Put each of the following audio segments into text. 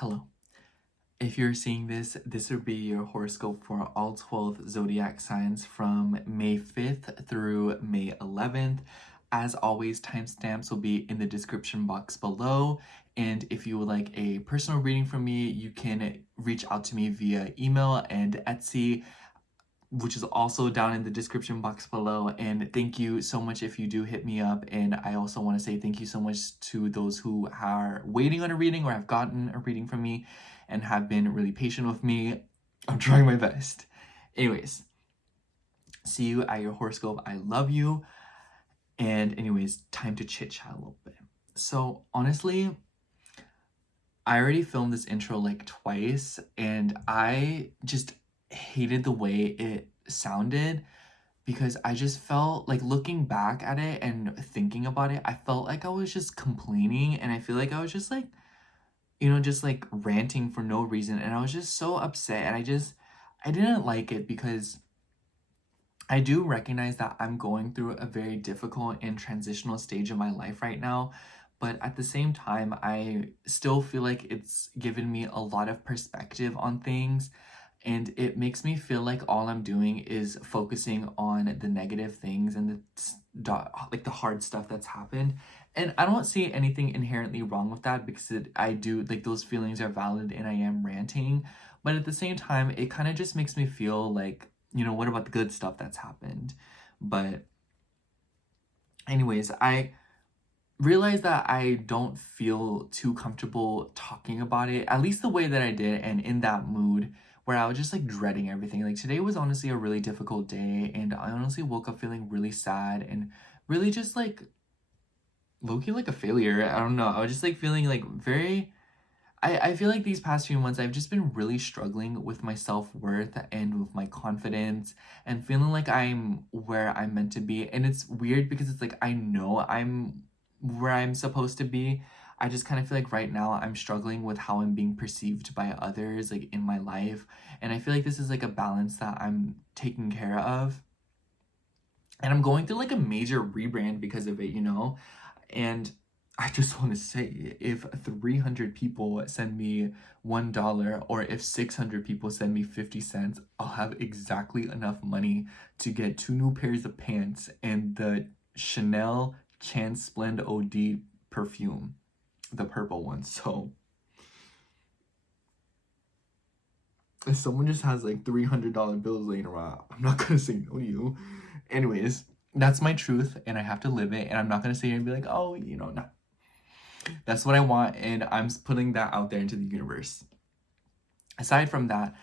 Hello. If you're seeing this, this would be your horoscope for all 12 zodiac signs from May 5th through May 11th. As always, timestamps will be in the description box below. And if you would like a personal reading from me, you can reach out to me via email and Etsy, which is also down in the description box below. And thank you so much if you do hit me up. And I also want to say thank you so much to those who are waiting on a reading or have gotten a reading from me and have been really patient with me. I'm trying my best. Anyways, see you at your horoscope. I love you. And anyways, time to chit chat a little bit. So honestly, I already filmed this intro like twice and I just hated the way it sounded because I just felt like, looking back at it and thinking about it, I felt like I was just complaining, and I feel like I was just like, just like ranting for no reason, and I was just so upset, and I didn't like it because I do recognize that I'm going through a very difficult and transitional stage of my life right now. But at the same time, I still feel like it's given me a lot of perspective on things. And it makes me feel like all I'm doing is focusing on the negative things and the hard stuff that's happened. And I don't see anything inherently wrong with that, because I do, like, those feelings are valid and I am ranting. But at the same time, it kind of just makes me feel like, what about the good stuff that's happened? But anyways, I realized that I don't feel too comfortable talking about it, at least the way that I did, and in that mood where I was just like dreading everything. Like, today was honestly a really difficult day, and I honestly woke up feeling really sad and really just like low-key like a failure. I don't know. I was just like feeling like very, I feel like these past few months I've just been really struggling with my self-worth and with my confidence and feeling like I'm where I'm meant to be. And it's weird because it's like I know I'm where I'm supposed to be. I just kind of feel like right now I'm struggling with how I'm being perceived by others, like, in my life. And I feel like this is like a balance that I'm taking care of. And I'm going through like a major rebrand because of it, And I just want to say, if 300 people send me $1, or if 600 people send me 50 cents, I'll have exactly enough money to get 2 new pairs of pants and the Chanel Can Splend OD perfume, the purple one. So if someone just has like $300 bills laying around, I'm not gonna say no to you. Anyways, that's my truth and I have to live it, and I'm not gonna sit here and be like, oh, no. That's what I want, and I'm putting that out there into the universe. Aside from that,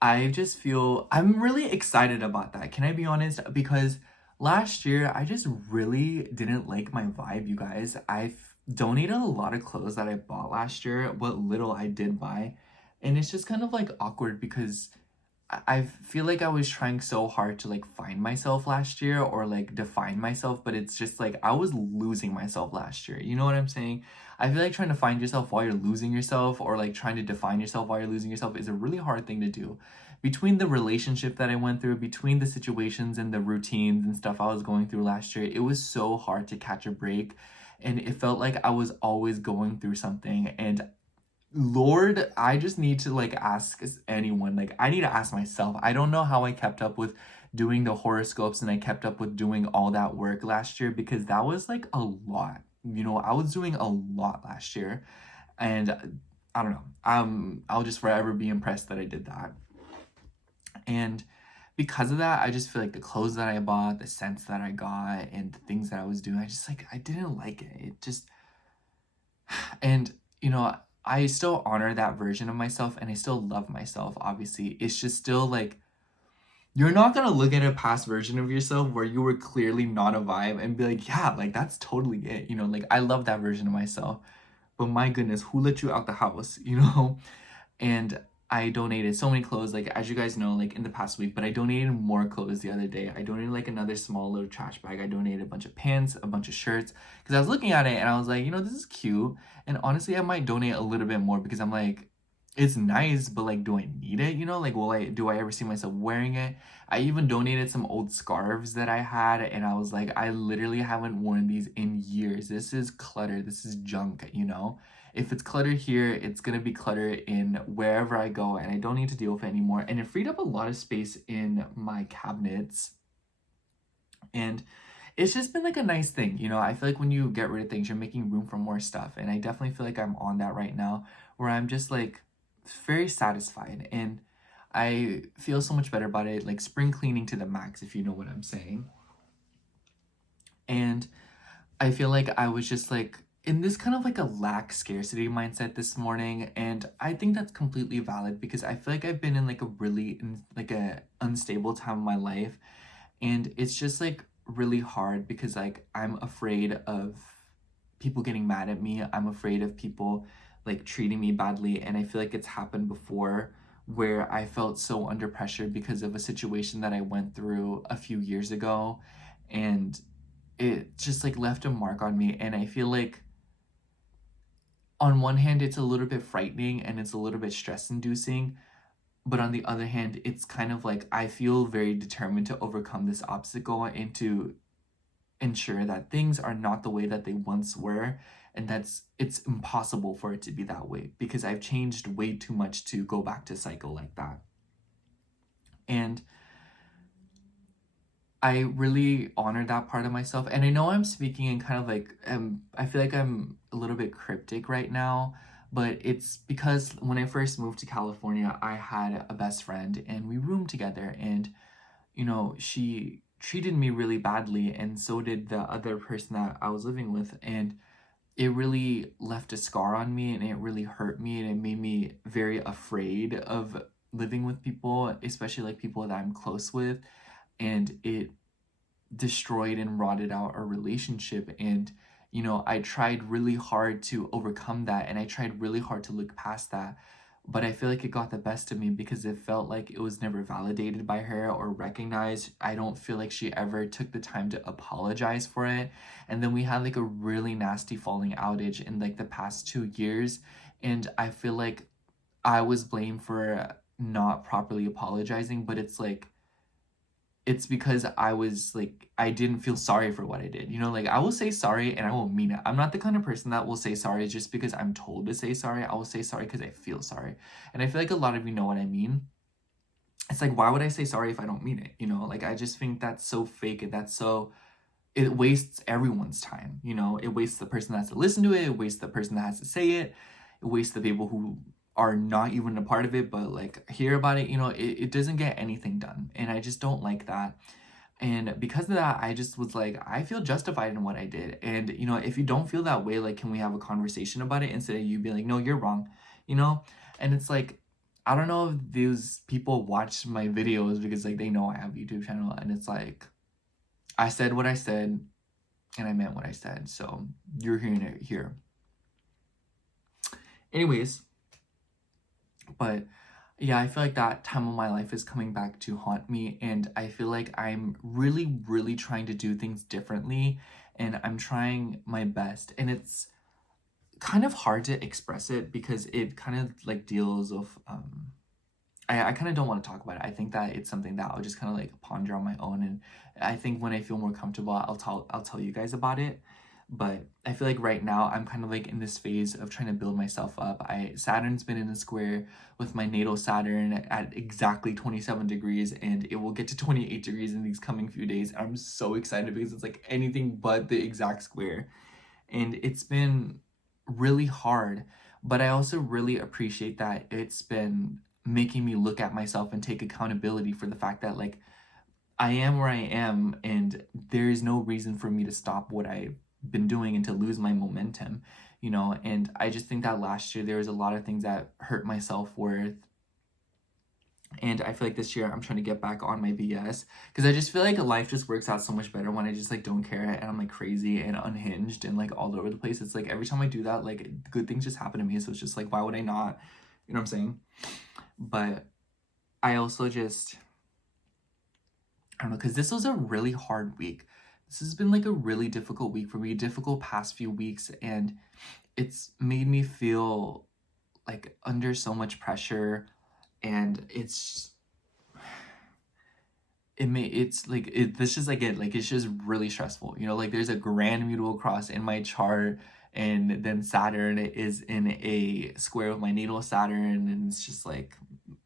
I just feel I'm really excited about that. Can I be honest? Because last year, I just really didn't like my vibe, you guys. I've donated a lot of clothes that I bought last year, what little I did buy. And it's just kind of like awkward because I feel like I was trying so hard to like find myself last year, or like define myself, but it's just like I was losing myself last year. You know what I'm saying? I feel like trying to find yourself while you're losing yourself, or like trying to define yourself while you're losing yourself, is a really hard thing to do. Between the relationship that I went through, between the situations and the routines and stuff I was going through last year, it was so hard to catch a break. And it felt like I was always going through something. And Lord, I just need to like ask anyone, like I need to ask myself. I don't know how I kept up with doing the horoscopes and I kept up with doing all that work last year, because that was like a lot. I was doing a lot last year, and I don't know. I'll just forever be impressed that I did that. And because of that, I just feel like the clothes that I bought, the scents that I got, and the things that I was doing, I didn't like it. It just, and I still honor that version of myself and I still love myself, obviously. It's just still like, you're not gonna look at a past version of yourself where you were clearly not a vibe and be like, yeah, like that's totally it. Like I love that version of myself. But my goodness, who let you out the house, And I donated so many clothes, like, as you guys know, like in the past week, but I donated more clothes the other day. I donated like another small little trash bag. I donated a bunch of pants, a bunch of shirts, because I was looking at it and I was like, this is cute. And honestly, I might donate a little bit more because I'm like, it's nice, but like, do I need it? Like, do I ever see myself wearing it? I even donated some old scarves that I had, and I was like, I literally haven't worn these in years. This is clutter. This is junk, if it's clutter here, it's gonna be clutter in wherever I go, and I don't need to deal with it anymore. And it freed up a lot of space in my cabinets, and it's just been like a nice thing. You know, I feel like when you get rid of things, you're making room for more stuff, and I definitely feel like I'm on that right now, where I'm just like very satisfied, and I feel so much better about it, like spring cleaning to the max, if you know what I'm saying. And I feel like I was just like in this kind of like a lack scarcity mindset this morning, and I think that's completely valid because I feel like I've been in like a really like a unstable time of my life, and it's just like really hard because like I'm afraid of people getting mad at me. I'm afraid of people like treating me badly, and I feel like it's happened before where I felt so under pressure because of a situation that I went through a few years ago, and it just like left a mark on me. And I feel like on one hand it's a little bit frightening and it's a little bit stress inducing, but on the other hand it's kind of like I feel very determined to overcome this obstacle and to ensure that things are not the way that they once were, and it's impossible for it to be that way because I've changed way too much to go back to cycle like that. And I really honor that part of myself. And I know I'm speaking in kind of like, I feel like I'm a little bit cryptic right now, but it's because when I first moved to California, I had a best friend and we roomed together, and, you know, she treated me really badly, and so did the other person that I was living with. And it really left a scar on me, and it really hurt me, and it made me very afraid of living with people, especially like people that I'm close with. And it destroyed and rotted out our relationship. And, you know, I tried really hard to overcome that, and I tried really hard to look past that, but I feel like it got the best of me because it felt like it was never validated by her or recognized. I don't feel like she ever took the time to apologize for it. And then we had like a really nasty falling outage in like the past 2 years, and I feel like I was blamed for not properly apologizing, but it's like it's because I was like, I didn't feel sorry for what I did. You know, like I will say sorry and I will mean it. I'm not the kind of person that will say sorry just because I'm told to say sorry. I will say sorry because I feel sorry. And I feel like a lot of you know what I mean. It's like, why would I say sorry if I don't mean it? You know, like I just think that's so fake, and that's so, it wastes everyone's time. You know, it wastes the person that has to listen to it. It wastes the person that has to say it. It wastes the people who are not even a part of it, but like hear about it. You know, it doesn't get anything done. And I just don't like that. And because of that, I just was like, I feel justified in what I did. And, you know, if you don't feel that way, like, can we have a conversation about it instead of you being like, no, you're wrong, you know? And it's like, I don't know if these people watch my videos because like they know I have a YouTube channel, and it's like, I said what I said and I meant what I said. So you're hearing it here. Anyways, but yeah, I feel like that time of my life is coming back to haunt me, and I feel like I'm really, really trying to do things differently, and I'm trying my best. And it's kind of hard to express it because it kind of like deals with, I kind of don't want to talk about it. I think that it's something that I'll just kind of like ponder on my own, and I think when I feel more comfortable, I'll tell you guys about it. But I feel like right now I'm kind of like in this phase of trying to build myself up. Saturn's been in a square with my natal Saturn at exactly 27 degrees, and it will get to 28 degrees in these coming few days. I'm so excited because it's like anything but the exact square. And it's been really hard, but I also really appreciate that it's been making me look at myself and take accountability for the fact that like I am where I am, and there is no reason for me to stop what I've been doing and to lose my momentum, you know. And I just think that last year there was a lot of things that hurt my self-worth, and I feel like this year I'm trying to get back on my BS because I just feel like life just works out so much better when I just like don't care and I'm like crazy and unhinged and like all over the place. It's like every time I do that, like good things just happen to me, so it's just like, why would I not, you know what I'm saying? But I also just, I don't know, because this was a really hard week. This has been like a really difficult week for me, difficult past few weeks, and it's made me feel like under so much pressure, and it's this is like it's just really stressful, you know. Like there's a grand mutable cross in my chart, and then Saturn is in a square with my natal Saturn, and it's just like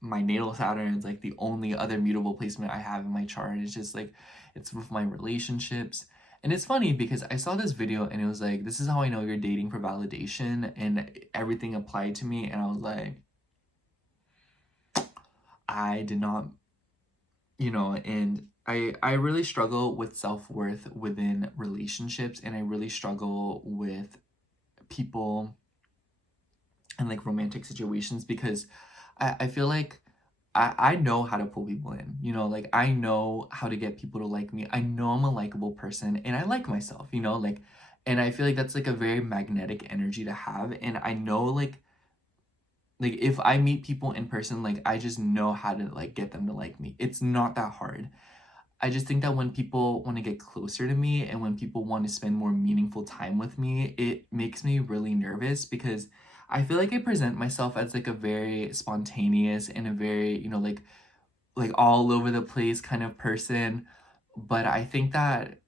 my natal Saturn is like the only other mutable placement I have in my chart. It's just like, it's with my relationships. And it's funny because I saw this video and it was like, this is how I know you're dating for validation, and everything applied to me, and I was like, I did not, you know, and I really struggle with self-worth within relationships, and I really struggle with people and like romantic situations, because I feel like I know how to pull people in, you know, like I know how to get people to like me. I know I'm a likable person, and I like myself, you know, like, and I feel like that's like a very magnetic energy to have. And I know like if I meet people in person, like I just know how to like get them to like me. It's not that hard. I just think that when people want to get closer to me and when people want to spend more meaningful time with me, it makes me really nervous, because I feel like I present myself as like a very spontaneous and a very, you know, like all over the place kind of person. But I think that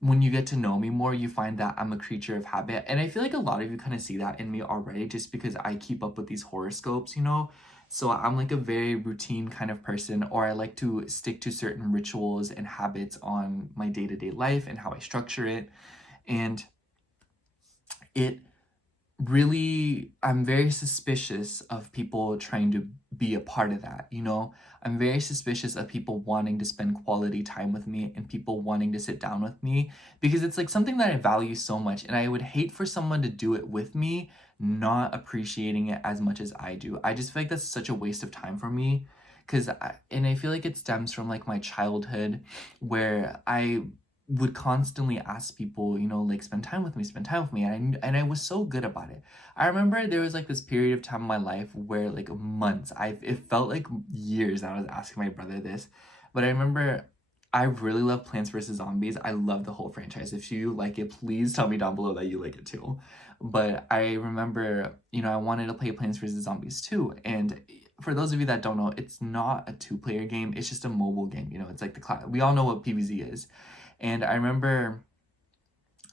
when you get to know me more, you find that I'm a creature of habit. And I feel like a lot of you kind of see that in me already, just because I keep up with these horoscopes, you know? So I'm like a very routine kind of person, or I like to stick to certain rituals and habits on my day-to-day life and how I structure it. And it really, I'm very suspicious of people trying to be a part of that, you know? I'm very suspicious of people wanting to spend quality time with me and people wanting to sit down with me, because it's like something that I value so much, and I would hate for someone to do it with me not appreciating it as much as I do. I just feel like that's such a waste of time for me, because I feel like it stems from like my childhood, where I would constantly ask people, you know, like spend time with me, and I was so good about it. I remember there was like this period of time in my life where like months, it felt like years that I was asking my brother this, but I remember I really love Plants vs. Zombies. I love the whole franchise. If you like it, please tell me down below that you like it too. But I remember, you know, I wanted to play Plants vs. Zombies too, and for those of you that don't know, it's not a two-player game, it's just a mobile game, you know, it's like we all know what PvZ is. And I remember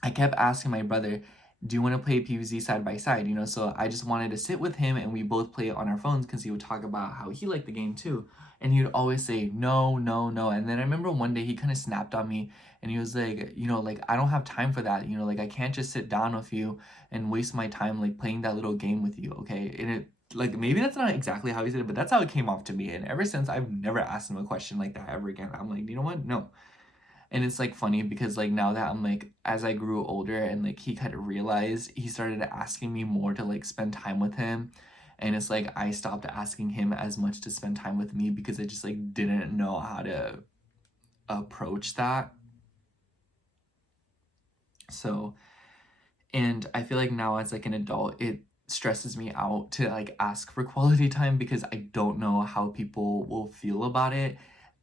I kept asking my brother, do you want to play PvZ side by side? You know, so I just wanted to sit with him and we both play it on our phones, because he would talk about how he liked the game too. And he would always say, no, no, no. And then I remember one day he kind of snapped on me and he was like, you know, like, I don't have time for that. You know, like, I can't just sit down with you and waste my time, like, playing that little game with you, okay? And it, like, maybe that's not exactly how he said it, but that's how it came off to me. And ever since, I've never asked him a question like that ever again. I'm like, you know what? No. And it's like funny because like now that I'm like, as I grew older and like he kind of realized, he started asking me more to like spend time with him. And it's like I stopped asking him as much to spend time with me, because I just like didn't know how to approach that. So, and I feel like now as like an adult, it stresses me out to like ask for quality time, because I don't know how people will feel about it.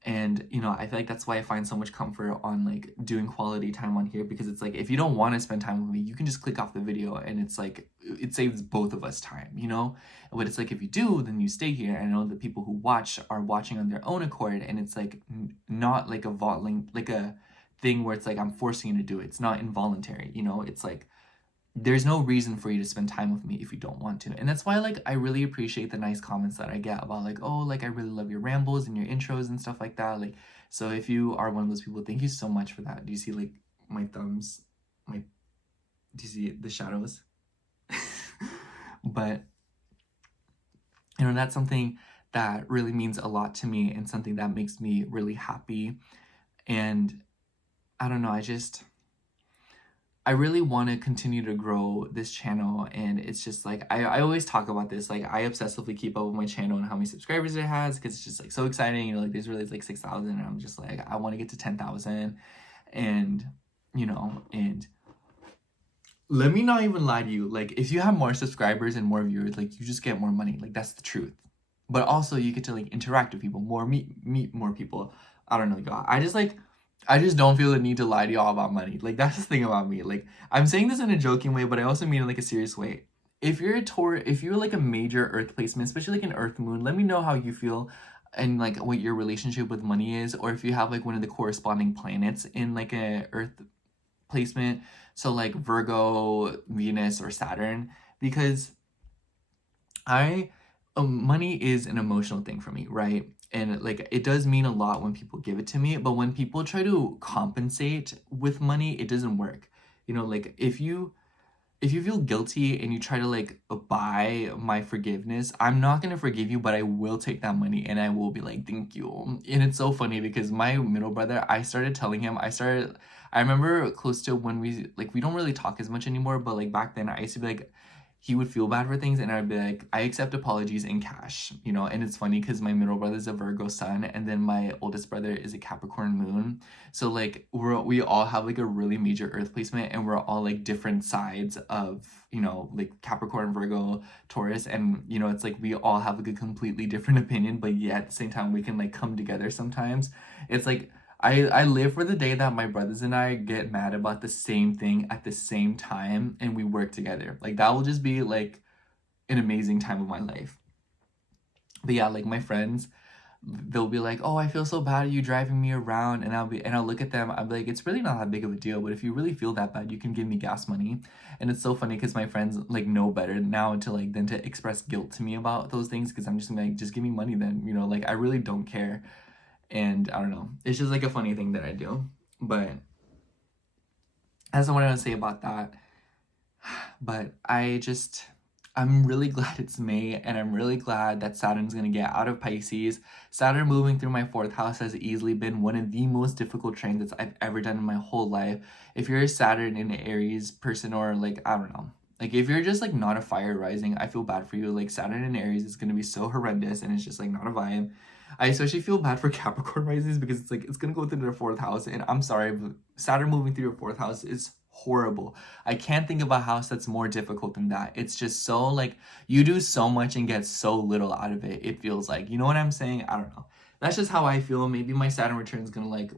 And, you know, I feel like that's why I find so much comfort on like doing quality time on here, because it's like, if you don't want to spend time with me, you can just click off the video, and it's like, it saves both of us time, you know? But it's like, if you do, then you stay here. And I know the people who watch are watching on their own accord, and it's like not like a thing where it's like I'm forcing you to do it. It's not involuntary, you know? It's like, there's no reason for you to spend time with me if you don't want to. And that's why like I really appreciate the nice comments that I get about like, oh, like I really love your rambles and your intros and stuff like that. Like, so if you are one of those people, thank you so much for that. Do you see like my thumbs, do you see the shadows? But you know, that's something that really means a lot to me, and something that makes me really happy. And I don't know, I really want to continue to grow this channel. And it's just like, I always talk about this, like I obsessively keep up with my channel and how many subscribers it has, because it's just like so exciting, you know, like there's really like 6,000, and I'm just like, I want to get to 10,000. And you know, and let me not even lie to you, like if you have more subscribers and more viewers, like you just get more money, like that's the truth. But also you get to like interact with people more, meet more people. I don't know, y'all, I just don't feel the need to lie to y'all about money. Like, that's the thing about me. Like, I'm saying this in a joking way, but I also mean it like a serious way. If you're a Taurus, if you're like a major Earth placement, especially like an Earth moon, let me know how you feel and like what your relationship with money is, or if you have like one of the corresponding planets in like a Earth placement, so like Virgo, Venus, or Saturn, because money is an emotional thing for me, right? And like it does mean a lot when people give it to me, but when people try to compensate with money, it doesn't work. You know, like if you feel guilty and you try to like buy my forgiveness, I'm not gonna forgive you, but I will take that money and I will be like, thank you. And it's so funny because my middle brother, I started telling him, I remember close to when we don't really talk as much anymore, but like back then I used to be like, he would feel bad for things and I'd be like, I accept apologies in cash, you know. And it's funny because my middle brother's a Virgo sun and then my oldest brother is a Capricorn moon, so like we all have like a really major earth placement and we're all like different sides of, you know, like Capricorn, Virgo, Taurus, and you know, it's like we all have like a completely different opinion, but yet at the same time we can like come together sometimes. It's like I live for the day that my brothers and I get mad about the same thing at the same time and we work together. Like that will just be like an amazing time of my life. But yeah, like my friends, they'll be like, "Oh, I feel so bad you driving me around," and I'll look at them. I'll be like, "It's really not that big of a deal, but if you really feel that bad, you can give me gas money." And it's so funny because my friends like know better now to like than to express guilt to me about those things, because I'm just like, just give me money then, you know, like I really don't care. And I don't know, it's just like a funny thing that I do. But that's not what I want to say about that. But I'm really glad it's May, and I'm really glad that Saturn's gonna get out of Pisces. Saturn moving through my 4th house has easily been one of the most difficult transits I've ever done in my whole life. If you're a Saturn in Aries person, or like, I don't know, like if you're just like not a fire rising, I feel bad for you. Like Saturn in Aries is gonna be so horrendous and it's just like not a vibe. I especially feel bad for Capricorn risings because it's like it's gonna go through their 4th house, and I'm sorry, but Saturn moving through your 4th house is horrible. I can't think of a house that's more difficult than that. It's just so like you do so much and get so little out of it. It feels like, you know what I'm saying? I don't know. That's just how I feel. Maybe my Saturn return is gonna like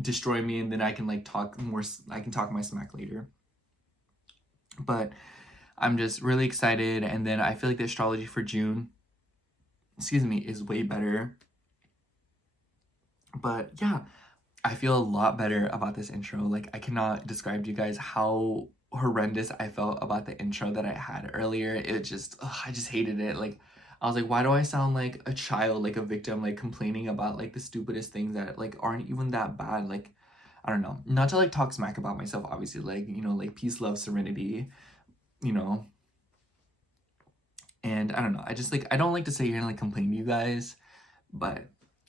destroy me, and then I can like talk more. I can talk my smack later. But I'm just really excited, and then I feel like the astrology for June, is way better. But yeah, I feel a lot better about this intro. Like I cannot describe to you guys how horrendous I felt about the intro that I had earlier. It just, I just hated it. Like I was like, why do I sound like a child, like a victim, like complaining about like the stupidest things that like aren't even that bad? Like, I don't know. Not to like talk smack about myself, obviously, like, you know, like peace, love, serenity, you know. And I don't know. I just like, I don't like to sit here and like complain to you guys, but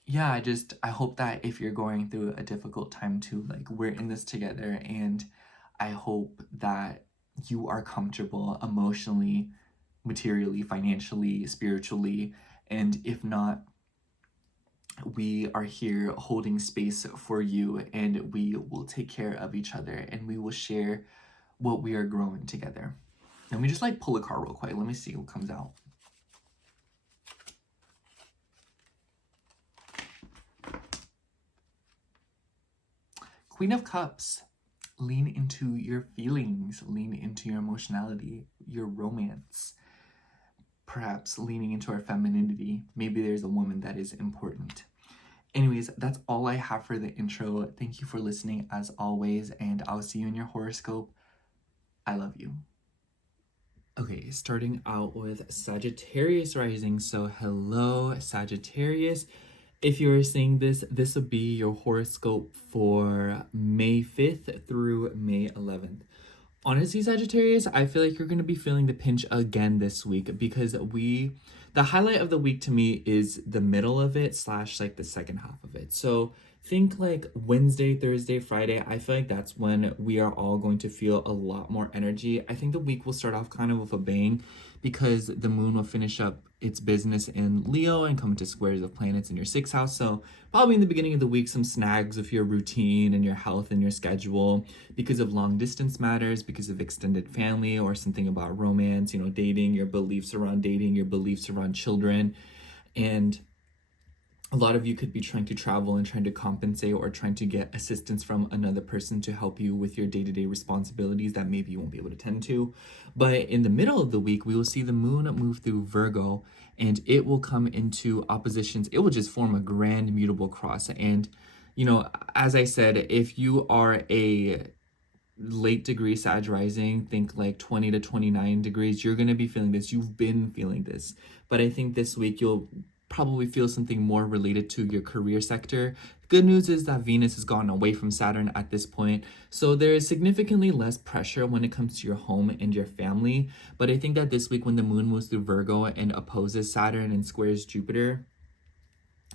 yeah, I hope that if you're going through a difficult time too, like we're in this together, and I hope that you are comfortable emotionally, materially, financially, spiritually, and if not, we are here holding space for you, and we will take care of each other, and we will share what we are growing together. Let me just like pull a card real quick. Let me see what comes out. Queen of Cups. Lean into your feelings, lean into your emotionality, your romance. Perhaps leaning into our femininity. Maybe there's a woman that is important. Anyways, that's all I have for the intro. Thank you for listening as always, and I'll see you in your horoscope. I love you. Okay, starting out with Sagittarius rising. So hello, Sagittarius. If you're seeing this, this will be your horoscope for May 5th through May 11th. Honestly, Sagittarius, I feel like you're going to be feeling the pinch again this week, because the highlight of the week to me is the middle of it / like the second half of it. So think like Wednesday, Thursday, Friday. I feel like that's when we are all going to feel a lot more energy. I think the week will start off kind of with a bang, because the moon will finish up its business in Leo and come into squares of planets in your 6th house. So probably in the beginning of the week, some snags with your routine and your health and your schedule because of long distance matters, because of extended family, or something about romance, you know, dating, your beliefs around dating, your beliefs around children. And a lot of you could be trying to travel and trying to compensate, or trying to get assistance from another person to help you with your day-to-day responsibilities that maybe you won't be able to tend to. But in the middle of the week, we will see the moon move through Virgo, and it will come into oppositions. It will just form a grand mutable cross. And you know, as I said, if you are a late degree Sag rising, think like 20 to 29 degrees, you're going to be feeling this. You've been feeling this. But I think this week you'll probably feel something more related to your career sector. Good news is that Venus has gone away from Saturn at this point. So there is significantly less pressure when it comes to your home and your family. But I think that this week when the moon moves through Virgo and opposes Saturn and squares Jupiter,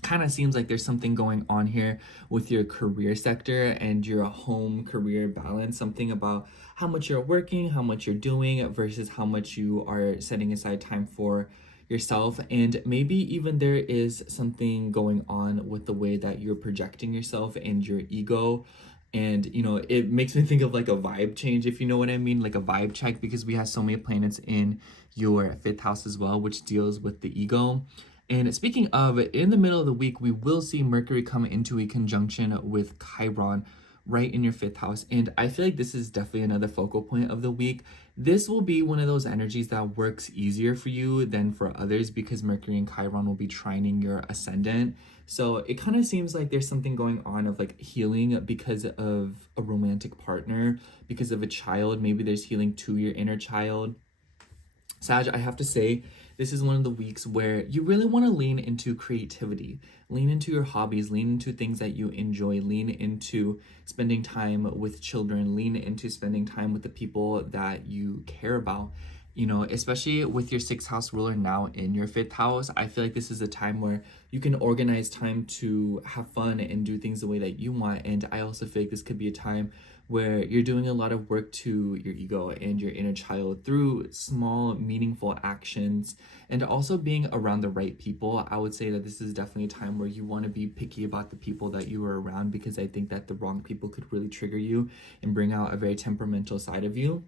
kind of seems like there's something going on here with your career sector and your home career balance, something about how much you're working, how much you're doing versus how much you are setting aside time for yourself. And maybe even there is something going on with the way that you're projecting yourself and your ego. And you know, it makes me think of like a vibe change, if you know what I mean, like a vibe check, because we have so many planets in your fifth house as well, which deals with the ego. And speaking of, in the middle of the week, we will see Mercury come into a conjunction with Chiron right in your fifth house. And I feel like this is definitely another focal point of the week. This will be one of those energies that works easier for you than for others because Mercury and Chiron will be trining your ascendant. So it kind of seems like there's something going on of like healing because of a romantic partner, because of a child. Maybe there's healing to your inner child. Sag, I have to say, this is one of the weeks where you really want to lean into creativity, lean into your hobbies, lean into things that you enjoy, lean into spending time with children, lean into spending time with the people that you care about. You know, especially with your sixth house ruler now in your fifth house, I feel like this is a time where you can organize time to have fun and do things the way that you want. And I also feel like this could be a time where you're doing a lot of work to your ego and your inner child through small, meaningful actions and also being around the right people. I would say that this is definitely a time where you want to be picky about the people that you are around, because I think that the wrong people could really trigger you and bring out a very temperamental side of you,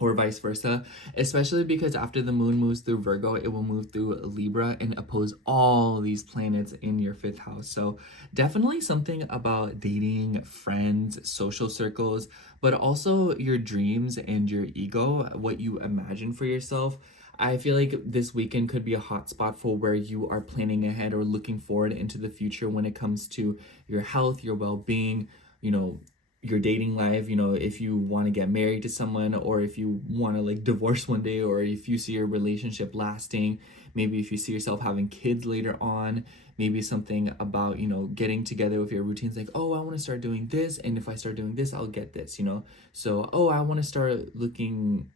or vice versa, especially because after the moon moves through Virgo, it will move through Libra and oppose all these planets in your fifth house. So definitely something about dating, friends, social circles, but also your dreams and your ego, what you imagine for yourself. I feel like this weekend could be a hot spot for where you are planning ahead or looking forward into the future when it comes to your health, your well-being, you know, your dating life, you know, if you want to get married to someone, or if you want to like divorce one day, or if you see your relationship lasting, maybe if you see yourself having kids later on, maybe something about, you know, getting together with your routines, like, oh, I want to start doing this, and if I start doing this, I'll get this, you know. So, oh, I want to start looking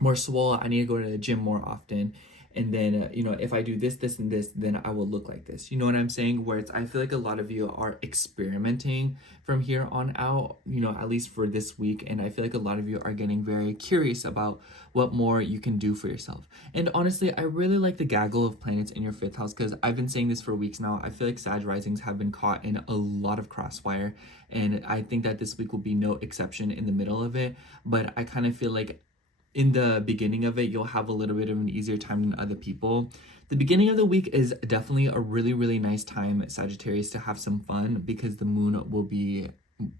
more swole, I need to go to the gym more often, and then you know, if I do this, this, and this, then I will look like this, you know what I'm saying? Where it's, I feel like a lot of you are experimenting from here on out, you know, at least for this week, and I feel like a lot of you are getting very curious about what more you can do for yourself. And honestly, I really like the gaggle of planets in your fifth house, because I've been saying this for weeks now. I feel like Sag risings have been caught in a lot of crossfire, and I think that this week will be no exception in the middle of it. But I kind of feel like in the beginning of it, you'll have a little bit of an easier time than other people. The beginning of the week is definitely a really, really nice time, Sagittarius, to have some fun, because the moon will be,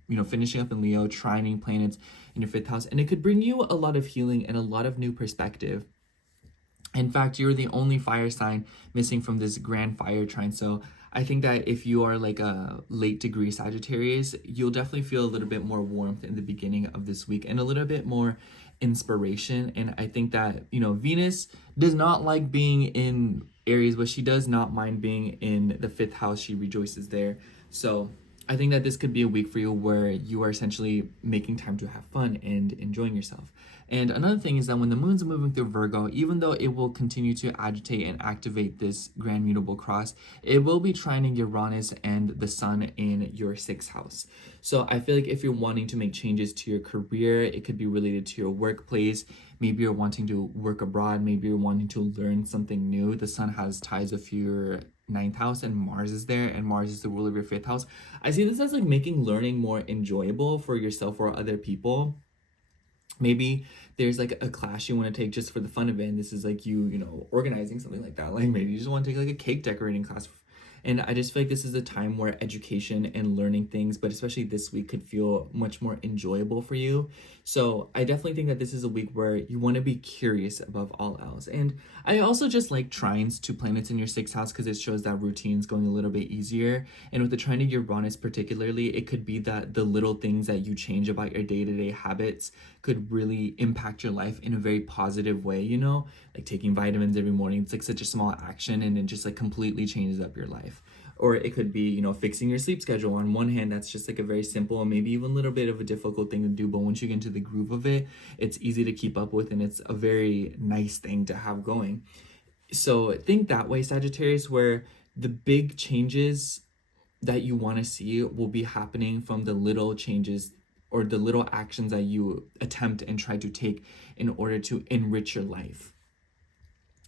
you know, finishing up in Leo, trining planets in your fifth house, and it could bring you a lot of healing and a lot of new perspective. In fact, you're the only fire sign missing from this grand fire trine. So I think that if you are like a late degree Sagittarius, you'll definitely feel a little bit more warmth in the beginning of this week and a little bit more inspiration. And I think that, you know, Venus does not like being in Aries, but she does not mind being in the fifth house. She rejoices there. So I think that this could be a week for you where you are essentially making time to have fun and enjoying yourself. And another thing is that when the moon's moving through Virgo, even though it will continue to agitate and activate this grand mutable cross, it will be trining Uranus and the sun in your sixth house. So I feel like if you're wanting to make changes to your career, it could be related to your workplace. Maybe you're wanting to work abroad. Maybe you're wanting to learn something new. The sun has ties with your ninth house, and Mars is there, and Mars is the ruler of your fifth house. I see this as like making learning more enjoyable for yourself or other people. Maybe there's like a class you want to take just for the fun of it, and this is like you know, organizing something like that. Like maybe you just want to take like a cake decorating class, And I just feel like this is a time where education and learning things, but especially this week, could feel much more enjoyable for you. So I definitely think that this is a week where you want to be curious above all else. And I also just like trines to planets in your 6th house because it shows that routine's going a little bit easier. And with the trine of Uranus particularly, it could be that the little things that you change about your day-to-day habits could really impact your life in a very positive way, you know? Like taking vitamins every morning, it's like such a small action and it just like completely changes up your life. Or it could be, you know, fixing your sleep schedule. On one hand, that's just like a very simple and maybe even a little bit of a difficult thing to do, but once you get into the groove of it, it's easy to keep up with and it's a very nice thing to have going. So think that way, Sagittarius, where the big changes that you want to see will be happening from the little changes or the little actions that you attempt and try to take in order to enrich your life,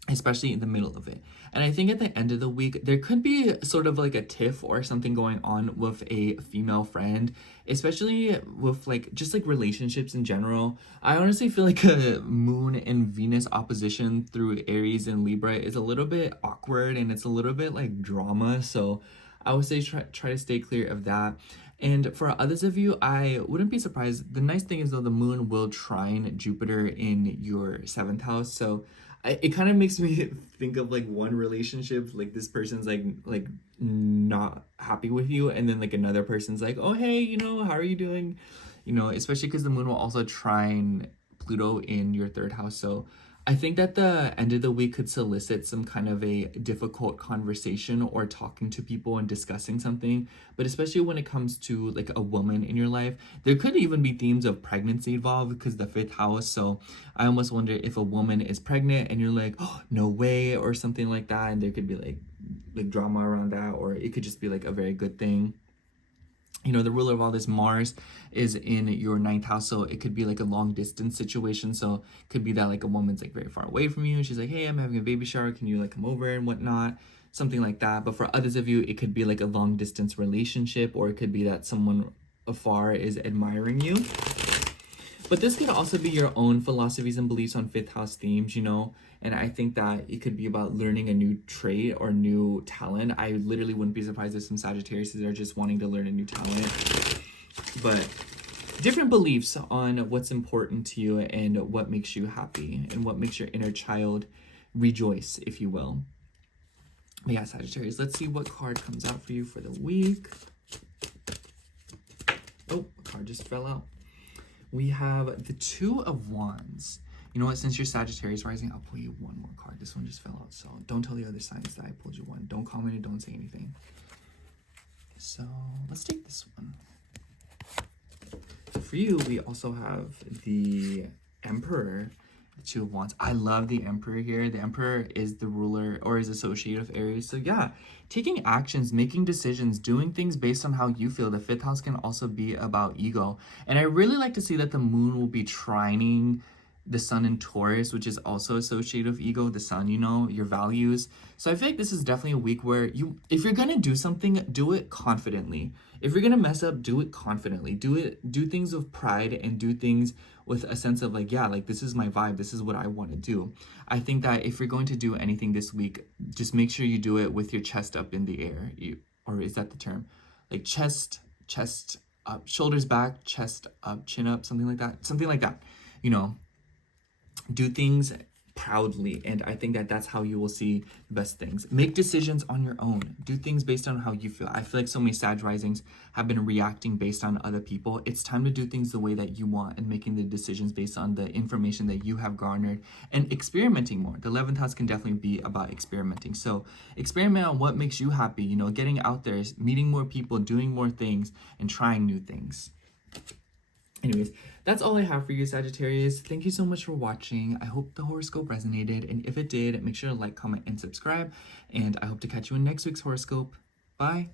especially in the middle of it. And I think at the end of the week, there could be sort of like a tiff or something going on with a female friend, especially with like just like relationships in general. I honestly feel like a Moon and Venus opposition through Aries and Libra is a little bit awkward and it's a little bit like drama. So I would say try to stay clear of that. And for others of you, I wouldn't be surprised. The nice thing is though, the moon will trine Jupiter in your 7th house. So it kind of makes me think of like one relationship, like this person's like not happy with you, and then like another person's like, oh hey, you know, how are you doing? You know, especially because the moon will also trine Pluto in your 3rd house. So I think that the end of the week could solicit some kind of a difficult conversation or talking to people and discussing something. But especially when it comes to like a woman in your life, there could even be themes of pregnancy involved because the 5th house. So I almost wonder if a woman is pregnant and you're like, oh, no way, or something like that. And there could be like drama around that, or it could just be like a very good thing. You know, the ruler of all this, Mars, is in your 9th house, so it could be like a long distance situation. So it could be that like a woman's like very far away from you and she's like, hey, I'm having a baby shower, can you like come over and whatnot, something like that. But for others of you, it could be like a long distance relationship, or it could be that someone afar is admiring you. But this could also be your own philosophies and beliefs on 5th house themes, you know? And I think that it could be about learning a new trait or new talent. I literally wouldn't be surprised if some Sagittarius are just wanting to learn a new talent. But different beliefs on what's important to you and what makes you happy and what makes your inner child rejoice, if you will. But yeah, Sagittarius, let's see what card comes out for you for the week. Oh, a card just fell out. We have the 2 of Wands. You know what? Since you're Sagittarius rising, I'll pull you one more card. This one just fell out, so don't tell the other signs that I pulled you one. Don't comment it, don't say anything. So let's take this one. So for you, we also have the Emperor, the 2 of Wands. I love the Emperor here. The Emperor is the ruler or is associated with Aries. So yeah, taking actions, making decisions, doing things based on how you feel. The 5th house can also be about ego. And I really like to see that the moon will be trining the sun in Taurus, which is also associated with ego, the sun, you know, your values. So I feel like this is definitely a week where if you're gonna do something, do it confidently. If you're gonna mess up, do it confidently. Do things with pride and do things with a sense of like, yeah, like this is my vibe, this is what I want to do. I think that if you're going to do anything this week, just make sure you do it with your chest up in the air. Or is that the term? Like chest up, shoulders back, chest up, chin up, something like that. Something like that, you know. Do things proudly, and I think that that's how you will see the best things. Make decisions on your own. Do things based on how you feel. I feel like so many Sag risings have been reacting based on other people. It's time to do things the way that you want and making the decisions based on the information that you have garnered and experimenting more. The 11th house can definitely be about experimenting. So experiment on what makes you happy, you know, getting out there, meeting more people, doing more things, and trying new things. Anyways, that's all I have for you, Sagittarius. Thank you so much for watching. I hope the horoscope resonated, and if it did, make sure to like, comment, and subscribe, and I hope to catch you in next week's horoscope. Bye.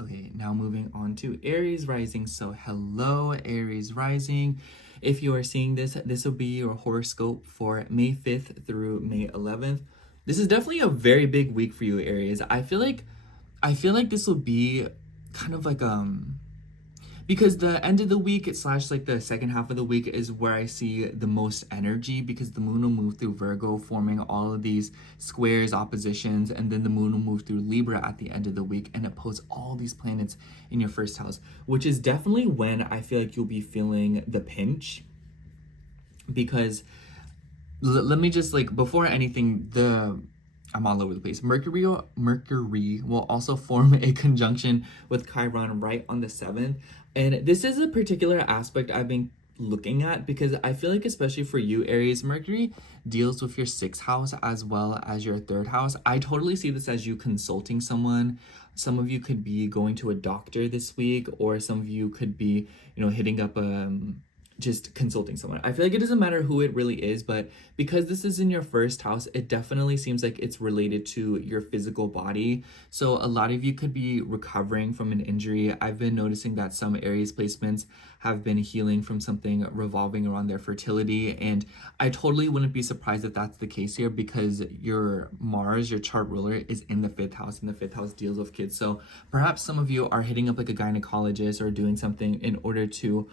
Okay, now moving on to Aries rising. So hello, Aries rising. If you are seeing this, this will be your horoscope for May 5th through May 11th. This is definitely a very big week for you, Aries. I feel like this will be kind of like because the end of the week slash like the second half of the week is where I see the most energy, because the moon will move through Virgo, forming all of these squares, oppositions, and then the moon will move through Libra at the end of the week and oppose all these planets in your first house, which is definitely when I feel like you'll be feeling the pinch. Because let me just, like, before anything, I'm all over the place. Mercury will also form a conjunction with Chiron right on the 7th. And this is a particular aspect I've been looking at, because I feel like, especially for you, Aries, Mercury deals with your 6th house as well as your 3rd house. I totally see this as you consulting someone. Some of you could be going to a doctor this week, or some of you could be, hitting up just consulting someone. I feel like it doesn't matter who it really is, but because this is in your 1st house, it definitely seems like it's related to your physical body. So a lot of you could be recovering from an injury. I've been noticing that some Aries placements have been healing from something revolving around their fertility, and I totally wouldn't be surprised if that's the case here, because your Mars, your chart ruler, is in the 5th house, and the 5th house deals with kids. So perhaps some of you are hitting up like a gynecologist or doing something in order to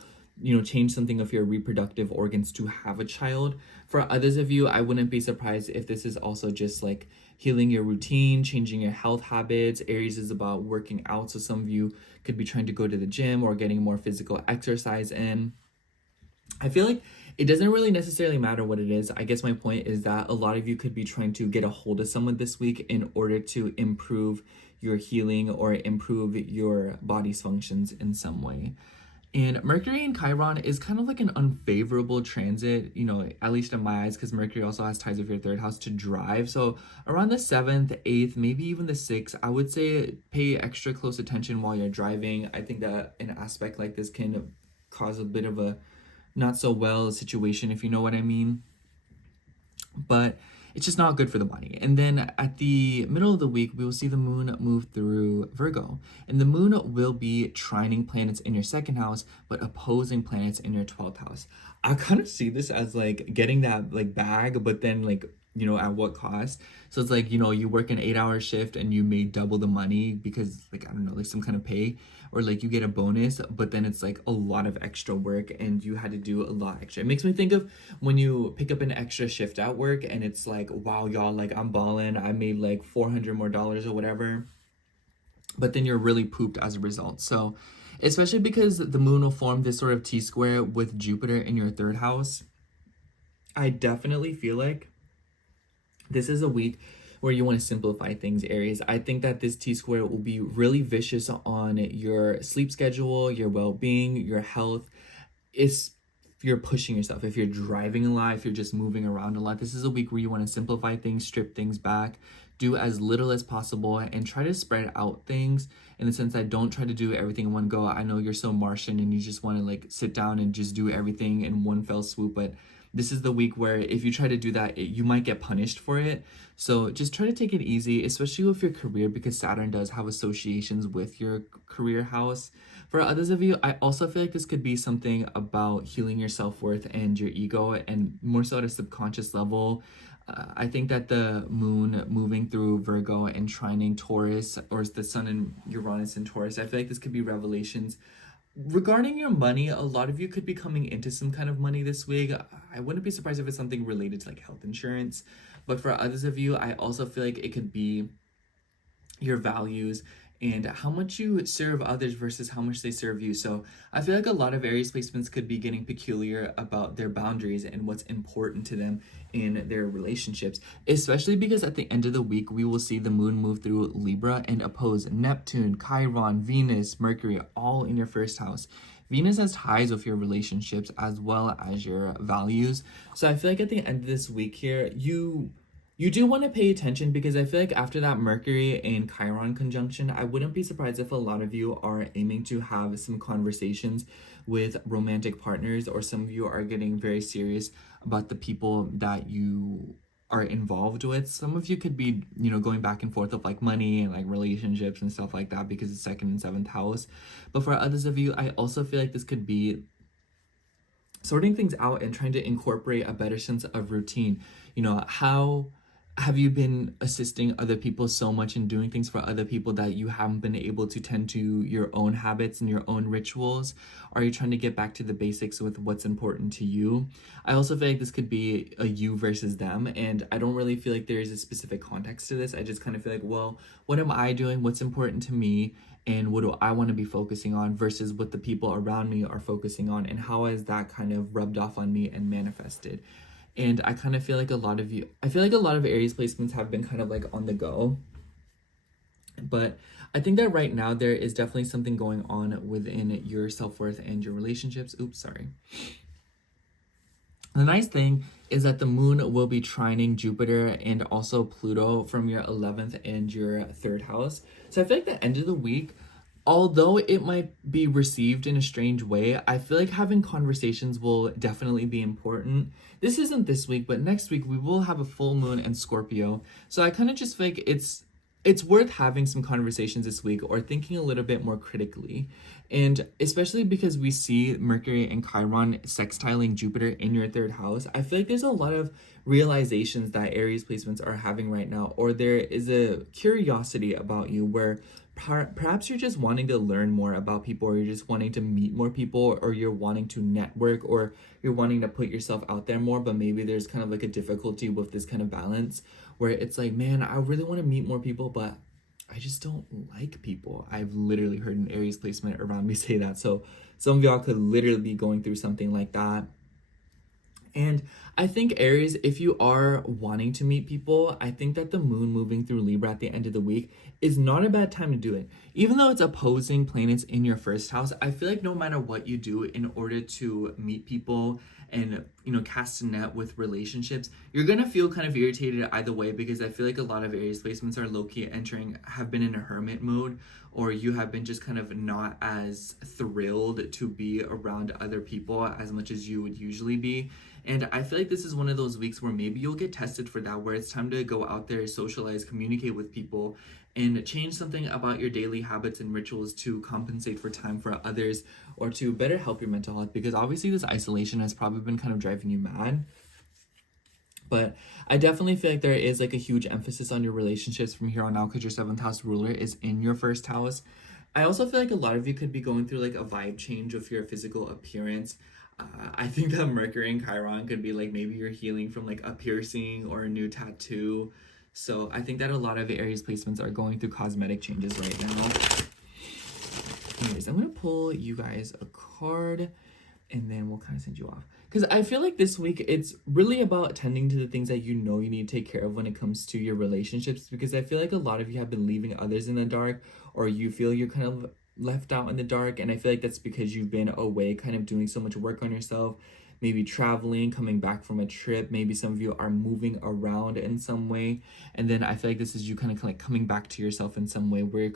change something of your reproductive organs to have a child. For others of you, I wouldn't be surprised if this is also just like healing your routine, changing your health habits. Aries is about working out, so some of you could be trying to go to the gym or getting more physical exercise in. I feel like it doesn't really necessarily matter what it is. I guess my point is that a lot of you could be trying to get a hold of someone this week in order to improve your healing or improve your body's functions in some way. And Mercury and Chiron is kind of like an unfavorable transit, at least in my eyes, because Mercury also has ties with your 3rd house to drive. So around the 7th, 8th, maybe even the 6th, I would say pay extra close attention while you're driving. I think that an aspect like this can cause a bit of a not so well situation, if you know what I mean. But it's just not good for the body. And then at the middle of the week, we will see the moon move through Virgo. And the moon will be trining planets in your 2nd house, but opposing planets in your 12th house. I kind of see this as like getting that like bag, but then like, at what cost? So it's like, you work an 8-hour shift and you made double the money because, like, I don't know, like some kind of pay, or like you get a bonus, but then it's like a lot of extra work and you had to do a lot extra. It makes me think of when you pick up an extra shift at work and it's like, wow, y'all, like I'm balling, I made like $400 more or whatever, but then you're really pooped as a result. So especially because the moon will form this sort of T-square with Jupiter in your 3rd house, I definitely feel like this is a week where you want to simplify things, Aries. I think that this T-square will be really vicious on your sleep schedule, your well-being, your health. If you're pushing yourself, if you're driving a lot, if you're just moving around a lot, this is a week where you want to simplify things, strip things back, do as little as possible, and try to spread out things in the sense that don't try to do everything in one go. I know you're so Martian and you just want to like sit down and just do everything in one fell swoop, but this is the week where if you try to do that, you might get punished for it. So just try to take it easy, especially with your career, because Saturn does have associations with your career house. For others of you, I also feel like this could be something about healing your self-worth and your ego, and more so at a subconscious level. I think that the moon moving through Virgo and trining Taurus, or the sun and Uranus in Taurus, I feel like this could be revelations regarding your money. A lot of you could be coming into some kind of money this week. I wouldn't be surprised if it's something related to like health insurance. But for others of you, I also feel like it could be your values and how much you serve others versus how much they serve you. So I feel like a lot of Aries placements could be getting peculiar about their boundaries and what's important to them in their relationships, especially because at the end of the week, we will see the moon move through Libra and oppose Neptune, Chiron, Venus, Mercury, all in your 1st house. Venus has ties with your relationships as well as your values. So I feel like at the end of this week here, you do want to pay attention, because I feel like after that Mercury and Chiron conjunction, I wouldn't be surprised if a lot of you are aiming to have some conversations with romantic partners, or some of you are getting very serious about the people that you are involved with. Some of you could be, going back and forth of like money and like relationships and stuff like that, because it's 2nd and 7th house. But for others of you, I also feel like this could be sorting things out and trying to incorporate a better sense of routine. How Have you been assisting other people so much and doing things for other people that you haven't been able to tend to your own habits and your own rituals? Are you trying to get back to the basics with what's important to you? I also feel like this could be a you versus them, and I don't really feel like there is a specific context to this. I just kind of feel like, well, what am I doing? What's important to me? And what do I want to be focusing on versus what the people around me are focusing on, and how has that kind of rubbed off on me and manifested? And I kind of feel like I feel like a lot of Aries placements have been kind of like on the go. But I think that right now there is definitely something going on within your self-worth and your relationships. Oops, sorry. The nice thing is that the moon will be trining Jupiter and also Pluto from your 11th and your 3rd house. So I feel like the end of the week, although it might be received in a strange way, I feel like having conversations will definitely be important. This isn't this week, but next week we will have a full moon and Scorpio. So I kind of just feel like it's worth having some conversations this week or thinking a little bit more critically. And especially because we see Mercury and Chiron sextiling Jupiter in your 3rd house, I feel like there's a lot of realizations that Aries placements are having right now, or there is a curiosity about you where perhaps you're just wanting to learn more about people, or you're just wanting to meet more people, or you're wanting to network, or you're wanting to put yourself out there more, but maybe there's kind of like a difficulty with this kind of balance where it's like, man, I really want to meet more people, but I just don't like people. I've literally heard an Aries placement around me say that. So some of y'all could literally be going through something like that. And I think Aries, if you are wanting to meet people, I think that the moon moving through Libra at the end of the week is not a bad time to do it. Even though it's opposing planets in your 1st house, I feel like no matter what you do in order to meet people and, cast a net with relationships, you're going to feel kind of irritated either way, because I feel like a lot of Aries placements are low-key have been in a hermit mode, or you have been just kind of not as thrilled to be around other people as much as you would usually be. And I feel like this is one of those weeks where maybe you'll get tested for that, where it's time to go out there, socialize, communicate with people, and change something about your daily habits and rituals to compensate for time for others, or to better help your mental health, because obviously this isolation has probably been kind of driving you mad. But I definitely feel like there is like a huge emphasis on your relationships from here on out, because your 7th house ruler is in your 1st house. I also feel like a lot of you could be going through like a vibe change of your physical appearance. I think that Mercury and Chiron could be like, maybe you're healing from like a piercing or a new tattoo. So I think that a lot of Aries placements are going through cosmetic changes right now. Anyways, I'm going to pull you guys a card and then we'll kind of send you off. Because I feel like this week, it's really about attending to the things that you know you need to take care of when it comes to your relationships. Because I feel like a lot of you have been leaving others in the dark, or you feel you're kind of left out in the dark. And I feel like that's because you've been away kind of doing so much work on yourself, maybe traveling, coming back from a trip. Maybe some of you are moving around in some way. And then I feel like this is you kind of like coming back to yourself in some way, where you're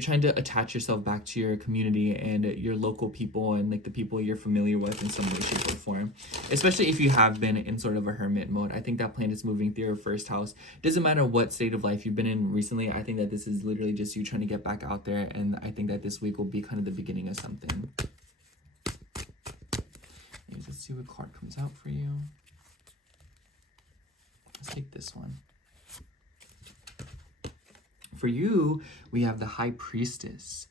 trying to attach yourself back to your community and your local people and like the people you're familiar with in some way, shape, or form. Especially if you have been in sort of a hermit mode. I think that planet is moving through your 1st house. Doesn't matter what state of life you've been in recently. I think that this is literally just you trying to get back out there. And I think that this week will be kind of the beginning of something. Anyways, let's see what card comes out for you. Let's take this one. For you, we have the High Priestess.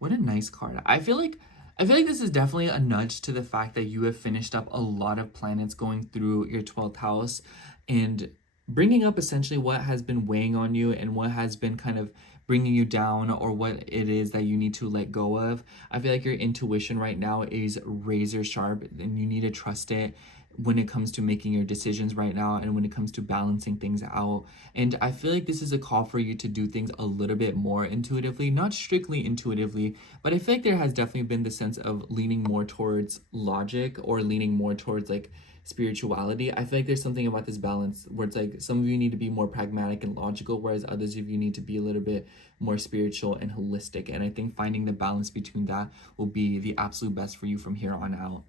What a nice card. I feel like this is definitely a nudge to the fact that you have finished up a lot of planets going through your 12th house and bringing up essentially what has been weighing on you and what has been kind of bringing you down, or what it is that you need to let go of. I feel like your intuition right now is razor sharp and you need to trust it when it comes to making your decisions right now, and when it comes to balancing things out. And I feel like this is a call for you to do things a little bit more intuitively, not strictly intuitively, but I feel like there has definitely been the sense of leaning more towards logic, or leaning more towards like spirituality. I feel like there's something about this balance where it's like some of you need to be more pragmatic and logical, whereas others of you need to be a little bit more spiritual and holistic. And I think finding the balance between that will be the absolute best for you from here on out.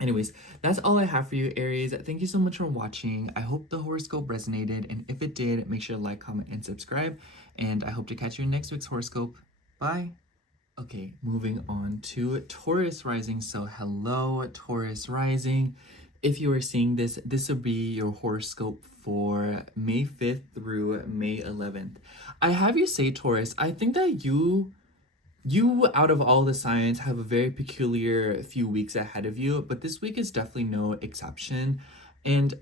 Anyways, that's all I have for you, Aries. Thank you so much for watching. I hope the horoscope resonated, and if it did, make sure to like, comment, and subscribe. And I hope to catch you in next week's horoscope. Bye. Okay, moving on to Taurus rising. So hello, Taurus rising. If you are seeing this, this will be your horoscope for May 5th through May 11th. I have you say, Taurus, I think that you out of all the signs have a very peculiar few weeks ahead of you, but this week is definitely no exception. And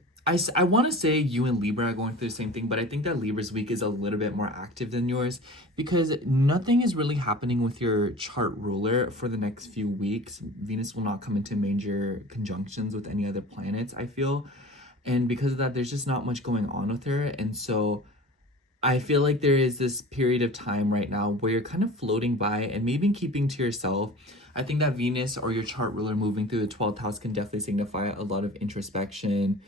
I want to say you and Libra are going through the same thing, but I think that Libra's week is a little bit more active than yours because nothing is really happening with your chart ruler for the next few weeks. Venus will not come into major conjunctions with any other planets, I feel. And because of that, there's just not much going on with her. And so I feel like there is this period of time right now where you're kind of floating by and maybe keeping to yourself. I think that Venus or your chart ruler moving through the 12th house can definitely signify a lot of introspection,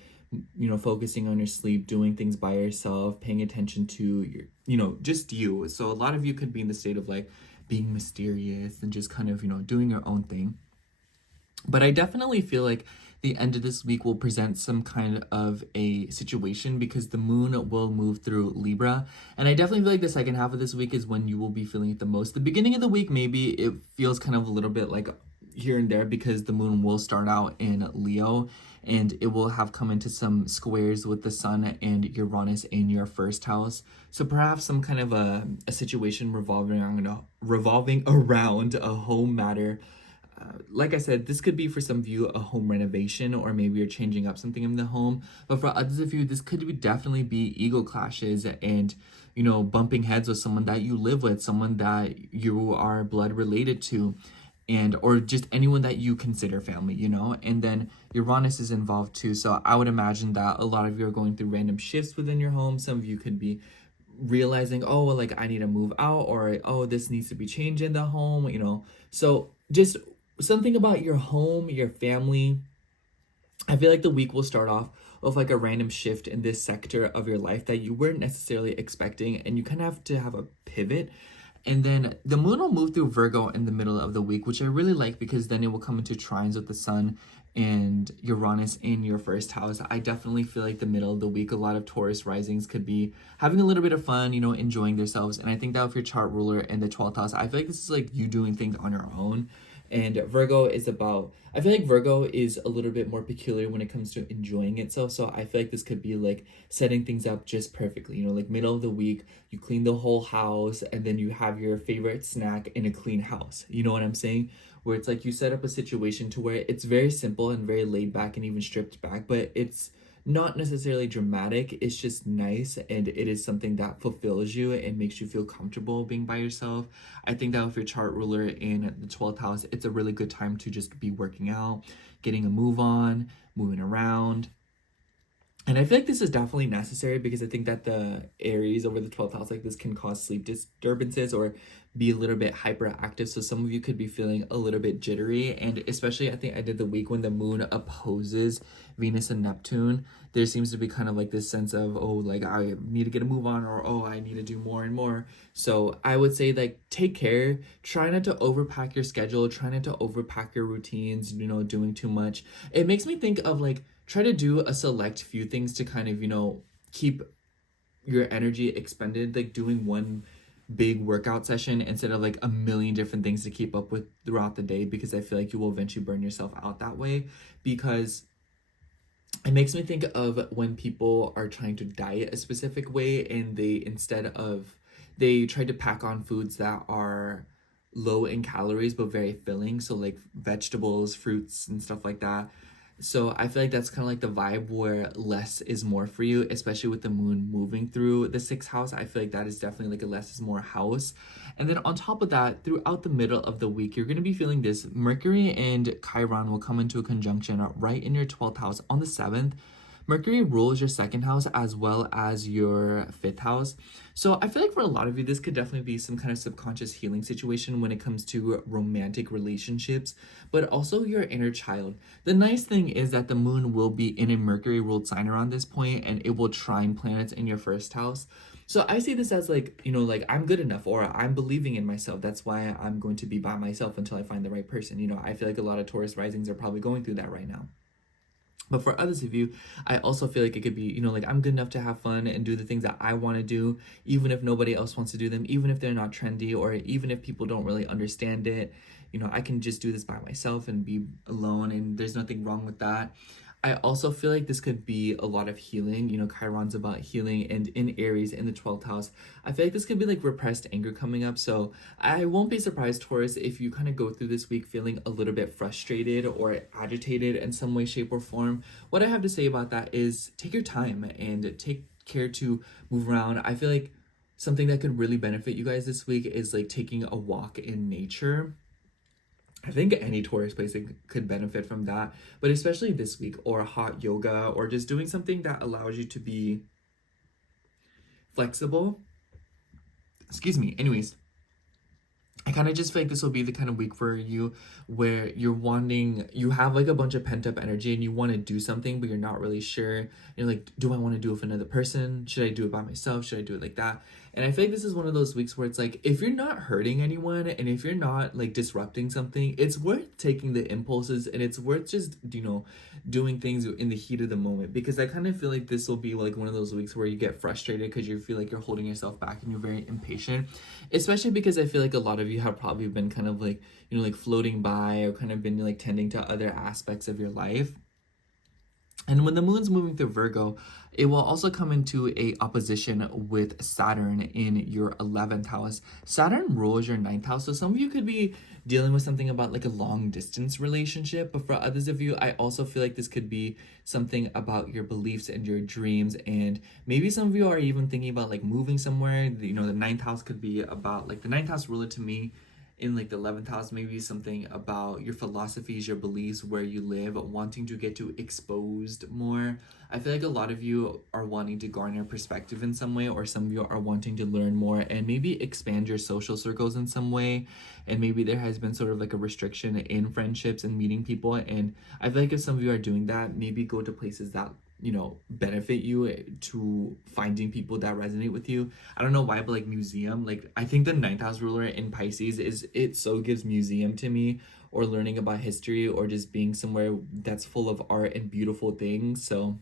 focusing on your sleep, doing things by yourself, paying attention to your, just you. So a lot of you could be in the state of like being mysterious and just kind of, doing your own thing. But I definitely feel like the end of this week will present some kind of a situation because the moon will move through Libra. And I definitely feel like the second half of this week is when you will be feeling it the most. The beginning of the week, maybe it feels kind of a little bit like here and there because the moon will start out in Leo and it will have come into some squares with the sun and Uranus in your first house. So perhaps some kind of a situation revolving around a home matter. Like I said, this could be for some of you a home renovation, or maybe you're changing up something in the home. But for others of you, this could definitely be ego clashes and, bumping heads with someone that you live with, someone that you are blood related to, and or just anyone that you consider family, And then Uranus is involved too. So I would imagine that a lot of you are going through random shifts within your home. Some of you could be realizing, oh, well, like I need to move out, or oh, this needs to be changed in the home, So just something about your home, your family. I feel like the week will start off with like a random shift in this sector of your life that you weren't necessarily expecting, and you kind of have to have a pivot. And then the moon will move through Virgo in the middle of the week, which I really like because then it will come into trines with the sun and Uranus in your first house. I definitely feel like the middle of the week, a lot of Taurus risings could be having a little bit of fun, enjoying themselves. And I think that with your chart ruler in the 12th house, I feel like this is like you doing things on your own. And Virgo is about, I feel like Virgo is a little bit more peculiar when it comes to enjoying itself. So I feel like this could be like setting things up just perfectly, like middle of the week, you clean the whole house and then you have your favorite snack in a clean house. You know what I'm saying? Where it's like you set up a situation to where it's very simple and very laid back and even stripped back, but it's not necessarily dramatic. It's just nice, and it is something that fulfills you and makes you feel comfortable being by yourself. I think that with your chart ruler in the 12th house, it's a really good time to just be working out, getting a move on, moving around. And I feel like this is definitely necessary because I think that the Aries over the 12th house like this can cause sleep disturbances or be a little bit hyperactive. So some of you could be feeling a little bit jittery. And especially I think I did the week when the moon opposes Venus and Neptune. There seems to be kind of like this sense of, oh, like I need to get a move on, or oh, I need to do more and more. So I would say like take care. Try not to overpack your schedule. Try not to overpack your routines, doing too much. It makes me think of like, try to do a select few things to kind of, keep your energy expended, like doing one big workout session instead of like a million different things to keep up with throughout the day, because I feel like you will eventually burn yourself out that way. Because it makes me think of when people are trying to diet a specific way and they try to pack on foods that are low in calories but very filling, so like vegetables, fruits and stuff like that. So I feel like that's kind of like the vibe where less is more for you, especially with the moon moving through the 6th house. I feel like that is definitely like a less is more house. And then on top of that, throughout the middle of the week, you're going to be feeling this. Mercury and Chiron will come into a conjunction right in your 12th house on the 7th. Mercury rules your 2nd house as well as your 5th house. So I feel like for a lot of you, this could definitely be some kind of subconscious healing situation when it comes to romantic relationships, but also your inner child. The nice thing is that the moon will be in a Mercury ruled sign around this point, and it will trine planets in your 1st house. So I see this as like, like I'm good enough, or I'm believing in myself. That's why I'm going to be by myself until I find the right person. I feel like a lot of Taurus risings are probably going through that right now. But for others of you, I also feel like it could be, like I'm good enough to have fun and do the things that I want to do, even if nobody else wants to do them, even if they're not trendy, or even if people don't really understand it. I can just do this by myself and be alone, and there's nothing wrong with that. I also feel like this could be a lot of healing. You know, Chiron's about healing, and in Aries, in the 12th house, I feel like this could be like repressed anger coming up. So I won't be surprised, Taurus, if you kind of go through this week feeling a little bit frustrated or agitated in some way, shape, or form. What I have to say about that is take your time and take care to move around. I feel like something that could really benefit you guys this week is like taking a walk in nature. I think any Taurus placing could benefit from that, but especially this week, or hot yoga, or just doing something that allows you to be flexible. Excuse me. Anyways, I kind of just feel like this will be the kind of week for you where you have like a bunch of pent up energy and you want to do something, but you're not really sure. You're like, do I want to do it with another person? Should I do it by myself? Should I do it like that? And I feel like this is one of those weeks where it's like, if you're not hurting anyone and if you're not like disrupting something, it's worth taking the impulses, and it's worth just, doing things in the heat of the moment. Because I kind of feel like this will be like one of those weeks where you get frustrated because you feel like you're holding yourself back and you're very impatient. Especially because I feel like a lot of you have probably been kind of like, like floating by, or kind of been like tending to other aspects of your life. And when the moon's moving through Virgo, it will also come into a opposition with Saturn in your 11th house. Saturn rules your 9th house. So some of you could be dealing with something about like a long distance relationship. But for others of you, I also feel like this could be something about your beliefs and your dreams. And maybe some of you are even thinking about like moving somewhere. The 9th house could be about like the 9th house ruler to me in like the 11th house, maybe something about your philosophies, your beliefs, where you live, wanting to get to exposed more. I feel like a lot of you are wanting to garner perspective in some way, or some of you are wanting to learn more and maybe expand your social circles in some way. And maybe there has been sort of like a restriction in friendships and meeting people. And I feel like if some of you are doing that, maybe go to places that benefit you, to finding people that resonate with you. I don't know why, but like museum, like I think the 9th house ruler in Pisces it so gives museum to me, or learning about history, or just being somewhere that's full of art and beautiful things. So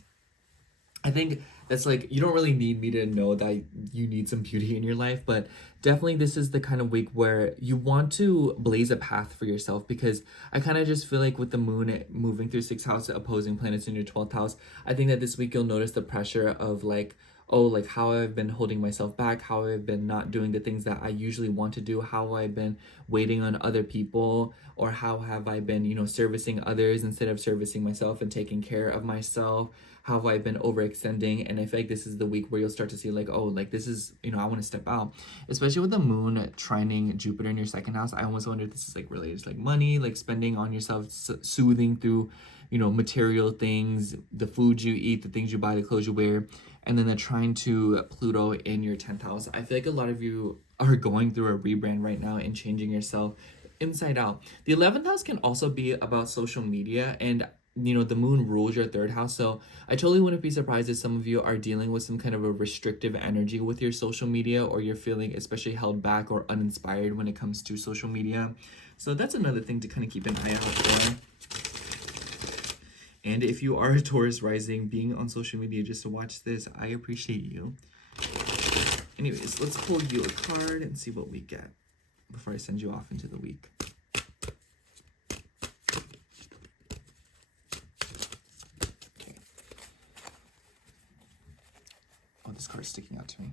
I think that's like, you don't really need me to know that you need some beauty in your life, but definitely this is the kind of week where you want to blaze a path for yourself. Because I kind of just feel like with the moon moving through 6th house, opposing planets in your 12th house, I think that this week you'll notice the pressure of like, oh, like how I've been holding myself back, how I've been not doing the things that I usually want to do, how I've been waiting on other people, or how have I been, servicing others instead of servicing myself and taking care of myself. How have I been overextending? And I feel like this is the week where you'll start to see like, oh, like this is, I want to step out. Especially with the moon trining Jupiter in your 2nd house. I almost wonder if this is like related to like money, like spending on yourself, soothing through, material things, the food you eat, the things you buy, the clothes you wear. And then the trine to Pluto in your 10th house. I feel like a lot of you are going through a rebrand right now and changing yourself inside out. The 11th house can also be about social media, and the moon rules your 3rd house. So I totally wouldn't be surprised if some of you are dealing with some kind of a restrictive energy with your social media, or you're feeling especially held back or uninspired when it comes to social media. So that's another thing to kind of keep an eye out for. And if you are a Taurus rising, being on social media just to watch this, I appreciate you. Anyways, let's pull you a card and see what we get before I send you off into the week. Okay. Oh, this card's sticking out to me.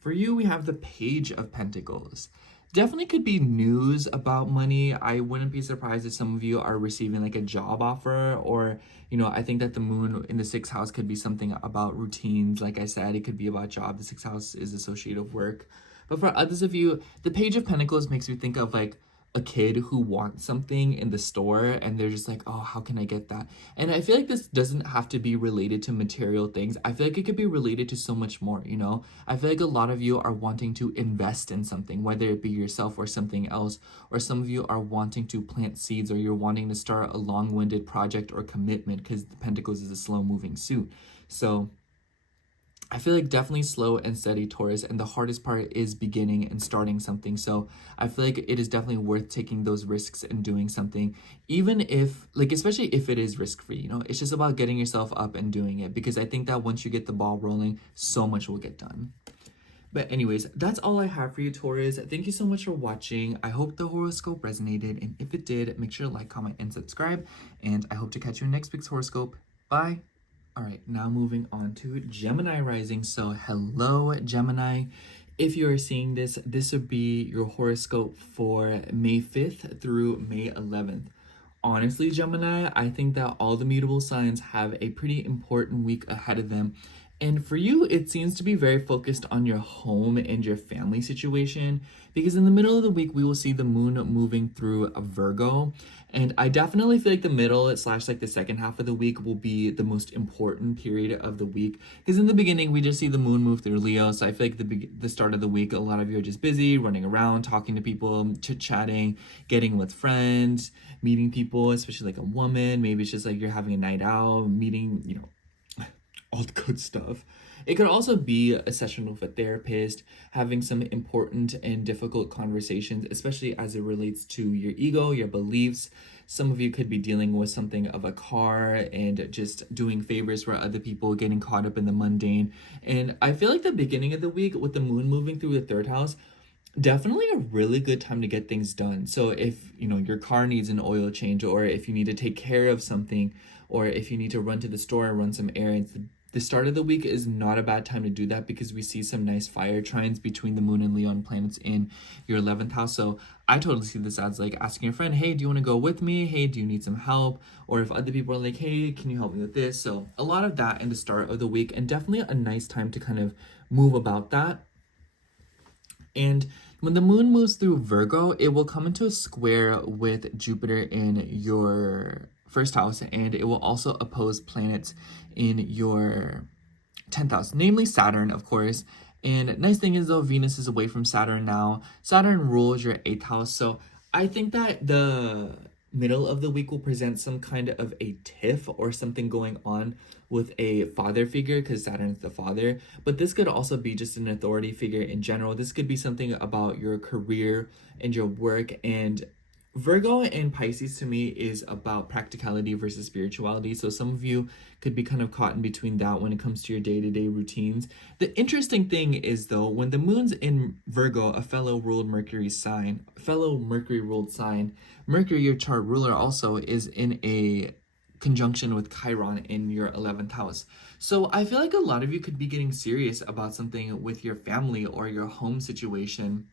For you, we have the Page of Pentacles. Definitely could be news about money. I wouldn't be surprised if some of you are receiving like a job offer, or, I think that the moon in the 6th house could be something about routines. Like I said, it could be about job. The 6th house is associated with work. But for others of you, the Page of Pentacles makes me think of like a kid who wants something in the store and they're just like, oh, how can I get that? And I feel like this doesn't have to be related to material things. I feel like it could be related to so much more, I feel like a lot of you are wanting to invest in something, whether it be yourself or something else, or some of you are wanting to plant seeds, or you're wanting to start a long-winded project or commitment, because the Pentacles is a slow-moving suit. So I feel like definitely slow and steady, Taurus, and the hardest part is beginning and starting something. So I feel like it is definitely worth taking those risks and doing something, even if, like, especially if it is risk-free, it's just about getting yourself up and doing it, because I think that once you get the ball rolling, so much will get done. But anyways, that's all I have for you, Taurus. Thank you so much for watching. I hope the horoscope resonated, and if it did, make sure to like, comment, and subscribe. And I hope to catch you in next week's horoscope. Bye. All right, now moving on to Gemini rising. So hello, Gemini. If you are seeing this, this would be your horoscope for May 5th through May 11th. Honestly, Gemini, I think that all the mutable signs have a pretty important week ahead of them. And for you, it seems to be very focused on your home and your family situation, because in the middle of the week, we will see the moon moving through a Virgo. And I definitely feel like the middle / like the second half of the week will be the most important period of the week, because in the beginning, we just see the moon move through Leo. So I feel like the start of the week, a lot of you are just busy, running around, talking to people, chit-chatting, getting with friends, meeting people, especially like a woman. Maybe it's just like you're having a night out, meeting, all the good stuff. It could also be a session with a therapist, having some important and difficult conversations, especially as it relates to your ego, your beliefs. Some of you could be dealing with something of a car and just doing favors for other people, getting caught up in the mundane. And I feel like the beginning of the week with the moon moving through the third house, definitely a really good time to get things done. So if your car needs an oil change, or if you need to take care of something, or if you need to run to the store and run some errands, the start of the week is not a bad time to do that, because we see some nice fire trines between the moon and Leon planets in your 11th house. So I totally see this as like asking your friend, hey, do you want to go with me? Hey, do you need some help? Or if other people are like, hey, can you help me with this? So a lot of that in the start of the week, and definitely a nice time to kind of move about that. And when the moon moves through Virgo, it will come into a square with Jupiter in your first house, and it will also oppose planets in your 10th house, namely Saturn, of course. And nice thing is, though, Venus is away from Saturn now. Saturn rules your 8th house. So I think that the middle of the week will present some kind of a tiff or something going on with a father figure, because Saturn's the father. But this could also be just an authority figure in general. This could be something about your career and your work. And Virgo and Pisces to me is about practicality versus spirituality. So some of you could be kind of caught in between that when it comes to your day-to-day routines. The interesting thing is, though, when the moon's in Virgo, a fellow Mercury ruled sign, Mercury, your chart ruler, also is in a conjunction with Chiron in your 11th house. So I feel like a lot of you could be getting serious about something with your family or your home situation.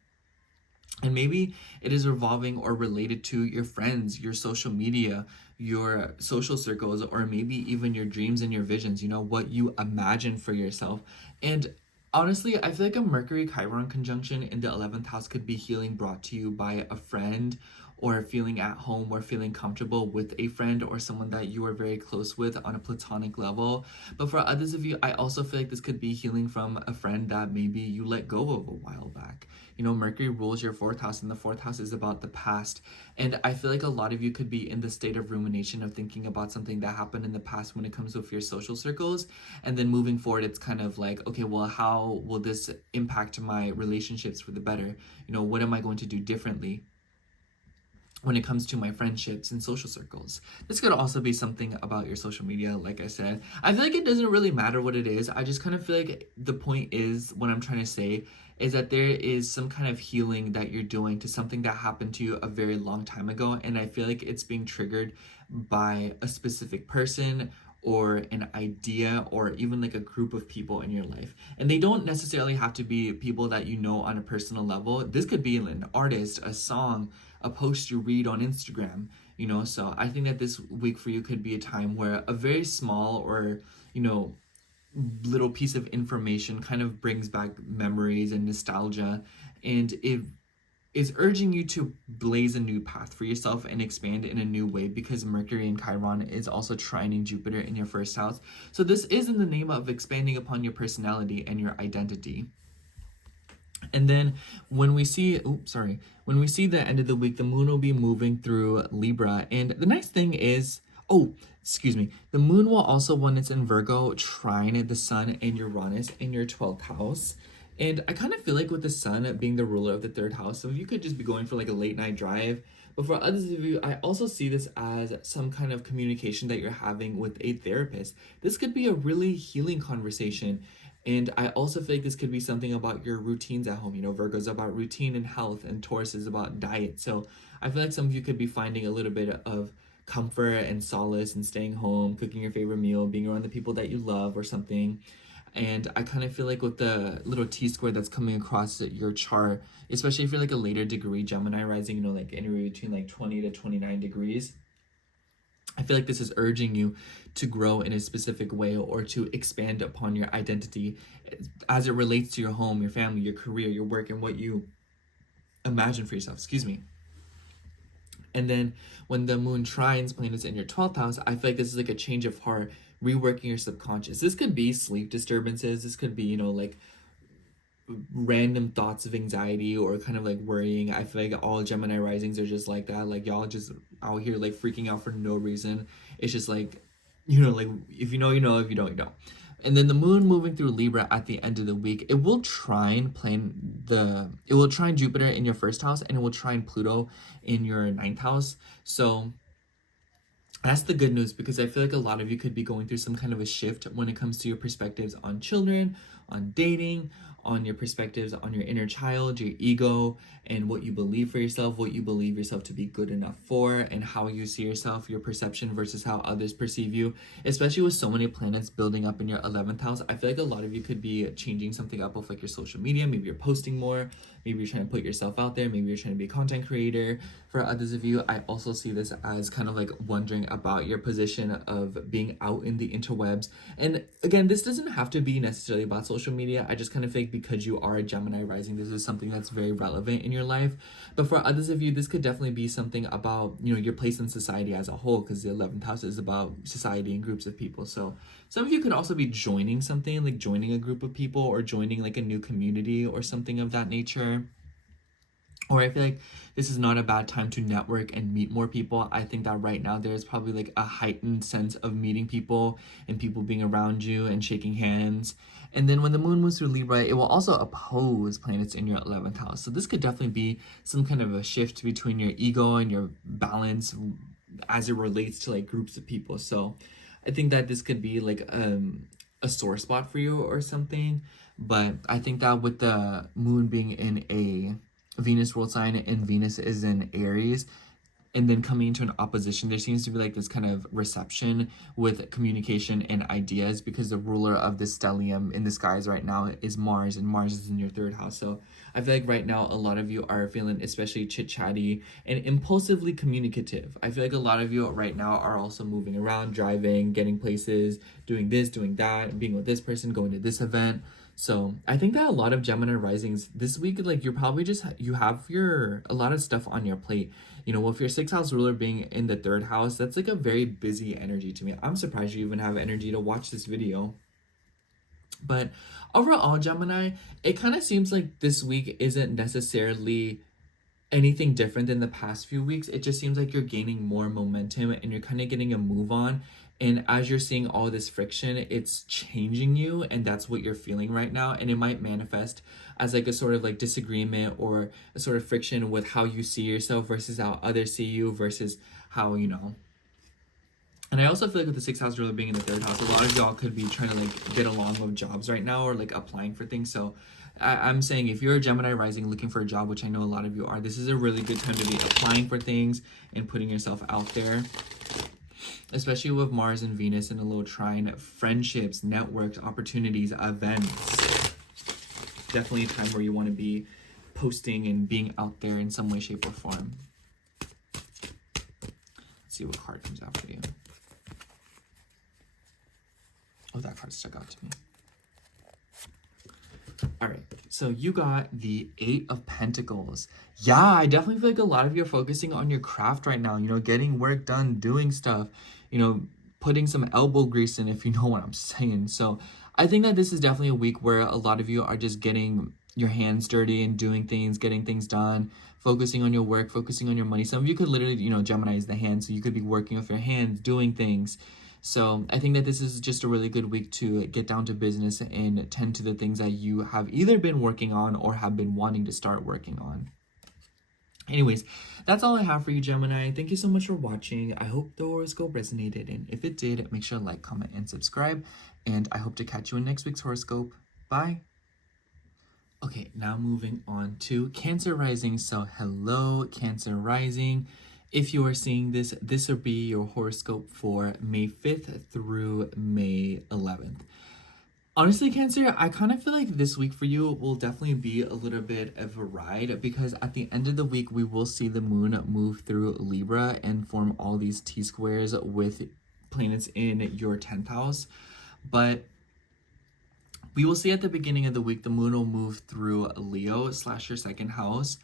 And maybe it is revolving or related to your friends, your social media, your social circles, or maybe even your dreams and your visions, what you imagine for yourself. And honestly, I feel like a Mercury Chiron conjunction in the 11th house could be healing brought to you by a friend, or feeling at home or feeling comfortable with a friend or someone that you are very close with on a platonic level. But for others of you, I also feel like this could be healing from a friend that maybe you let go of a while back. Mercury rules your 4th house, and the 4th house is about the past. And I feel like a lot of you could be in the state of rumination of thinking about something that happened in the past when it comes with your social circles. And then moving forward, it's kind of like, okay, well, how will this impact my relationships for the better? What am I going to do differently when it comes to my friendships and social circles? This could also be something about your social media, like I said. I feel like it doesn't really matter what it is. I just kind of feel like the point is, what I'm trying to say is that there is some kind of healing that you're doing to something that happened to you a very long time ago. And I feel like it's being triggered by a specific person or an idea, or even like a group of people in your life. And they don't necessarily have to be people that you know on a personal level. This could be an artist, a song, a post you read on Instagram, So I think that this week for you could be a time where a very small or, little piece of information kind of brings back memories and nostalgia, and it is urging you to blaze a new path for yourself and expand in a new way, because Mercury and Chiron is also trining Jupiter in your 1st house. So this is in the name of expanding upon your personality and your identity. And then when we see the end of the week, the moon will be moving through Libra. And the nice thing is, the moon will also, when it's in Virgo, trine the sun and Uranus in your 12th house. And I kind of feel like with the sun being the ruler of the 3rd house, so you could just be going for like a late night drive. But for others of you, I also see this as some kind of communication that you're having with a therapist. This could be a really healing conversation. And I also feel like this could be something about your routines at home. You know, Virgo's about routine and health, and Taurus is about diet. So I feel like some of you could be finding a little bit of comfort and solace in staying home, cooking your favorite meal, being around the people that you love or something. And I kind of feel like with the little T-square that's coming across your chart, especially if you're like a later degree Gemini rising, you know, like anywhere between like 20 to 29 degrees, I feel like this is urging you to grow in a specific way or to expand upon your identity as it relates to your home, your family, your career, your work, and what you imagine for yourself. Excuse me. And then when the moon trines planets in your 12th house, I feel like this is like a change of heart, reworking your subconscious. This could be sleep disturbances. This could be, you know, like random thoughts of anxiety or kind of like worrying. I feel like all Gemini risings are just like that. Like y'all just out here like freaking out for no reason. It's just like, you know, like if you know, you know, if you don't, you don't. And then the moon moving through Libra at the end of the week, it will trine Jupiter in your first house, and it will trine Pluto in your ninth house. So that's the good news, because I feel like a lot of you could be going through some kind of a shift when it comes to your perspectives on children, on dating, on your perspectives on your inner child, your ego, and what you believe for yourself, what you believe yourself to be good enough for, and how you see yourself, your perception versus how others perceive you. Especially with so many planets building up in your 11th house, I feel like a lot of you could be changing something up with like your social media. Maybe you're posting more, maybe you're trying to put yourself out there, maybe you're trying to be a content creator. For others of you, I also see this as kind of like wondering about your position of being out in the interwebs. And again, this doesn't have to be necessarily about social media. I just kind of think because you are a Gemini rising, this is something that's very relevant in your life. But for others of you, this could definitely be something about, you know, your place in society as a whole, because the 11th house is about society and groups of people. So some of you could also be joining something, like joining a group of people or joining like a new community or something of that nature. Or I feel like this is not a bad time to network and meet more people. I think that right now there's probably like a heightened sense of meeting people and people being around you and shaking hands. And then when the moon moves through Libra, it will also oppose planets in your 11th house. So this could definitely be some kind of a shift between your ego and your balance as it relates to like groups of people. So I think that this could be like a sore spot for you or something. But I think that with the moon being in a Venus world sign and Venus is in Aries, and then coming into an opposition, there seems to be like this kind of reception with communication and ideas, because the ruler of the stellium in the skies right now is Mars, and Mars is in your third house. So I feel like right now a lot of you are feeling especially chit-chatty and impulsively communicative. I feel like a lot of you right now are also moving around, driving, getting places, doing this, doing that, being with this person, going to this event. So I think that a lot of Gemini risings this week, like you're probably just, you have a lot of stuff on your plate. You know, with your 6th house ruler being in the 3rd house, that's like a very busy energy to me. I'm surprised you even have energy to watch this video. But overall, Gemini, it kind of seems like this week isn't necessarily anything different than the past few weeks. It just seems like you're gaining more momentum and you're kind of getting a move on. And as you're seeing all this friction, it's changing you, and that's what you're feeling right now. And it might manifest as like a sort of like disagreement or a sort of friction with how you see yourself versus how others see you versus how, you know. And I also feel like with the 6th house ruler being in the 3rd house, a lot of y'all could be trying to like get along with jobs right now or like applying for things. So I'm saying if you're a Gemini rising looking for a job, which I know a lot of you are, this is a really good time to be applying for things and putting yourself out there. Especially with Mars and Venus in a little trine, friendships, networks, opportunities, events. Definitely a time where you want to be posting and being out there in some way, shape, or form. Let's see what card comes out for you. Oh, that card stuck out to me. All right, so you got the 8 of Pentacles. Yeah, I definitely feel like a lot of you are focusing on your craft right now, you know, getting work done, doing stuff, you know, putting some elbow grease in, if you know what I'm saying. So I think that this is definitely a week where a lot of you are just getting your hands dirty and doing things, getting things done, focusing on your work, focusing on your money. Some of you could literally, you know, Gemini is the hand, so you could be working with your hands, doing things. So I think that this is just a really good week to get down to business and tend to the things that you have either been working on or have been wanting to start working on. Anyways, that's all I have for you, Gemini. Thank you so much for watching. I hope the horoscope resonated, and if it did, make sure to like, comment, and subscribe. And I hope to catch you in next week's horoscope. Bye. Okay, now moving on to Cancer rising. So hello, Cancer rising. If you are seeing this, this will be your horoscope for May 5th through May 11th. Honestly, Cancer, I kind of feel like this week for you will definitely be a little bit of a ride, because at the end of the week, we will see the moon move through Libra and form all these T-squares with planets in your 10th house. But we will see at the beginning of the week, the moon will move through Leo / your 2nd house.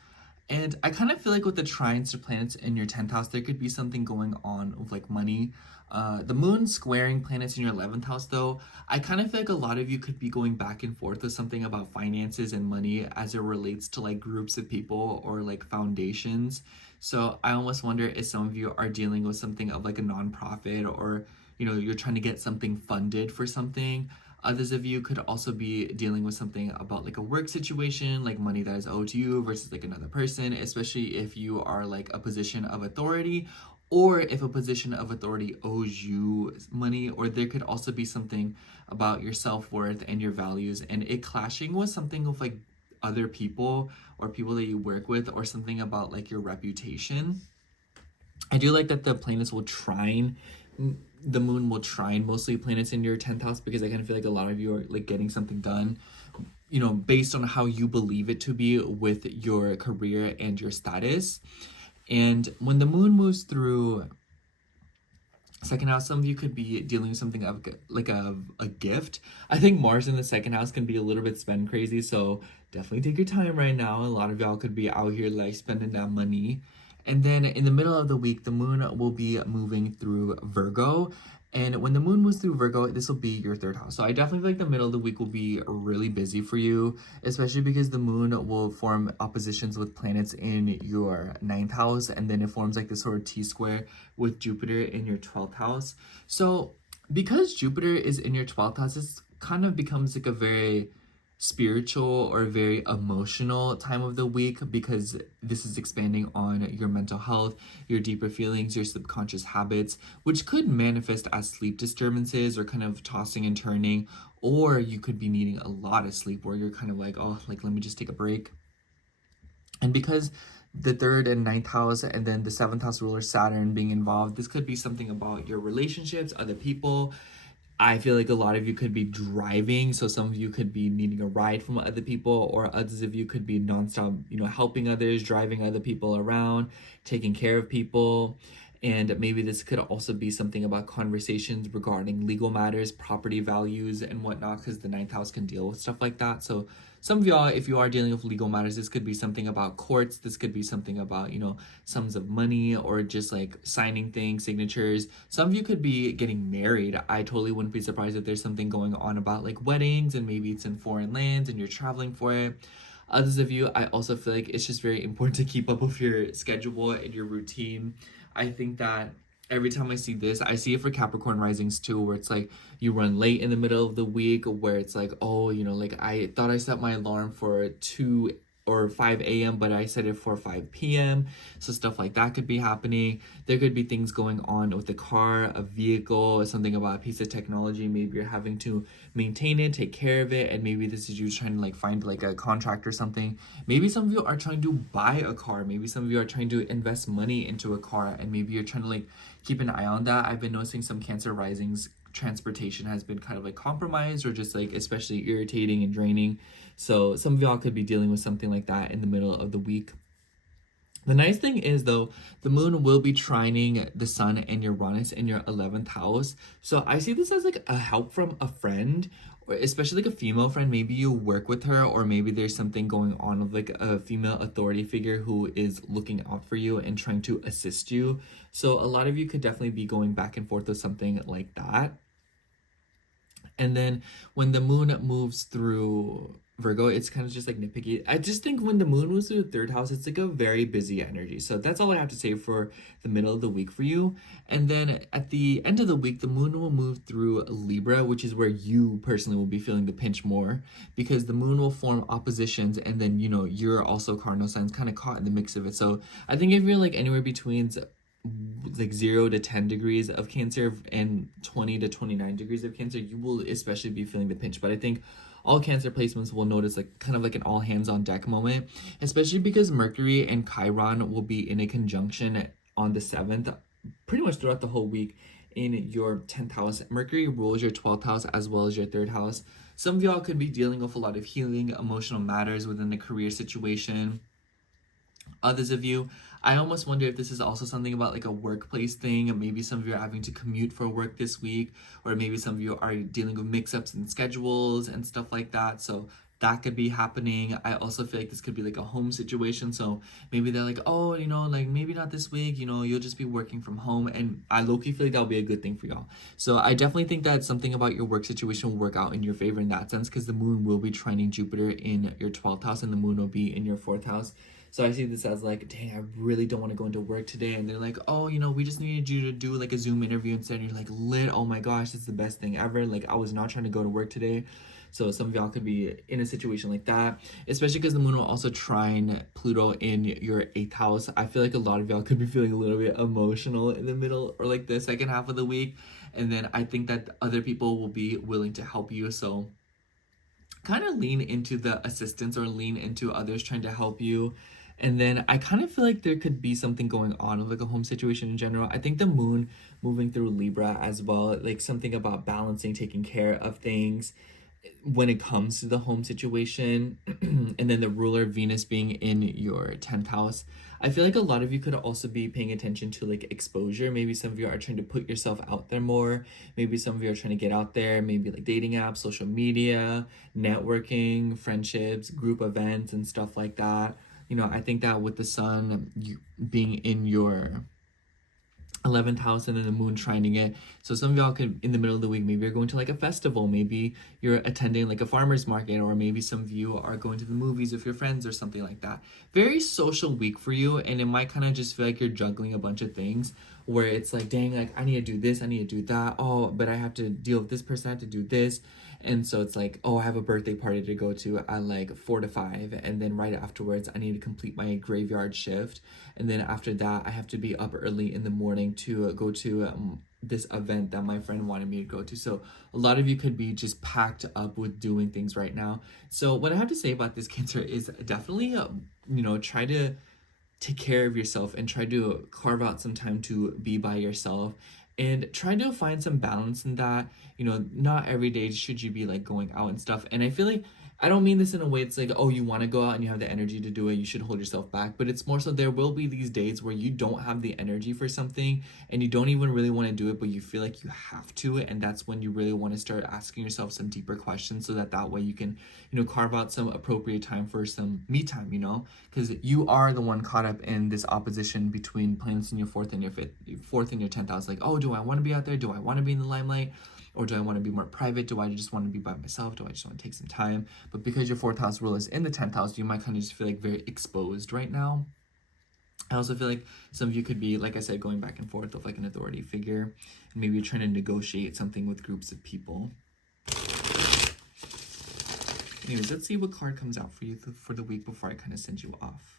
And I kind of feel like with the trines to planets in your 10th house, there could be something going on with like money. The moon squaring planets in your 11th house, though, I kind of feel like a lot of you could be going back and forth with something about finances and money as it relates to like groups of people or like foundations. So I almost wonder if some of you are dealing with something of like a nonprofit, or, you know, you're trying to get something funded for something. Others of you could also be dealing with something about like a work situation, like money that is owed to you versus like another person, especially if you are like a position of authority, or if a position of authority owes you money. Or there could also be something about your self-worth and your values and it clashing with something with like other people or people that you work with, or something about like your reputation. I do like that the planets will trine, the moon will trine mostly planets in your 10th house, because I kind of feel like a lot of you are like getting something done, you know, based on how you believe it to be with your career and your status. And when the moon moves through 2nd house, some of you could be dealing with something of like a gift. I think Mars in the 2nd house can be a little bit spend crazy, so definitely take your time right now. A lot of y'all could be out here like spending that money. And then in the middle of the week, the moon will be moving through Virgo. And when the moon moves through Virgo, this will be your 3rd house. So I definitely feel like the middle of the week will be really busy for you, especially because the moon will form oppositions with planets in your 9th house. And then it forms like this sort of T-square with Jupiter in your 12th house. So because Jupiter is in your 12th house, this kind of becomes like a very spiritual or very emotional time of the week, because this is expanding on your mental health, your deeper feelings, your subconscious habits, which could manifest as sleep disturbances or kind of tossing and turning, or you could be needing a lot of sleep where you're kind of like, oh, like let me just take a break. And because the 3rd and 9th house and then the 7th house ruler Saturn being involved, this could be something about your relationships, other people. I feel like a lot of you could be driving, so some of you could be needing a ride from other people, or others of you could be nonstop, you know, helping others, driving other people around, taking care of people. And maybe this could also be something about conversations regarding legal matters, property values, and whatnot, because the 9th house can deal with stuff like that. So some of y'all, if you are dealing with legal matters, this could be something about courts. This could be something about, you know, sums of money, or just like signing things, signatures. Some of you could be getting married. I totally wouldn't be surprised if there's something going on about like weddings, and maybe it's in foreign lands and you're traveling for it. Others of you, I also feel like it's just very important to keep up with your schedule and your routine. I think that every time I see this, I see it for Capricorn risings too, where it's like you run late in the middle of the week, where it's like, oh, you know, like I thought I set my alarm for 2 or 5 a.m., but I set it for 5 p.m. So stuff like that could be happening. There could be things going on with the car, a vehicle, something about a piece of technology. Maybe you're having to maintain it, take care of it, and maybe this is you trying to like find like a contract or something. Maybe some of you are trying to buy a car. Maybe some of you are trying to invest money into a car, and maybe you're trying to like keep an eye on that. I've been noticing some Cancer risings transportation has been kind of like compromised, or just like especially irritating and draining. So some of y'all could be dealing with something like that in the middle of the week. The nice thing is, though, the moon will be trining the sun and Uranus in your 11th house. So I see this as like a help from a friend, or especially like a female friend. Maybe you work with her, or maybe there's something going on with like a female authority figure who is looking out for you and trying to assist you. So a lot of you could definitely be going back and forth with something like that. And then when the moon moves through Virgo, it's kind of just like nitpicky. I just think when the moon moves through the 3rd house, it's like a very busy energy. So that's all I have to say for the middle of the week for you. And then at the end of the week, the moon will move through Libra, which is where you personally will be feeling the pinch more, because the moon will form oppositions, and then, you know, you're also cardinal signs kind of caught in the mix of it. So I think if you're like anywhere between like 0 to 10 degrees of Cancer and 20 to 29 degrees of Cancer, you will especially be feeling the pinch. But I think all Cancer placements will notice like kind of like an all hands on deck moment, especially because Mercury and Chiron will be in a conjunction on the 7th, pretty much throughout the whole week in your 10th house. Mercury rules your 12th house as well as your 3rd house. Some of y'all could be dealing with a lot of healing, emotional matters within the career situation. Others of you, I almost wonder if this is also something about like a workplace thing. Maybe some of you are having to commute for work this week, or maybe some of you are dealing with mix-ups in schedules and stuff like that. So that could be happening. I also feel like this could be like a home situation. So maybe they're like, oh, you know, like maybe not this week, you know, you'll just be working from home. And I low-key feel like that'll be a good thing for y'all. So I definitely think that something about your work situation will work out in your favor in that sense, because the moon will be trining Jupiter in your 12th house and the moon will be in your 4th house. So I see this as like, dang, I really don't want to go into work today. And they're like, oh, you know, we just needed you to do like a Zoom interview instead. And you're like, lit, oh my gosh, it's the best thing ever. Like, I was not trying to go to work today. So some of y'all could be in a situation like that, especially because the moon will also trine Pluto in your 8th house. I feel like a lot of y'all could be feeling a little bit emotional in the middle or like the second half of the week. And then I think that other people will be willing to help you. So kind of lean into the assistance or lean into others trying to help you. And then I kind of feel like there could be something going on with like a home situation in general. I think the moon moving through Libra as well, like something about balancing, taking care of things when it comes to the home situation. And then the ruler Venus being in your 10th house. I feel like a lot of you could also be paying attention to like exposure. Maybe some of you are trying to put yourself out there more. Maybe some of you are trying to get out there, maybe like dating apps, social media, networking, friendships, group events, and stuff like that. You know, I think that with the sun being in your 11th house and then the moon trining it, so some of y'all could in the middle of the week, maybe you're going to like a festival, maybe you're attending like a farmer's market, or maybe some of you are going to the movies with your friends or something like that. Very social week for you, and it might kind of just feel like you're juggling a bunch of things where it's like, dang, like I need to do this, I need to do that, oh, but I have to deal with this person, I have to do this. And so it's like, oh, I have a birthday party to go to at like 4 to 5. And then right afterwards, I need to complete my graveyard shift. And then after that, I have to be up early in the morning to go to this event that my friend wanted me to go to. So a lot of you could be just packed up with doing things right now. So what I have to say about this, Cancer, is definitely, you know, try to take care of yourself and try to carve out some time to be by yourself. And try to find some balance in that. You know, not every day should you be like going out and stuff. And I feel like, I don't mean this in a way it's like, oh, you want to go out and you have the energy to do it, you should hold yourself back. But it's more so there will be these days where you don't have the energy for something and you don't even really want to do it, but you feel like you have to. And that's when you really want to start asking yourself some deeper questions, so that way you can, you know, carve out some appropriate time for some me time, you know, because you are the one caught up in this opposition between planets in your 4th and your 10th house. Like, oh, do I want to be out there? Do I want to be in the limelight? Or do I want to be more private? Do I just want to be by myself? Do I just want to take some time? But because your 4th house rule is in the 10th house, you might kind of just feel like very exposed right now. I also feel like some of you could be, like I said, going back and forth with like an authority figure. And maybe you're trying to negotiate something with groups of people. Anyways, let's see what card comes out for you for the week before I kind of send you off.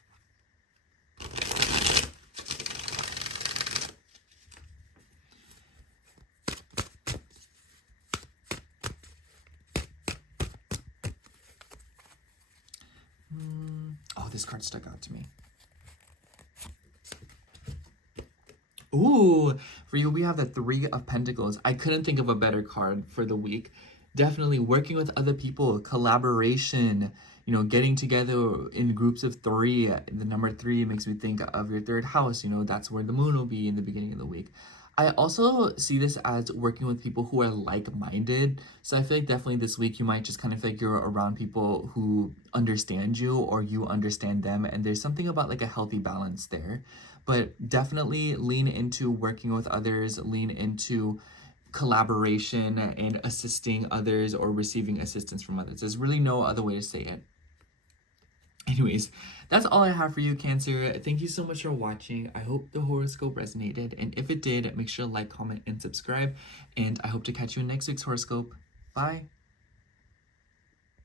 Oh, this card stuck out to me. Ooh, for you, we have the 3 of Pentacles. I couldn't think of a better card for the week. Definitely working with other people, collaboration, you know, getting together in groups of 3. The number 3 makes me think of your 3rd house. You know, that's where the moon will be in the beginning of the week. I also see this as working with people who are like-minded. So I feel like definitely this week you might just kind of feel like you're around people who understand you or you understand them. And there's something about like a healthy balance there. But definitely lean into working with others, lean into collaboration and assisting others or receiving assistance from others. There's really no other way to say it. Anyways, that's all I have for you, Cancer. Thank you so much for watching. I hope the horoscope resonated. And if it did, make sure to like, comment, and subscribe. And I hope to catch you in next week's horoscope. Bye.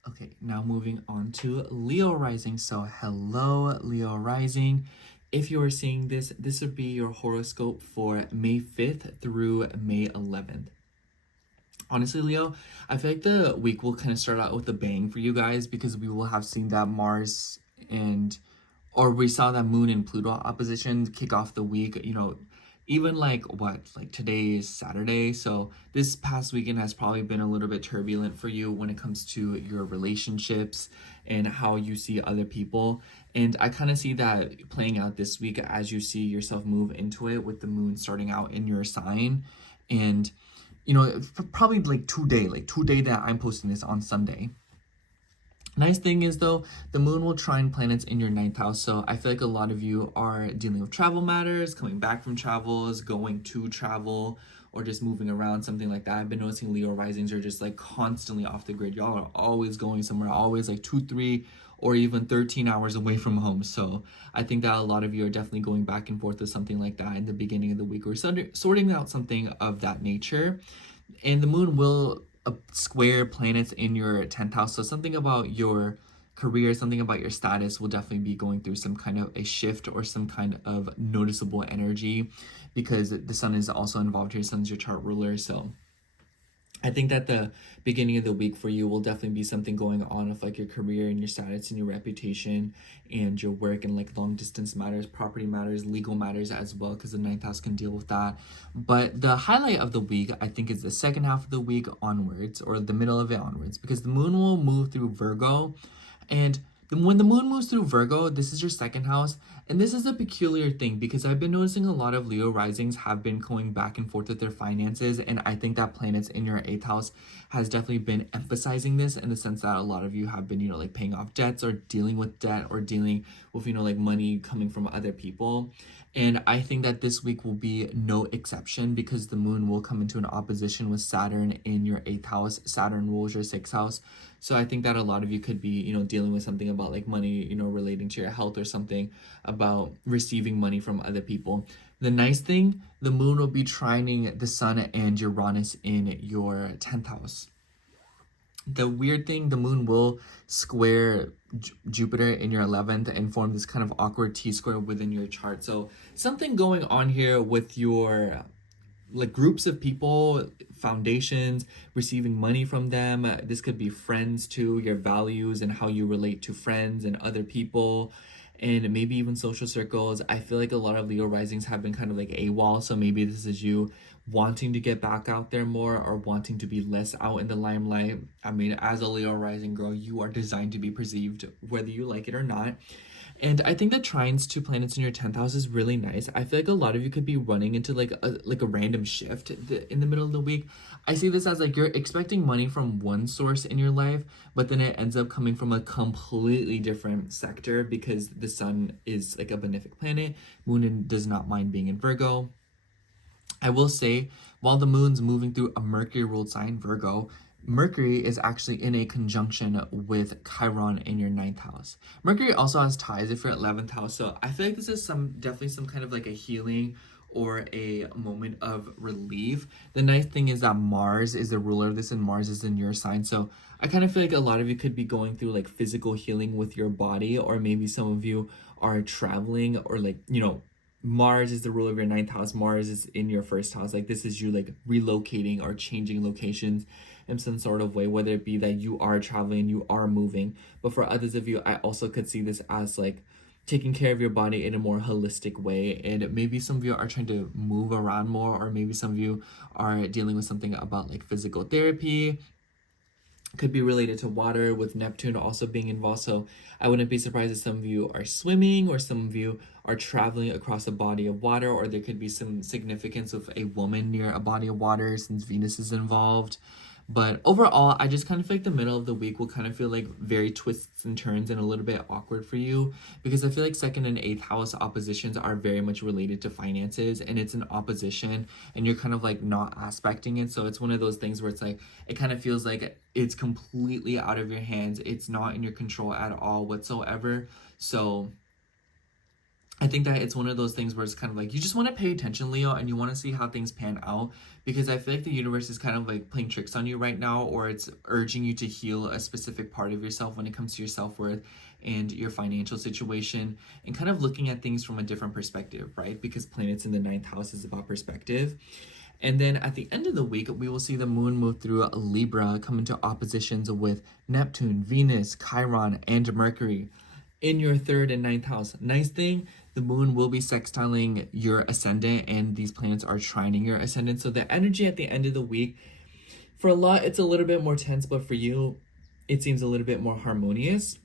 Okay, now moving on to Leo rising. So hello, Leo rising. if you are seeing this, this would be your horoscope for May 5th through May 11th. Honestly, Leo, I feel like the week will kind of start out with a bang for you guys because we will have seen that Mars and, or we saw that Moon and Pluto opposition kick off the week, you know, even like today is Saturday. So this past weekend has probably been a little bit turbulent for you when it comes to your relationships and how you see other people. And I kind of see that playing out this week as you see yourself move into it with the Moon starting out in your sign. And you know, probably like today that I'm posting this on Sunday. Nice thing is though, the Moon will trine planets in your 9th house. So I feel like a lot of you are dealing with travel matters, coming back from travels, going to travel, or just moving around, something like that. I've been noticing Leo risings are just like constantly off the grid. Y'all are always going somewhere, always like 2, 3, or even 13 hours away from home. So I think that a lot of you are definitely going back and forth with something like that in the beginning of the week. We're sorting out something of that nature. And the Moon will square planets in your 10th house. So something about your career, something about your status will definitely be going through some kind of a shift or some kind of noticeable energy because the Sun is also involved here. Sun's your chart ruler. So I think that the beginning of the week for you will definitely be something going on with like your career and your status and your reputation and your work and like long distance matters, property matters, legal matters as well, because the 9th house can deal with that. But the highlight of the week, I think, is the second half of the week onwards, or the middle of it onwards, because the Moon will move through Virgo. And when the Moon moves through Virgo, this is your 2nd house. And this is a peculiar thing because I've been noticing a lot of Leo risings have been going back and forth with their finances. And I think that planets in your 8th house has definitely been emphasizing this in the sense that a lot of you have been, you know, like paying off debts or dealing with debt or dealing with, you know, like money coming from other people. And I think that this week will be no exception because the Moon will come into an opposition with Saturn in your 8th house. Saturn rules your 6th house. So I think that a lot of you could be, you know, dealing with something about like money, you know, relating to your health or something about receiving money from other people. The nice thing, the Moon will be trining the Sun and Uranus in your 10th house. The weird thing, the Moon will square Jupiter in your 11th and form this kind of awkward T-square within your chart. So something going on here with your like groups of people, foundations, receiving money from them. This could be friends too, your values and how you relate to friends and other people, and maybe even social circles. I feel like a lot of Leo risings have been kind of like AWOL, so maybe this is you wanting to get back out there more or wanting to be less out in the limelight. I mean, as a Leo rising girl, you are designed to be perceived whether you like it or not. And I think that trines to planets in your 10th house is really nice. I feel like a lot of you could be running into like a random shift in the middle of the week. I see this as like you're expecting money from one source in your life, but then it ends up coming from a completely different sector because the Sun is like a benefic planet. Moon does not mind being in Virgo. I will say, while the Moon's moving through a Mercury ruled sign, Virgo, Mercury is actually in a conjunction with Chiron in your 9th house. Mercury also has ties if you're 11th house. So I feel like this is definitely some kind of like a healing or a moment of relief. The nice thing is that Mars is the ruler of this and Mars is in your sign. So I kind of feel like a lot of you could be going through like physical healing with your body, or maybe some of you are traveling, or like, you know, Mars is the ruler of your 9th house. Mars is in your 1st house. Like this is you like relocating or changing locations in some sort of way, whether it be that you are traveling, you are moving. But for others of you, I also could see this as like taking care of your body in a more holistic way. And maybe some of you are trying to move around more, or maybe some of you are dealing with something about like physical therapy. Could be related to water, with Neptune also being involved. So I wouldn't be surprised if some of you are swimming, or some of you are traveling across a body of water, or there could be some significance of a woman near a body of water since Venus is involved. But overall, I just kind of feel like the middle of the week will kind of feel like very twists and turns and a little bit awkward for you, because I feel like 2nd and 8th house oppositions are very much related to finances, and it's an opposition and you're kind of like not aspecting it. So it's one of those things where it's like, it kind of feels like it's completely out of your hands. It's not in your control at all whatsoever. So I think that it's one of those things where it's kind of like you just want to pay attention, Leo, and you want to see how things pan out, because I feel like the universe is kind of like playing tricks on you right now, or it's urging you to heal a specific part of yourself when it comes to your self-worth and your financial situation, and kind of looking at things from a different perspective, right? Because planets in the 9th house is about perspective. And then at the end of the week, we will see the moon move through Libra, come into oppositions with Neptune, Venus, Chiron, and Mercury in your 3rd and 9th house. Nice thing, the moon will be sextiling your ascendant, and these planets are trining your ascendant. So the energy at the end of the week, for a lot, it's a little bit more tense, but for you, it seems a little bit more harmonious.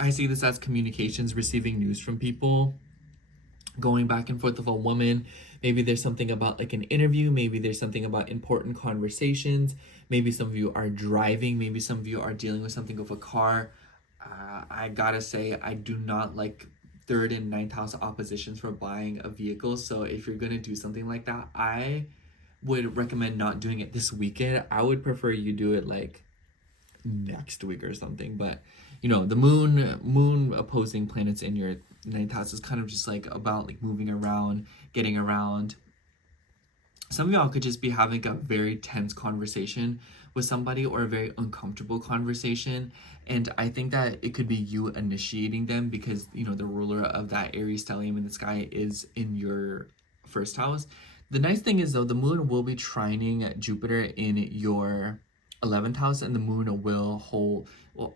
I see this as communications, receiving news from people, going back and forth with a woman. Maybe there's something about like an interview. Maybe there's something about important conversations. Maybe some of you are driving. Maybe some of you are dealing with something with a car. I gotta say, I do not like 3rd and 9th house oppositions for buying a vehicle. So if you're gonna do something like that, I would recommend not doing it this weekend. I would prefer you do it like next week or something. But you know, the moon opposing planets in your 9th house is kind of just like about like moving around, getting around. Some of y'all could just be having a very tense conversation with somebody, or a very uncomfortable conversation, and I think that it could be you initiating them, because you know the ruler of that Aries stellium in the sky is in your 1st house. The nice thing is though, the moon will be trining Jupiter in your 11th house, and the moon will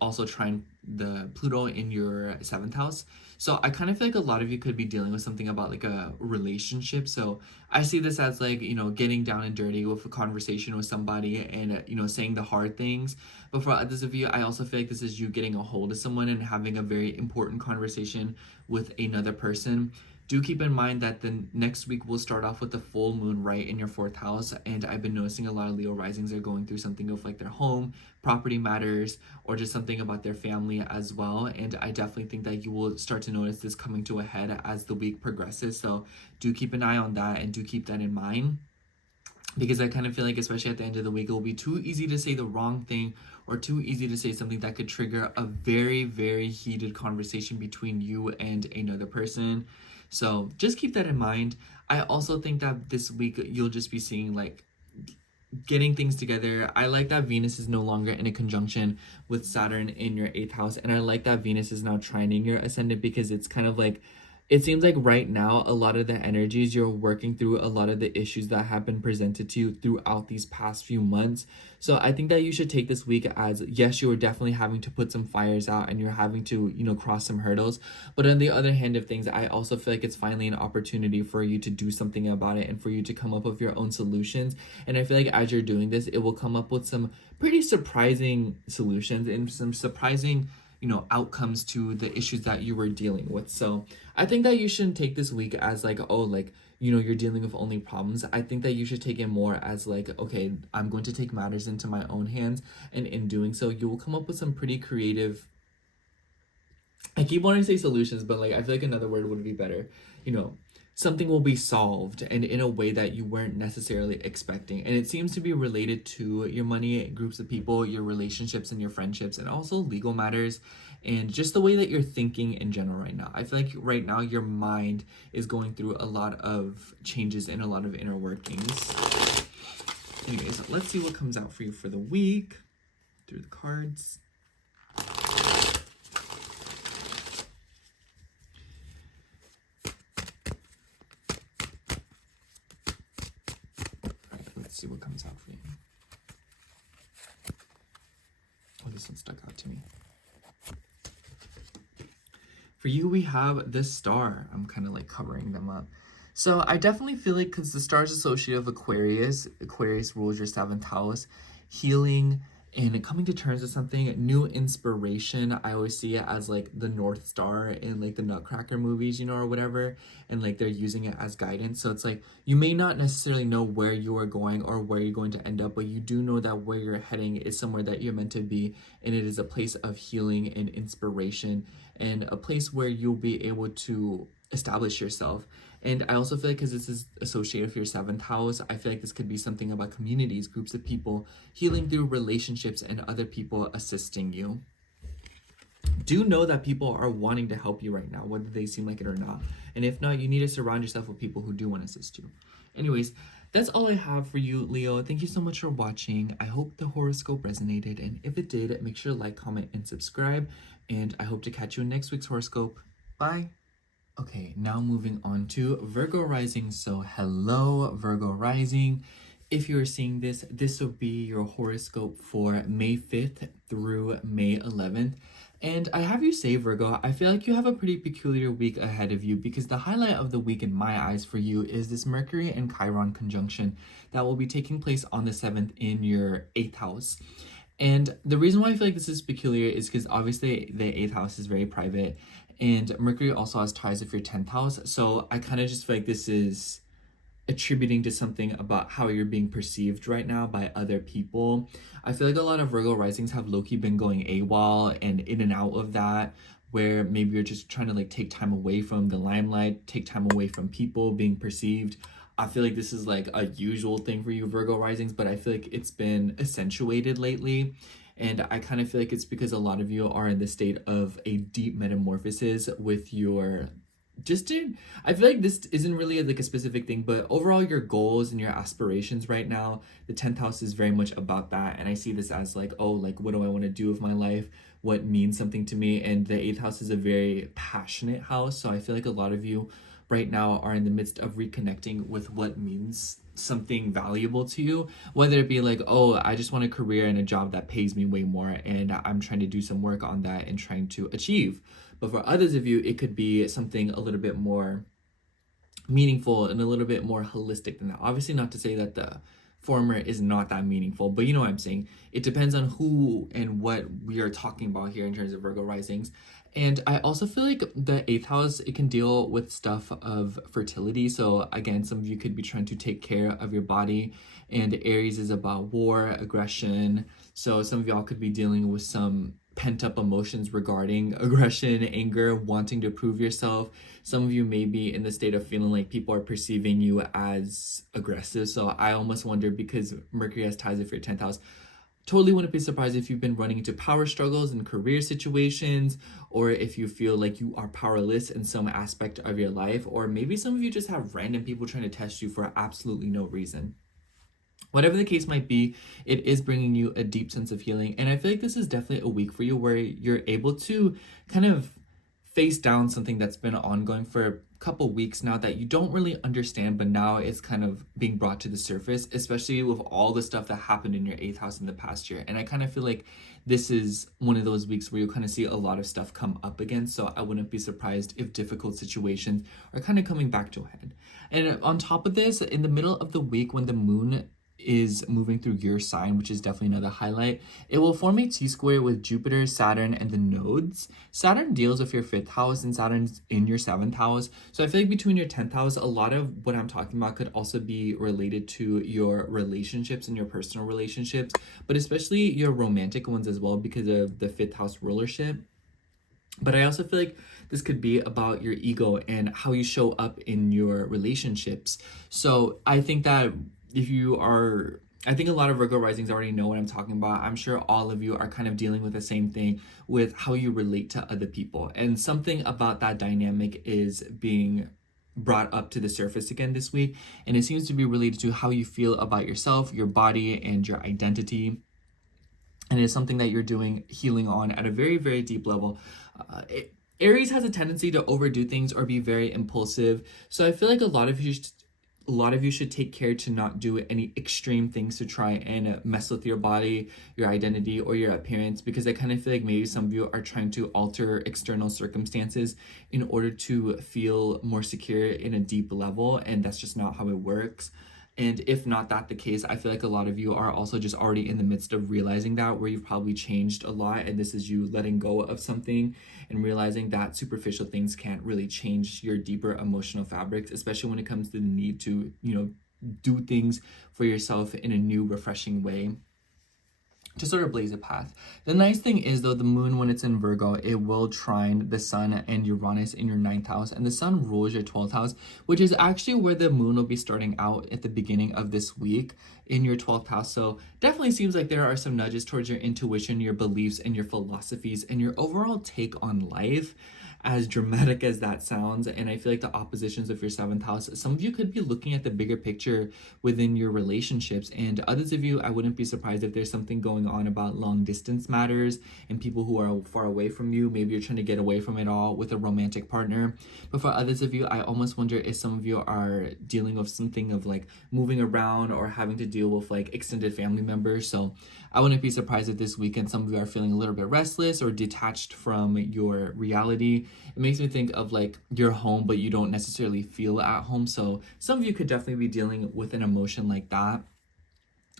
also trine the Pluto in your 7th house. So I kind of feel like a lot of you could be dealing with something about like a relationship. So I see this as like, you know, getting down and dirty with a conversation with somebody, and you know, saying the hard things. But for others of you, I also feel like this is you getting a hold of someone and having a very important conversation with another person. Do keep in mind that the next week will start off with the full moon right in your 4th house, and I've been noticing a lot of Leo risings are going through something of like their home, property matters, or just something about their family as well. And I definitely think that you will start to notice this coming to a head as the week progresses. So do keep an eye on that, and do keep that in mind, because I kind of feel like, especially at the end of the week, it will be too easy to say the wrong thing, or too easy to say something that could trigger a very, very heated conversation between you and another person. So just keep that in mind. I also think that this week you'll just be seeing like getting things together. I like that Venus is no longer in a conjunction with Saturn in your 8th house, and I like that Venus is now trining your ascendant, because it's kind of like, it seems like right now a lot of the energies, you're working through a lot of the issues that have been presented to you throughout these past few months. So I think that you should take this week as, yes, you are definitely having to put some fires out, and you're having to, you know, cross some hurdles. But on the other hand of things, I also feel like it's finally an opportunity for you to do something about it, and for you to come up with your own solutions. And I feel like as you're doing this, it will come up with some pretty surprising solutions and some surprising, you know, outcomes to the issues that you were dealing with. So I think that you shouldn't take this week as like, oh, like, you know, you're dealing with only problems. I think that you should take it more as like, okay, I'm going to take matters into my own hands, and in doing so, you will come up with some pretty creative, I keep wanting to say solutions, but like I feel like another word would be better. You know, something will be solved, and in a way that you weren't necessarily expecting. And it seems to be related to your money, groups of people, your relationships, and your friendships, and also legal matters, and just the way that you're thinking in general right now. I feel like right now your mind is going through a lot of changes and a lot of inner workings. Anyways, let's see what comes out for you for the week through the cards. See what comes out for you. Oh, this one stuck out to me. For you, we have the Star. I'm kind of like covering them up. So I definitely feel like, because the Star is associated with Aquarius. Aquarius rules your 7th house. Healing and coming to terms with something, new inspiration. I always see it as like the North Star in like the Nutcracker movies, you know, or whatever, and like they're using it as guidance. So it's like you may not necessarily know where you are going or where you're going to end up, but you do know that where you're heading is somewhere that you're meant to be, and it is a place of healing and inspiration, and a place where you'll be able to establish yourself. And I also feel like, because this is associated with your 7th house, I feel like this could be something about communities, groups of people, healing through relationships, and other people assisting you. do know that people are wanting to help you right now, whether they seem like it or not. And if not, you need to surround yourself with people who do want to assist you. Anyways, that's all I have for you, Leo. Thank you so much for watching. I hope the horoscope resonated, and if it did, make sure to like, comment, and subscribe. And I hope to catch you in next week's horoscope. Bye. Okay, now moving on to Virgo rising. So hello, Virgo rising. If you're seeing this, this will be your horoscope for May 5th through May 11th. And I have you say, Virgo, I feel like you have a pretty peculiar week ahead of you, because the highlight of the week in my eyes for you is this Mercury and Chiron conjunction that will be taking place on the 7th in your 8th house. And the reason why I feel like this is peculiar is because obviously the 8th house is very private, and Mercury also has ties with your 10th house. So I kind of just feel like this is attributing to something about how you're being perceived right now by other people. I feel like a lot of Virgo risings have low-key been going AWOL and in and out of that, where maybe you're just trying to like take time away from the limelight, take time away from people being perceived. I feel like this is like a usual thing for you Virgo risings, but I feel like it's been accentuated lately. And I kind of feel like it's because a lot of you are in the state of a deep metamorphosis with your I feel like this isn't really like a specific thing, but overall your goals and your aspirations right now, the 10th house is very much about that. And I see this as like, oh, like what do I want to do with my life? What means something to me? And the 8th house is a very passionate house. So I feel like a lot of you right now are in the midst of reconnecting with what means something valuable to you, whether it be like, oh, I just want a career and a job that pays me way more, and I'm trying to do some work on that and trying to achieve. But for others of you, it could be something a little bit more meaningful and a little bit more holistic than that. Obviously, not to say that the former is not that meaningful, but you know what I'm saying. It depends on who and what we are talking about here in terms of Virgo risings. And I also feel like the 8th house, it can deal with stuff of fertility. So again, some of you could be trying to take care of your body, and Aries is about war, aggression. So some of y'all could be dealing with some pent-up emotions regarding aggression, anger, wanting to prove yourself. Some of you may be in the state of feeling like people are perceiving you as aggressive. So I almost wonder, because Mercury has ties with your 10th house, totally wouldn't be surprised if you've been running into power struggles in career situations, or if you feel like you are powerless in some aspect of your life, or maybe some of you just have random people trying to test you for absolutely no reason. Whatever the case might be, it is bringing you a deep sense of healing. And I feel like this is definitely a week for you where you're able to kind of face down something that's been ongoing for a couple weeks now that you don't really understand, but now it's kind of being brought to the surface, especially with all the stuff that happened in your 8th house in the past year. And I kind of feel like this is one of those weeks where you'll kind of see a lot of stuff come up again. So I wouldn't be surprised if difficult situations are kind of coming back to a head. And on top of this, in the middle of the week, when the moon is moving through your sign, which is definitely another highlight, it will form a T-square with Jupiter, Saturn, and the nodes. Saturn deals with your 5th house, and Saturn's in your 7th house. So I feel like between your 10th house, a lot of what I'm talking about could also be related to your relationships and your personal relationships, but especially your romantic ones as well, because of the 5th house rulership. But I also feel like this could be about your ego and how you show up in your relationships. So I think that I think a lot of Virgo risings already know what I'm talking about. I'm sure all of you are kind of dealing with the same thing with how you relate to other people. And something about that dynamic is being brought up to the surface again this week. And it seems to be related to how you feel about yourself, your body, and your identity. And it's something that you're doing healing on at a very, very deep level. Aries has a tendency to overdo things or be very impulsive. So I feel like a lot of you should take care to not do any extreme things to try and mess with your body, your identity, or your appearance, because I kind of feel like maybe some of you are trying to alter external circumstances in order to feel more secure in a deep level, and that's just not how it works. And if not that the case, I feel like a lot of you are also just already in the midst of realizing that, where you've probably changed a lot, and this is you letting go of something and realizing that superficial things can't really change your deeper emotional fabrics, especially when it comes to the need to, do things for yourself in a new, refreshing way. to sort of blaze a path. The nice thing is though, the moon, when it's in Virgo, it will trine the sun and Uranus in your 9th house, and the sun rules your 12th house, which is actually where the moon will be starting out at the beginning of this week in your 12th house. So definitely seems like there are some nudges towards your intuition, your beliefs, and your philosophies, and your overall take on life, as dramatic as that sounds. And I feel like the oppositions of your 7th house, some of you could be looking at the bigger picture within your relationships, and others of you, I wouldn't be surprised if there's something going on about long distance matters and people who are far away from you. Maybe you're trying to get away from it all with a romantic partner. But for others of you, I almost wonder if some of you are dealing with something of like moving around or having to deal with like extended family members. So I wouldn't be surprised if this weekend some of you are feeling a little bit restless or detached from your reality. It makes me think of like your home, but you don't necessarily feel at home. So some of you could definitely be dealing with an emotion like that.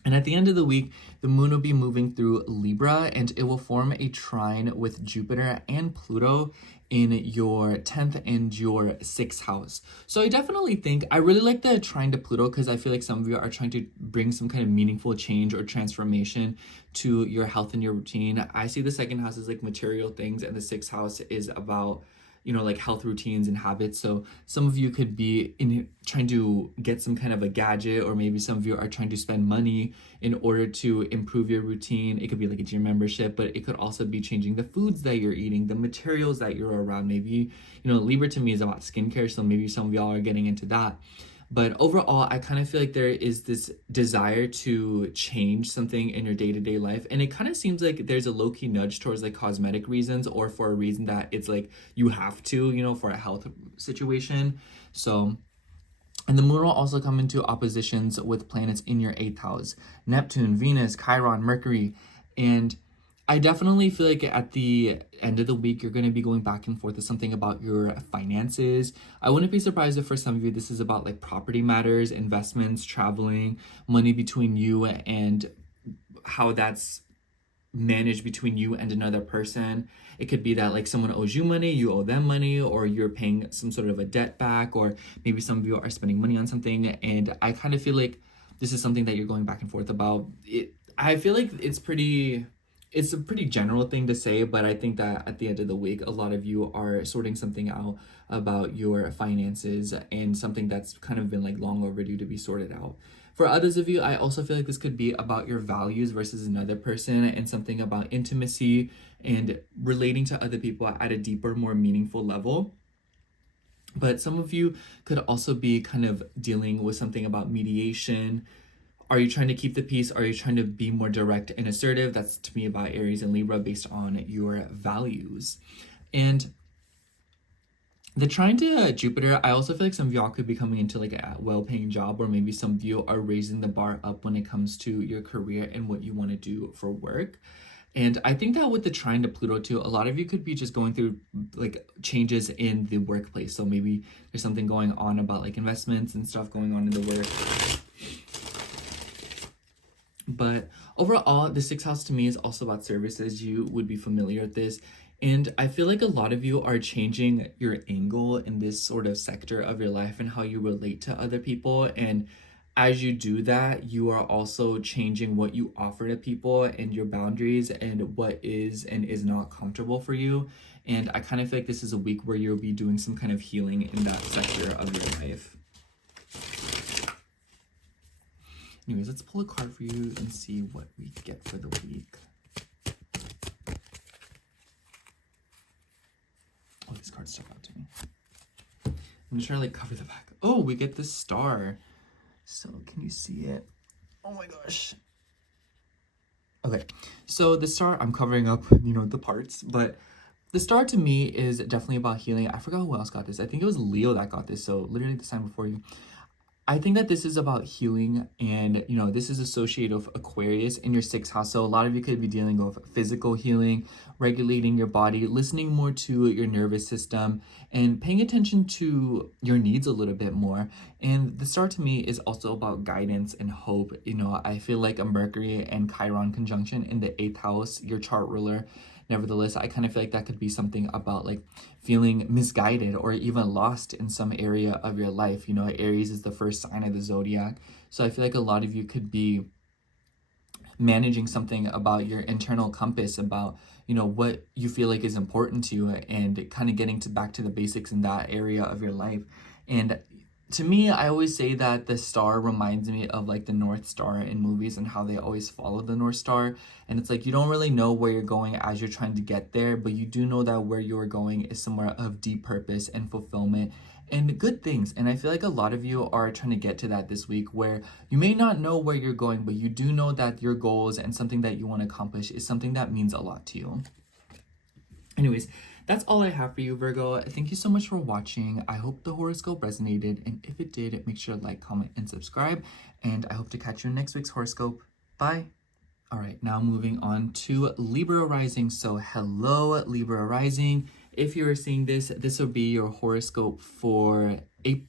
And at the end of the week, the moon will be moving through Libra, and it will form a trine with Jupiter and Pluto in your 10th and your 6th house. So I definitely think, I really like the trine to Pluto because I feel like some of you are trying to bring some kind of meaningful change or transformation to your health and your routine. I see the 2nd house as like material things, and the 6th house is about, you know, like health routines and habits. So some of you could be trying to get some kind of a gadget, or maybe some of you are trying to spend money in order to improve your routine. It could be like a gym membership, but it could also be changing the foods that you're eating, the materials that you're around. Maybe, you know, Libra to me is about skincare, so maybe some of y'all are getting into that. But overall, I kind of feel like there is this desire to change something in your day-to-day life. And it kind of seems like there's a low-key nudge towards like cosmetic reasons, or for a reason that it's like you have to, you know, for a health situation. So, and the moon will also come into oppositions with planets in your 8th house: Neptune, Venus, Chiron, Mercury. And I definitely feel like at the end of the week, you're going to be going back and forth with something about your finances. I wouldn't be surprised if for some of you, this is about like property matters, investments, traveling, money between you, and how that's managed between you and another person. It could be that like someone owes you money, you owe them money, or you're paying some sort of a debt back, or maybe some of you are spending money on something. And I kind of feel like this is something that you're going back and forth about. I feel like it's a pretty general thing to say, but I think that at the end of the week, a lot of you are sorting something out about your finances, and something that's kind of been like long overdue to be sorted out. For others of you, I also feel like this could be about your values versus another person, and something about intimacy and relating to other people at a deeper, more meaningful level. But some of you could also be kind of dealing with something about mediation. Are you trying to keep the peace? Are you trying to be more direct and assertive? That's to me about Aries and Libra based on your values. And the trine to Jupiter, I also feel like some of y'all could be coming into like a well-paying job, or maybe some of you are raising the bar up when it comes to your career and what you want to do for work. And I think that with the trine to Pluto too, a lot of you could be just going through like changes in the workplace. So maybe there's something going on about like investments and stuff going on in the work. But overall, the 6th house to me is also about services. You would be familiar with this. And I feel like a lot of you are changing your angle in this sort of sector of your life and how you relate to other people. And as you do that, you are also changing what you offer to people and your boundaries and what is and is not comfortable for you. And I kind of feel like this is a week where you'll be doing some kind of healing in that sector of your life. Anyways, let's pull a card for you and see what we get for the week. Oh, this card stuck out to me. I'm gonna try to like cover the back. Oh, we get the star. So can you see it? Oh my gosh. Okay, so the star, I'm covering up, you know, the parts, but the star to me is definitely about healing. I forgot who else got this. I think it was Leo that got this. So literally the sign before you. I think that this is about healing, and you know, this is associated with Aquarius in your 6th house. So a lot of you could be dealing with physical healing, regulating your body, listening more to your nervous system, and paying attention to your needs a little bit more. And the star to me is also about guidance and hope. You know, I feel like a Mercury and Chiron conjunction in the 8th house, your chart ruler. Nevertheless, I kind of feel like that could be something about like feeling misguided or even lost in some area of your life. You know, Aries is the first sign of the zodiac. So I feel like a lot of you could be managing something about your internal compass, about, you know, what you feel like is important to you, and kind of getting to back to the basics in that area of your life. And to me, I always say that the star reminds me of like the North Star in movies and how they always follow the North Star. And it's like you don't really know where you're going as you're trying to get there, but you do know that where you're going is somewhere of deep purpose and fulfillment and good things. And I feel like a lot of you are trying to get to that this week, where you may not know where you're going, but you do know that your goals and something that you want to accomplish is something that means a lot to you. Anyways, that's all I have for you, Virgo. Thank you so much for watching. I hope the horoscope resonated, and if it did, make sure to like, comment, and subscribe, and I hope to catch you in next week's horoscope. Bye. All right, now moving on to Libra rising. So hello, Libra rising. If you are seeing this, this will be your horoscope for May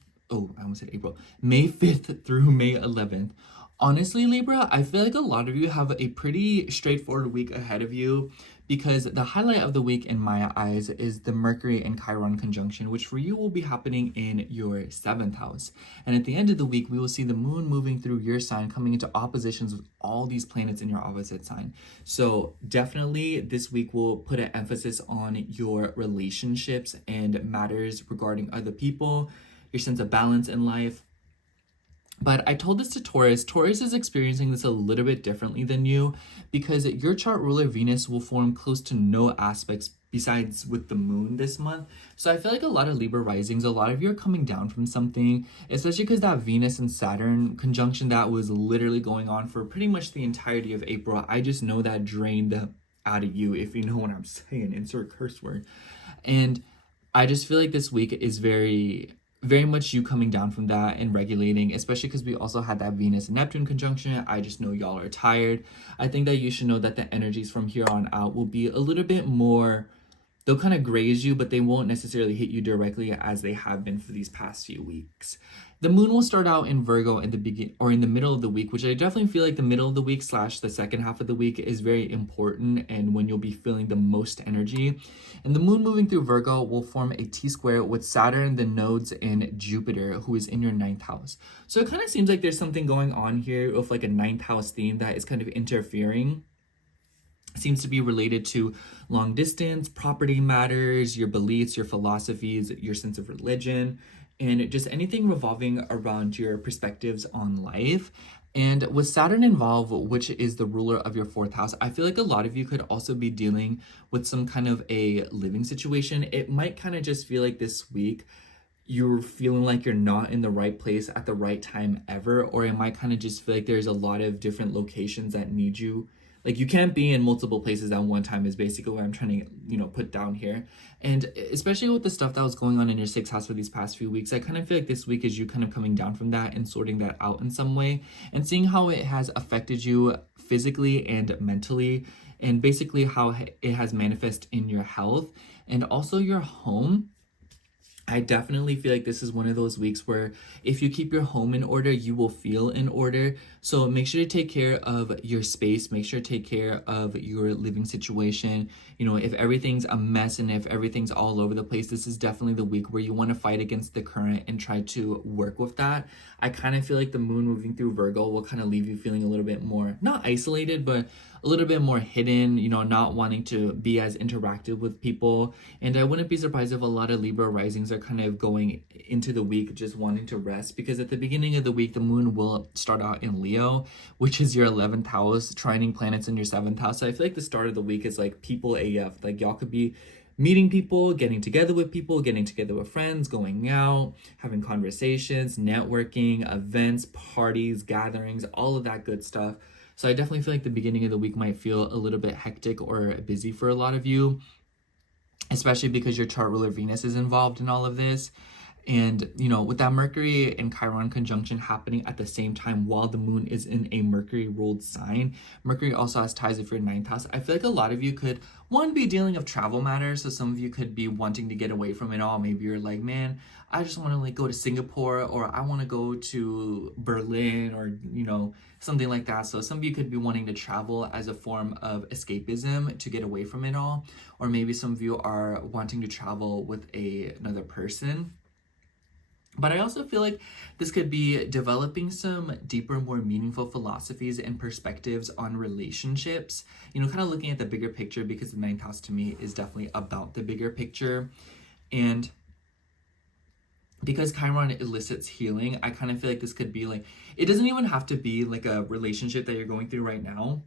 5th through May 11th. Honestly, Libra, I feel like a lot of you have a pretty straightforward week ahead of you, because the highlight of the week in my eyes is the Mercury and Chiron conjunction, which for you will be happening in your 7th house. And at the end of the week, we will see the moon moving through your sign, coming into oppositions with all these planets in your opposite sign. So definitely this week will put an emphasis on your relationships and matters regarding other people, your sense of balance in life. But I told this to Taurus. Taurus is experiencing this a little bit differently than you, because your chart ruler Venus will form close to no aspects besides with the moon this month. So I feel like a lot of Libra risings, a lot of you are coming down from something, especially because that Venus and Saturn conjunction that was literally going on for pretty much the entirety of April. I just know that drained out of you, if you know what I'm saying, insert curse word. And I just feel like this week is very much you coming down from that and regulating, especially because we also had that Venus and Neptune conjunction. I just know y'all are tired. I think that you should know that the energies from here on out will be a little bit more, they'll kind of graze you, but they won't necessarily hit you directly as they have been for these past few weeks. The moon will start out in Virgo in the middle of the week, which I definitely feel like the middle of the week / the second half of the week is very important, and when you'll be feeling the most energy. And the moon moving through Virgo will form a T-square with Saturn, the nodes, and Jupiter, who is in your 9th house. So it kind of seems like there's something going on here with like a 9th house theme that is kind of interfering. Seems to be related to long distance, property matters, your beliefs, your philosophies, your sense of religion, and just anything revolving around your perspectives on life. And with Saturn involved, which is the ruler of your 4th house, I feel like a lot of you could also be dealing with some kind of a living situation. It might kind of just feel like this week you're feeling like you're not in the right place at the right time ever, or it might kind of just feel like there's a lot of different locations that need you. Like you can't be in multiple places at one time is basically what I'm trying to, put down here. And especially with the stuff that was going on in your 6th house for these past few weeks, I kind of feel like this week is you kind of coming down from that and sorting that out in some way and seeing how it has affected you physically and mentally, and basically how it has manifested in your health and also your home. I definitely feel like this is one of those weeks where if you keep your home in order, you will feel in order. So make sure to take care of your space. Make sure to take care of your living situation. If everything's a mess and if everything's all over the place, this is definitely the week where you want to fight against the current and try to work with that. I kind of feel like the moon moving through Virgo will kind of leave you feeling a little bit more, not isolated, but a little bit more hidden, not wanting to be as interactive with people. And I wouldn't be surprised if a lot of Libra risings are kind of going into the week just wanting to rest, because at the beginning of the week, the moon will start out in Leo, which is your 11th house, trining planets in your 7th house. So I feel like the start of the week is like people AF, like y'all could be meeting people, getting together with friends, going out, having conversations, networking, events, parties, gatherings, all of that good stuff. So I definitely feel like the beginning of the week might feel a little bit hectic or busy for a lot of you, especially because your chart ruler Venus is involved in all of this. And, with that Mercury and Chiron conjunction happening at the same time while the moon is in a Mercury ruled sign, Mercury also has ties with your 9th house. I feel like a lot of you could, be dealing of travel matters. So some of you could be wanting to get away from it all. Maybe you're like, man, I just want to go to Singapore, or I want to go to Berlin, or, something like that. So some of you could be wanting to travel as a form of escapism to get away from it all. Or maybe some of you are wanting to travel with another person. But I also feel like this could be developing some deeper, more meaningful philosophies and perspectives on relationships. You know, kind of looking at the bigger picture, because the ninth house to me is definitely about the bigger picture. And because Chiron elicits healing, I kind of feel like this could be like, it doesn't even have to be like a relationship that you're going through right now.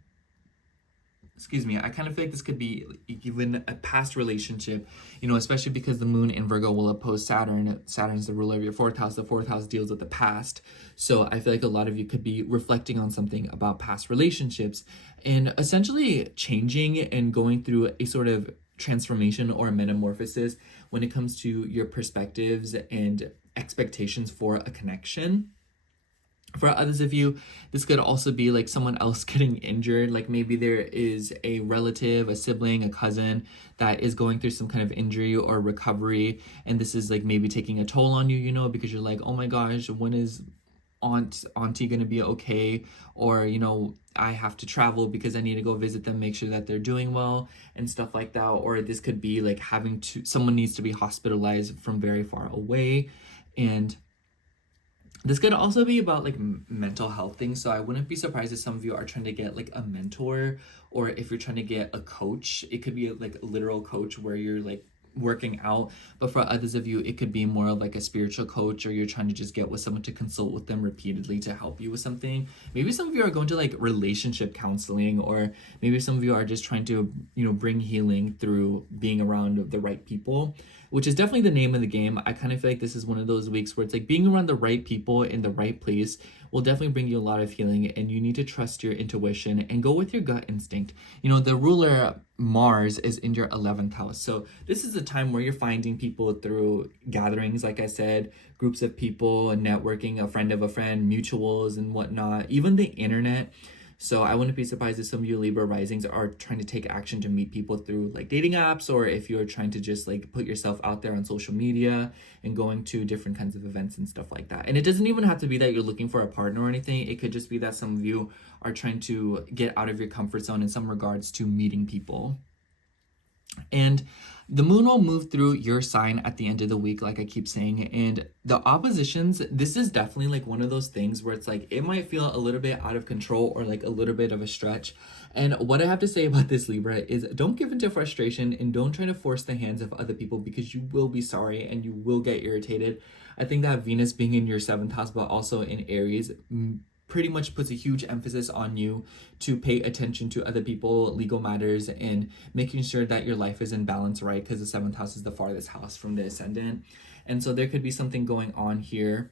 Excuse me, I kind of feel like this could be even a past relationship, you know, especially because the moon in Virgo will oppose Saturn. Saturn's the ruler of your fourth house. The fourth house deals with the past. So I feel like a lot of you could be reflecting on something about past relationships and essentially changing and going through a sort of transformation or metamorphosis when it comes to your perspectives and expectations for a connection. For others of you, this could also be like someone else getting injured. Like maybe there is a relative, a sibling, a cousin that is going through some kind of injury or recovery. And this is like maybe taking a toll on you, you know, because you're like, oh my gosh, when is auntie gonna be okay? Or, you know, I have to travel because I need to go visit them, make sure that they're doing well and stuff like that. Or this could be like someone needs to be hospitalized from very far away. And this could also be about like mental health things. So I wouldn't be surprised if some of you are trying to get like a mentor, or if you're trying to get a coach. It could be like a literal coach where you're like working out. But for others of you, it could be more of like a spiritual coach, or you're trying to just get with someone to consult with them repeatedly to help you with something. Maybe some of you are going to like relationship counseling, or maybe some of you are just trying to, you know, bring healing through being around the right people, which is definitely the name of the game. I kind of feel like this is one of those weeks where it's like being around the right people in the right place will definitely bring you a lot of healing, and you need to trust your intuition and go with your gut instinct. You know, the ruler Mars is in your 11th house. So this is a time where you're finding people through gatherings, like I said, groups of people and networking, a friend of a friend, mutuals and whatnot, even the internet. So I wouldn't be surprised if some of you Libra risings are trying to take action to meet people through like dating apps, or if you're trying to just like put yourself out there on social media and going to different kinds of events and stuff like that. And it doesn't even have to be that you're looking for a partner or anything. It could just be that some of you are trying to get out of your comfort zone in some regards to meeting people. And the moon will move through your sign at the end of the week, like I keep saying. And the oppositions, this is definitely like one of those things where it's like it might feel a little bit out of control or like a little bit of a stretch. And what I have to say about this, Libra, is don't give into frustration and don't try to force the hands of other people, because you will be sorry and you will get irritated. I think that Venus being in your 7th house, but also in Aries, pretty much puts a huge emphasis on you to pay attention to other people, legal matters, and making sure that your life is in balance, right? Because the 7th house is the farthest house from the ascendant. And so there could be something going on here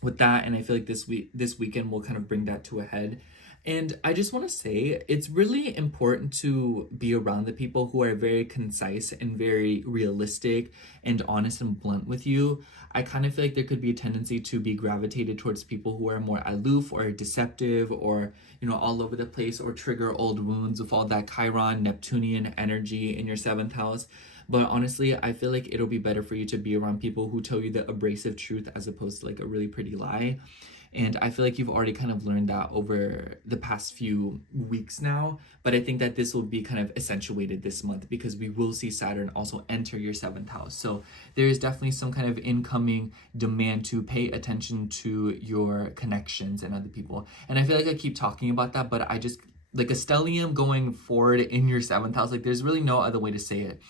with that. And I feel like this weekend will kind of bring that to a head. And I just want to say it's really important to be around the people who are very concise and very realistic and honest and blunt with you. I kind of feel like there could be a tendency to be gravitated towards people who are more aloof or deceptive, or, you know, all over the place, or trigger old wounds with all that Chiron, Neptunian energy in your 7th house. But honestly, I feel like it'll be better for you to be around people who tell you the abrasive truth as opposed to like a really pretty lie. And I feel like you've already kind of learned that over the past few weeks now. But I think that this will be kind of accentuated this month, because we will see Saturn also enter your 7th house. So there is definitely some kind of incoming demand to pay attention to your connections and other people. And I feel like I keep talking about that, but I just, like a stellium going forward in your 7th house, like there's really no other way to say it.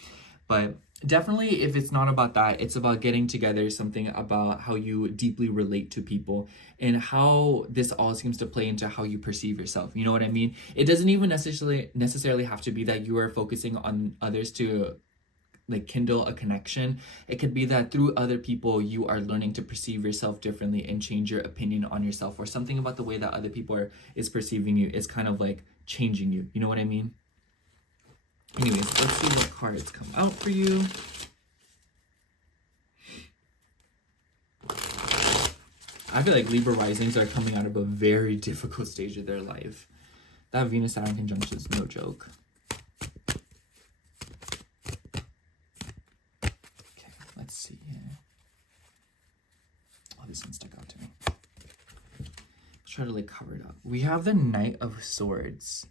But definitely, if it's not about that, it's about getting together, something about how you deeply relate to people and how this all seems to play into how you perceive yourself. You know what I mean? It doesn't even necessarily have to be that you are focusing on others to like kindle a connection. It could be that through other people, you are learning to perceive yourself differently and change your opinion on yourself, or something about the way that other people is perceiving you is kind of like changing you. You know what I mean? Anyways, let's see what cards come out for you. I feel like Libra risings are coming out of a very difficult stage of their life. That Venus-Saturn conjunction is no joke. Okay, let's see here. Oh, this one stuck out to me. Let's try to like cover it up. We have the Knight of Swords.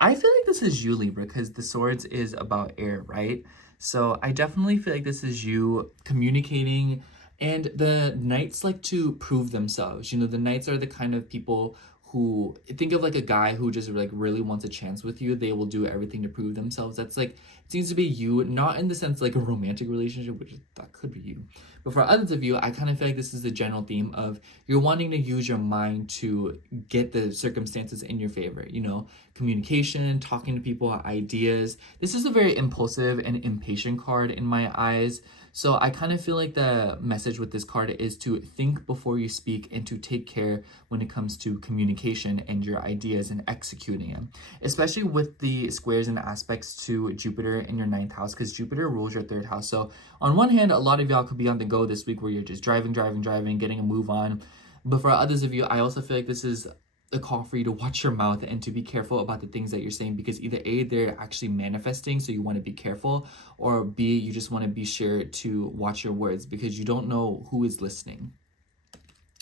I feel like this is you, Libra, because the swords is about air, right? So I definitely feel like this is you communicating And the Knights like to prove themselves. You know, the Knights are the kind of people who, think of like a guy who just like really wants a chance with you. They will do everything to prove themselves. That's like, it seems to be you, not in the sense like a romantic relationship, which that could be you. But for others of you, I kind of feel like this is the general theme of you're wanting to use your mind to get the circumstances in your favor, you know, communication, talking to people, ideas. This is a very impulsive and impatient card in my eyes. So I kind of feel like the message with this card is to think before you speak and to take care when it comes to communication and your ideas and executing them, especially with the squares and aspects to Jupiter in your 9th house, because Jupiter rules your 3rd house. So on one hand, a lot of y'all could be on the go this week where you're just driving, getting a move on. But for others of you, I also feel like this is a call for you to watch your mouth and to be careful about the things that you're saying, because either A, they're actually manifesting, so you want to be careful, or B, you just want to be sure to watch your words because you don't know who is listening.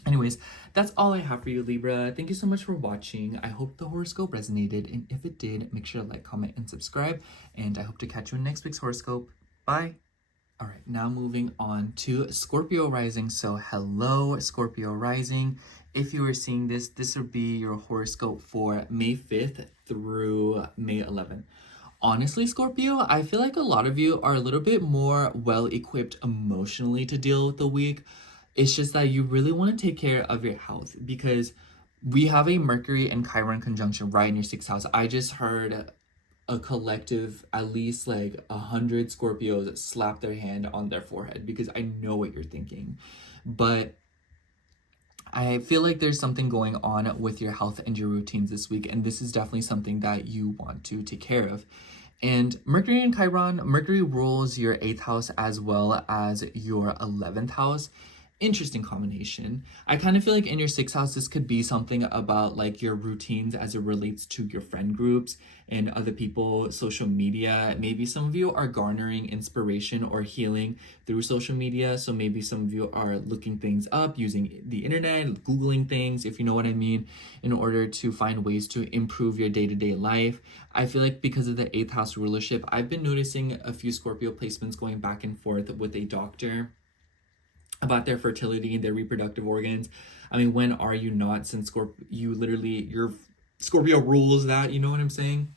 Anyways, that's all I have for you, Libra. Thank you so much for watching. I hope the horoscope resonated, and if it did, make sure to like, comment, and subscribe, and I hope to catch you in next week's horoscope. Bye! All right, now moving on to Scorpio rising. So hello, Scorpio rising. If you are seeing this, this would be your horoscope for May 5th through May 11th. Honestly, Scorpio, I feel like a lot of you are a little bit more well-equipped emotionally to deal with the week. It's just that you really want to take care of your health, because we have a Mercury and Chiron conjunction right in your 6th house. I just heard a collective, at least like 100 Scorpios slap their hand on their forehead, because I know what you're thinking. But I feel like there's something going on with your health and your routines this week, and this is definitely something that you want to take care of. And Mercury and Chiron, Mercury rules your 8th house as well as your 11th house. Interesting combination. I kind of feel like in your 6th house, this could be something about like your routines as it relates to your friend groups and other people, social media. Maybe some of you are garnering inspiration or healing through social media. So maybe some of you are looking things up, using the internet, Googling things, if you know what I mean, in order to find ways to improve your day-to-day life. I feel like because of the 8th house rulership, I've been noticing a few Scorpio placements going back and forth with a doctor about their fertility and their reproductive organs. I mean, when are you not, since your Scorpio rules that, you know what I'm saying?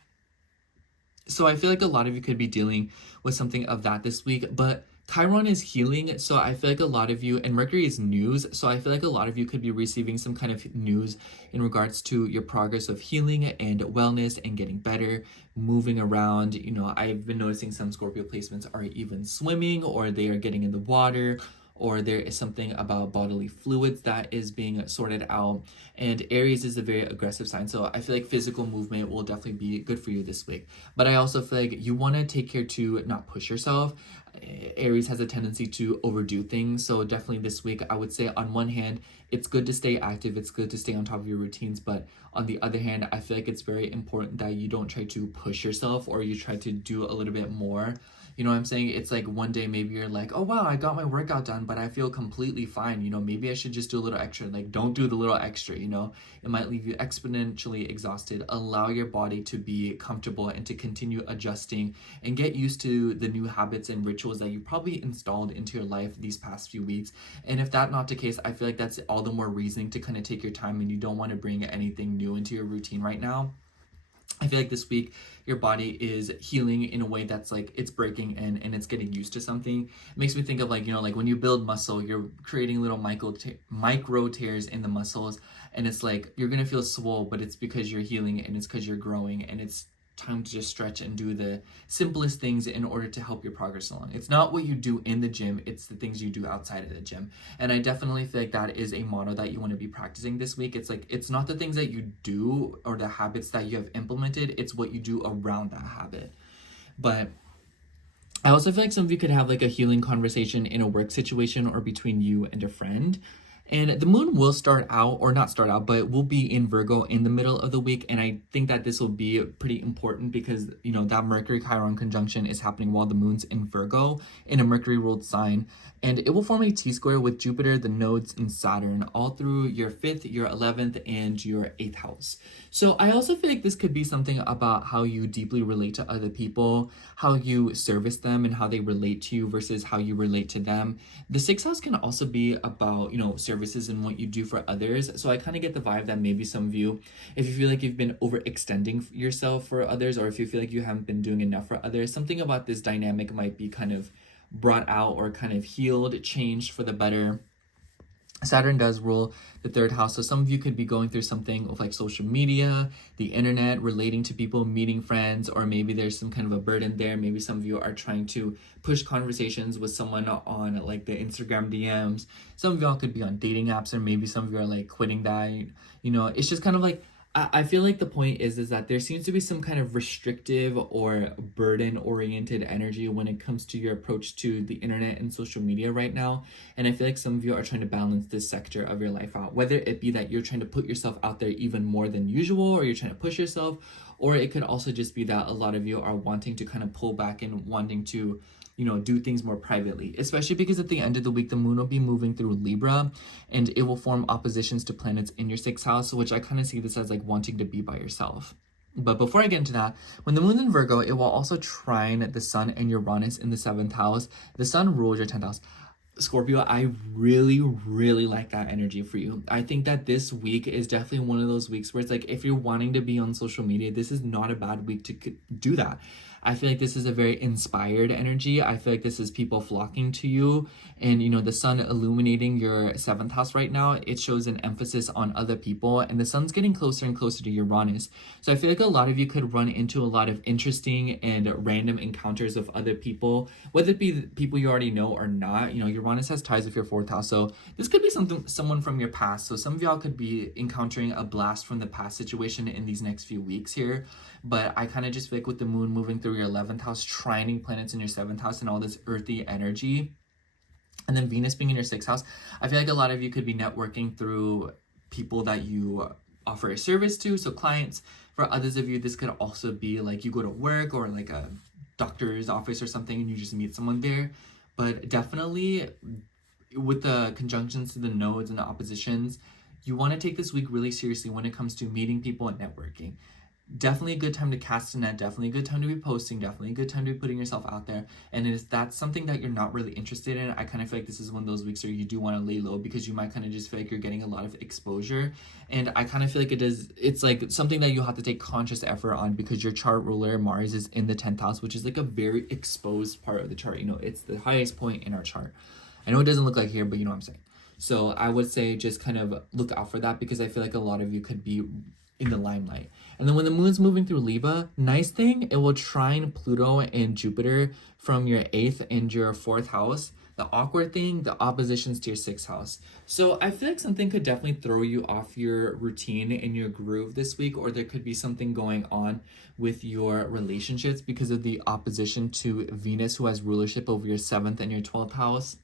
So I feel like a lot of you could be dealing with something of that this week, but Chiron is healing, so I feel like a lot of you, and Mercury is news, so I feel like a lot of you could be receiving some kind of news in regards to your progress of healing and wellness and getting better, moving around. You know, I've been noticing some Scorpio placements are even swimming, or they are getting in the water, or there is something about bodily fluids that is being sorted out. And Aries is a very aggressive sign, so I feel like physical movement will definitely be good for you this week. But I also feel like you want to take care to not push yourself. Aries has a tendency to overdo things, so definitely this week I would say on one hand it's good to stay active, it's good to stay on top of your routines, but on the other hand I feel like it's very important that you don't try to push yourself or you try to do a little bit more. You know what I'm saying? It's like one day maybe you're like, oh wow, I got my workout done, but I feel completely fine. You know, maybe I should just do a little extra. Like, don't do the little extra, you know? It might leave you exponentially exhausted. Allow your body to be comfortable and to continue adjusting and get used to the new habits and rituals that you probably installed into your life these past few weeks. And if that's not the case, I feel like that's all the more reasoning to kind of take your time, and you don't want to bring anything new into your routine right now. I feel like this week your body is healing in a way that's like it's breaking and it's getting used to something. It makes me think of like, you know, like when you build muscle, you're creating little micro tears in the muscles, and it's like you're gonna feel swole, but it's because you're healing and it's because you're growing, and it's time to just stretch and do the simplest things in order to help your progress along. It's not what you do in the gym, it's the things you do outside of the gym. And I definitely feel like that is a motto that you want to be practicing this week. It's like, it's not the things that you do or the habits that you have implemented, it's what you do around that habit. But I also feel like some of you could have like a healing conversation in a work situation or between you and a friend. And the moon will start out, or not start out, but will be in Virgo in the middle of the week. And I think that this will be pretty important because, you know, that Mercury Chiron conjunction is happening while the moon's in Virgo in a Mercury ruled sign. And it will form a T-square with Jupiter, the nodes, and Saturn all through your 5th, your 11th, and your 8th house. So I also feel like this could be something about how you deeply relate to other people, how you service them, and how they relate to you versus how you relate to them. The 6th house can also be about, you know, services and what you do for others. So I kind of get the vibe that maybe some of you, if you feel like you've been overextending yourself for others, or if you feel like you haven't been doing enough for others, something about this dynamic might be kind of brought out or kind of healed, changed for the better. Saturn does rule the 3rd house, so some of you could be going through something with like social media, the internet, relating to people, meeting friends, or maybe there's some kind of a burden there. Maybe some of you are trying to push conversations with someone on like the Instagram DMs. Some of y'all could be on dating apps, or maybe some of you are like quitting that. You know, it's just kind of like, I feel like the point is that there seems to be some kind of restrictive or burden-oriented energy when it comes to your approach to the internet and social media right now. And I feel like some of you are trying to balance this sector of your life out, whether it be that you're trying to put yourself out there even more than usual, or you're trying to push yourself, or it could also just be that a lot of you are wanting to kind of pull back and wanting to, you know, do things more privately, especially because at the end of the week, the moon will be moving through Libra and it will form oppositions to planets in your 6th house, which I kind of see this as like wanting to be by yourself. But before I get into that, when the moon's in Virgo, it will also trine the sun and Uranus in the 7th house. The sun rules your 10th house. Scorpio, I really, really like that energy for you. I think that this week is definitely one of those weeks where it's like, if you're wanting to be on social media, this is not a bad week to do that. I feel like this is a very inspired energy. I feel like this is people flocking to you. And, you know, the sun illuminating your 7th house right now, it shows an emphasis on other people. And the sun's getting closer and closer to Uranus. So I feel like a lot of you could run into a lot of interesting and random encounters with other people, whether it be people you already know or not. You know, Uranus has ties with your 4th house. So this could be someone from your past. So some of y'all could be encountering a blast from the past situation in these next few weeks here. But I kind of just feel like with the moon moving through your 11th house, trining planets in your 7th house, and all this earthy energy, and then Venus being in your 6th house, I feel like a lot of you could be networking through people that you offer a service to, so clients. For others of you, this could also be like you go to work or like a doctor's office or something and you just meet someone there. But definitely with the conjunctions to the nodes and the oppositions, you want to take this week really seriously when it comes to meeting people and networking. Definitely a good time to cast a net, definitely a good time to be posting, definitely a good time to be putting yourself out there. And if that's something that you're not really interested in, I kind of feel like this is one of those weeks where you do want to lay low, because you might kind of just feel like you're getting a lot of exposure. And I kind of feel like it's like something that you have to take conscious effort on, because your chart ruler Mars is in the 10th house, which is like a very exposed part of the chart. You know, it's the highest point in our chart. I know it doesn't look like here, but you know what I'm saying. So I would say just kind of look out for that, because I feel like a lot of you could be in the limelight. And then when the moon's moving through Libra, nice thing, it will trine Pluto and Jupiter from your 8th and your 4th house. The awkward thing, the oppositions to your 6th house. So I feel like something could definitely throw you off your routine and your groove this week, or there could be something going on with your relationships because of the opposition to Venus, who has rulership over your 7th and your 12th house.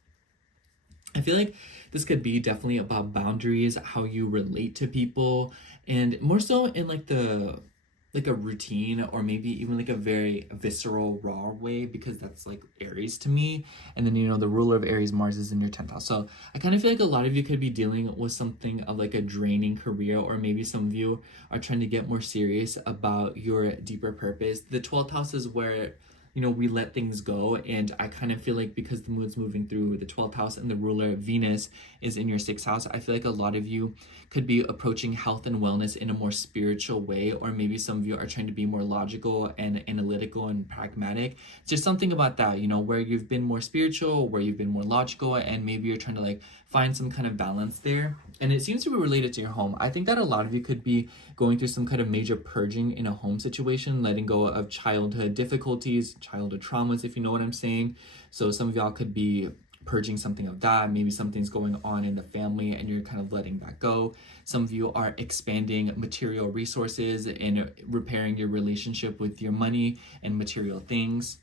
I feel like this could be definitely about boundaries, how you relate to people, and more so in like a routine, or maybe even like a very visceral, raw way, because that's like Aries to me. And then, you know, the ruler of Aries, Mars, is in your 10th house. So I kind of feel like a lot of you could be dealing with something of like a draining career, or maybe some of you are trying to get more serious about your deeper purpose. The 12th house is where, you know, we let things go. And I kind of feel like because the moon's moving through the 12th house and the ruler Venus is in your 6th house, I feel like a lot of you could be approaching health and wellness in a more spiritual way, or maybe some of you are trying to be more logical and analytical and pragmatic. It's just something about that, you know, where you've been more spiritual, where you've been more logical, and maybe you're trying to like find some kind of balance there. And it seems to be related to your home. I think that a lot of you could be going through some kind of major purging in a home situation, letting go of childhood difficulties, childhood traumas, if you know what I'm saying. So some of y'all could be purging something of that. Maybe something's going on in the family and you're kind of letting that go. Some of you are expanding material resources and repairing your relationship with your money and material things.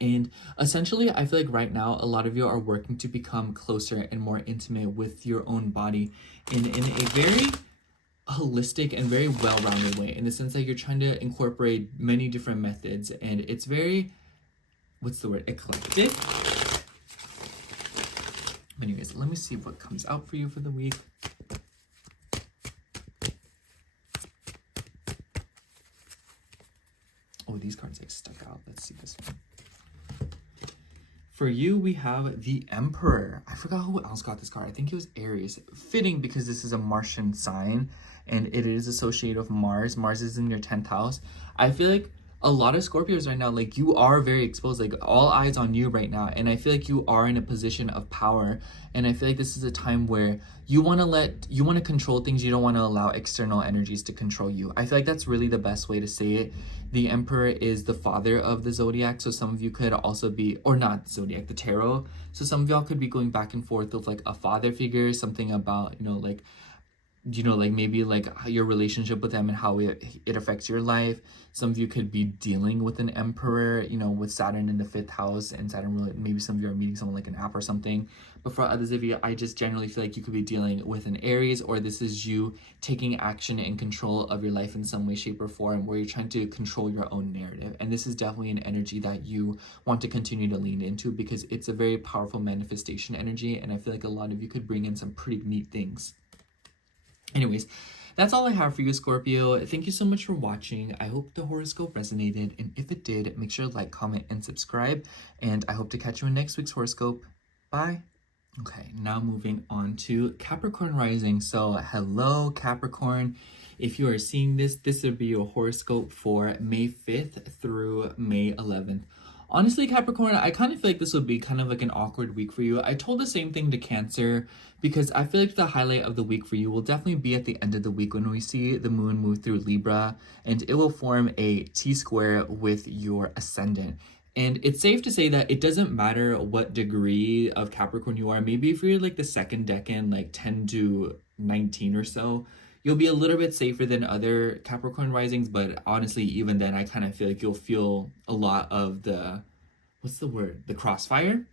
And essentially, I feel like right now, a lot of you are working to become closer and more intimate with your own body in a very holistic and very well-rounded way, in the sense that you're trying to incorporate many different methods, and it's very, what's the word, eclectic. Anyways, let me see what comes out for you for the week. Oh, these cards like stuck out. Let's see this one. For you, we have the Emperor. I forgot who else got this card. I think it was Aries. Fitting, because this is a Martian sign and it is associated with Mars. Mars is in your 10th house. I feel like a lot of Scorpios right now, like, you are very exposed, like all eyes on you right now. And I feel like you are in a position of power. And I feel like this is a time where you want to control things. You don't want to allow external energies to control you. I feel like that's really the best way to say it. The Emperor is the father of the zodiac. So some of you could also be, or not zodiac, the tarot. So some of y'all could be going back and forth with like a father figure, something about, like maybe like your relationship with them and how it affects your life. Some of you could be dealing with an Emperor, with Saturn in the 5th house, and Saturn really, maybe some of you are meeting someone like an app or something. But for others of you, I just generally feel like you could be dealing with an Aries, or this is you taking action and control of your life in some way, shape, or form, where you're trying to control your own narrative. And this is definitely an energy that you want to continue to lean into, because it's a very powerful manifestation energy. And I feel like a lot of you could bring in some pretty neat things. Anyways, that's all I have for you, Scorpio. Thank you so much for watching. I hope the horoscope resonated, and if it did, make sure to like, comment, and subscribe, and I hope to catch you in next week's horoscope. Bye. Okay, now moving on to Capricorn rising. So hello, Capricorn. If you are seeing this would be your horoscope for May 5th through May 11th. Honestly, Capricorn, I kind of feel like this would be kind of like an awkward week for you. I told the same thing to Cancer, because I feel like the highlight of the week for you will definitely be at the end of the week when we see the moon move through Libra, and it will form a T-square with your ascendant. And it's safe to say that it doesn't matter what degree of Capricorn you are. Maybe if you're like the second decan, like 10 to 19 or so, you'll be a little bit safer than other Capricorn risings. But honestly, even then, I kind of feel like you'll feel a lot of the, what's the word? The crossfire.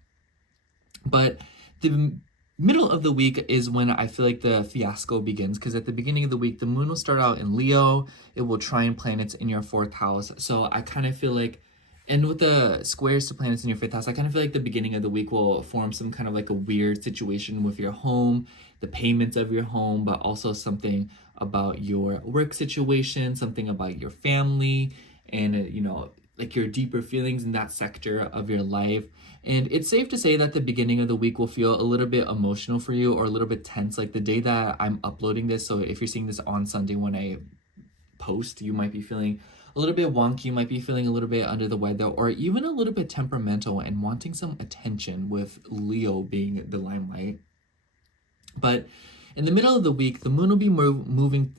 But the middle of the week is when I feel like the fiasco begins, because at the beginning of the week, the moon will start out in Leo. It will trine planets in your 4th house. So I kind of feel like, and with the squares to planets in your 5th house, I kind of feel like the beginning of the week will form some kind of like a weird situation with your home, the payments of your home, but also something about your work situation, something about your family, and, like your deeper feelings in that sector of your life. And it's safe to say that the beginning of the week will feel a little bit emotional for you, or a little bit tense, like the day that I'm uploading this. So if you're seeing this on Sunday when I post, you might be feeling a little bit wonky, you might be feeling a little bit under the weather, or even a little bit temperamental and wanting some attention, with Leo being the limelight. But in the middle of the week, the moon will be moving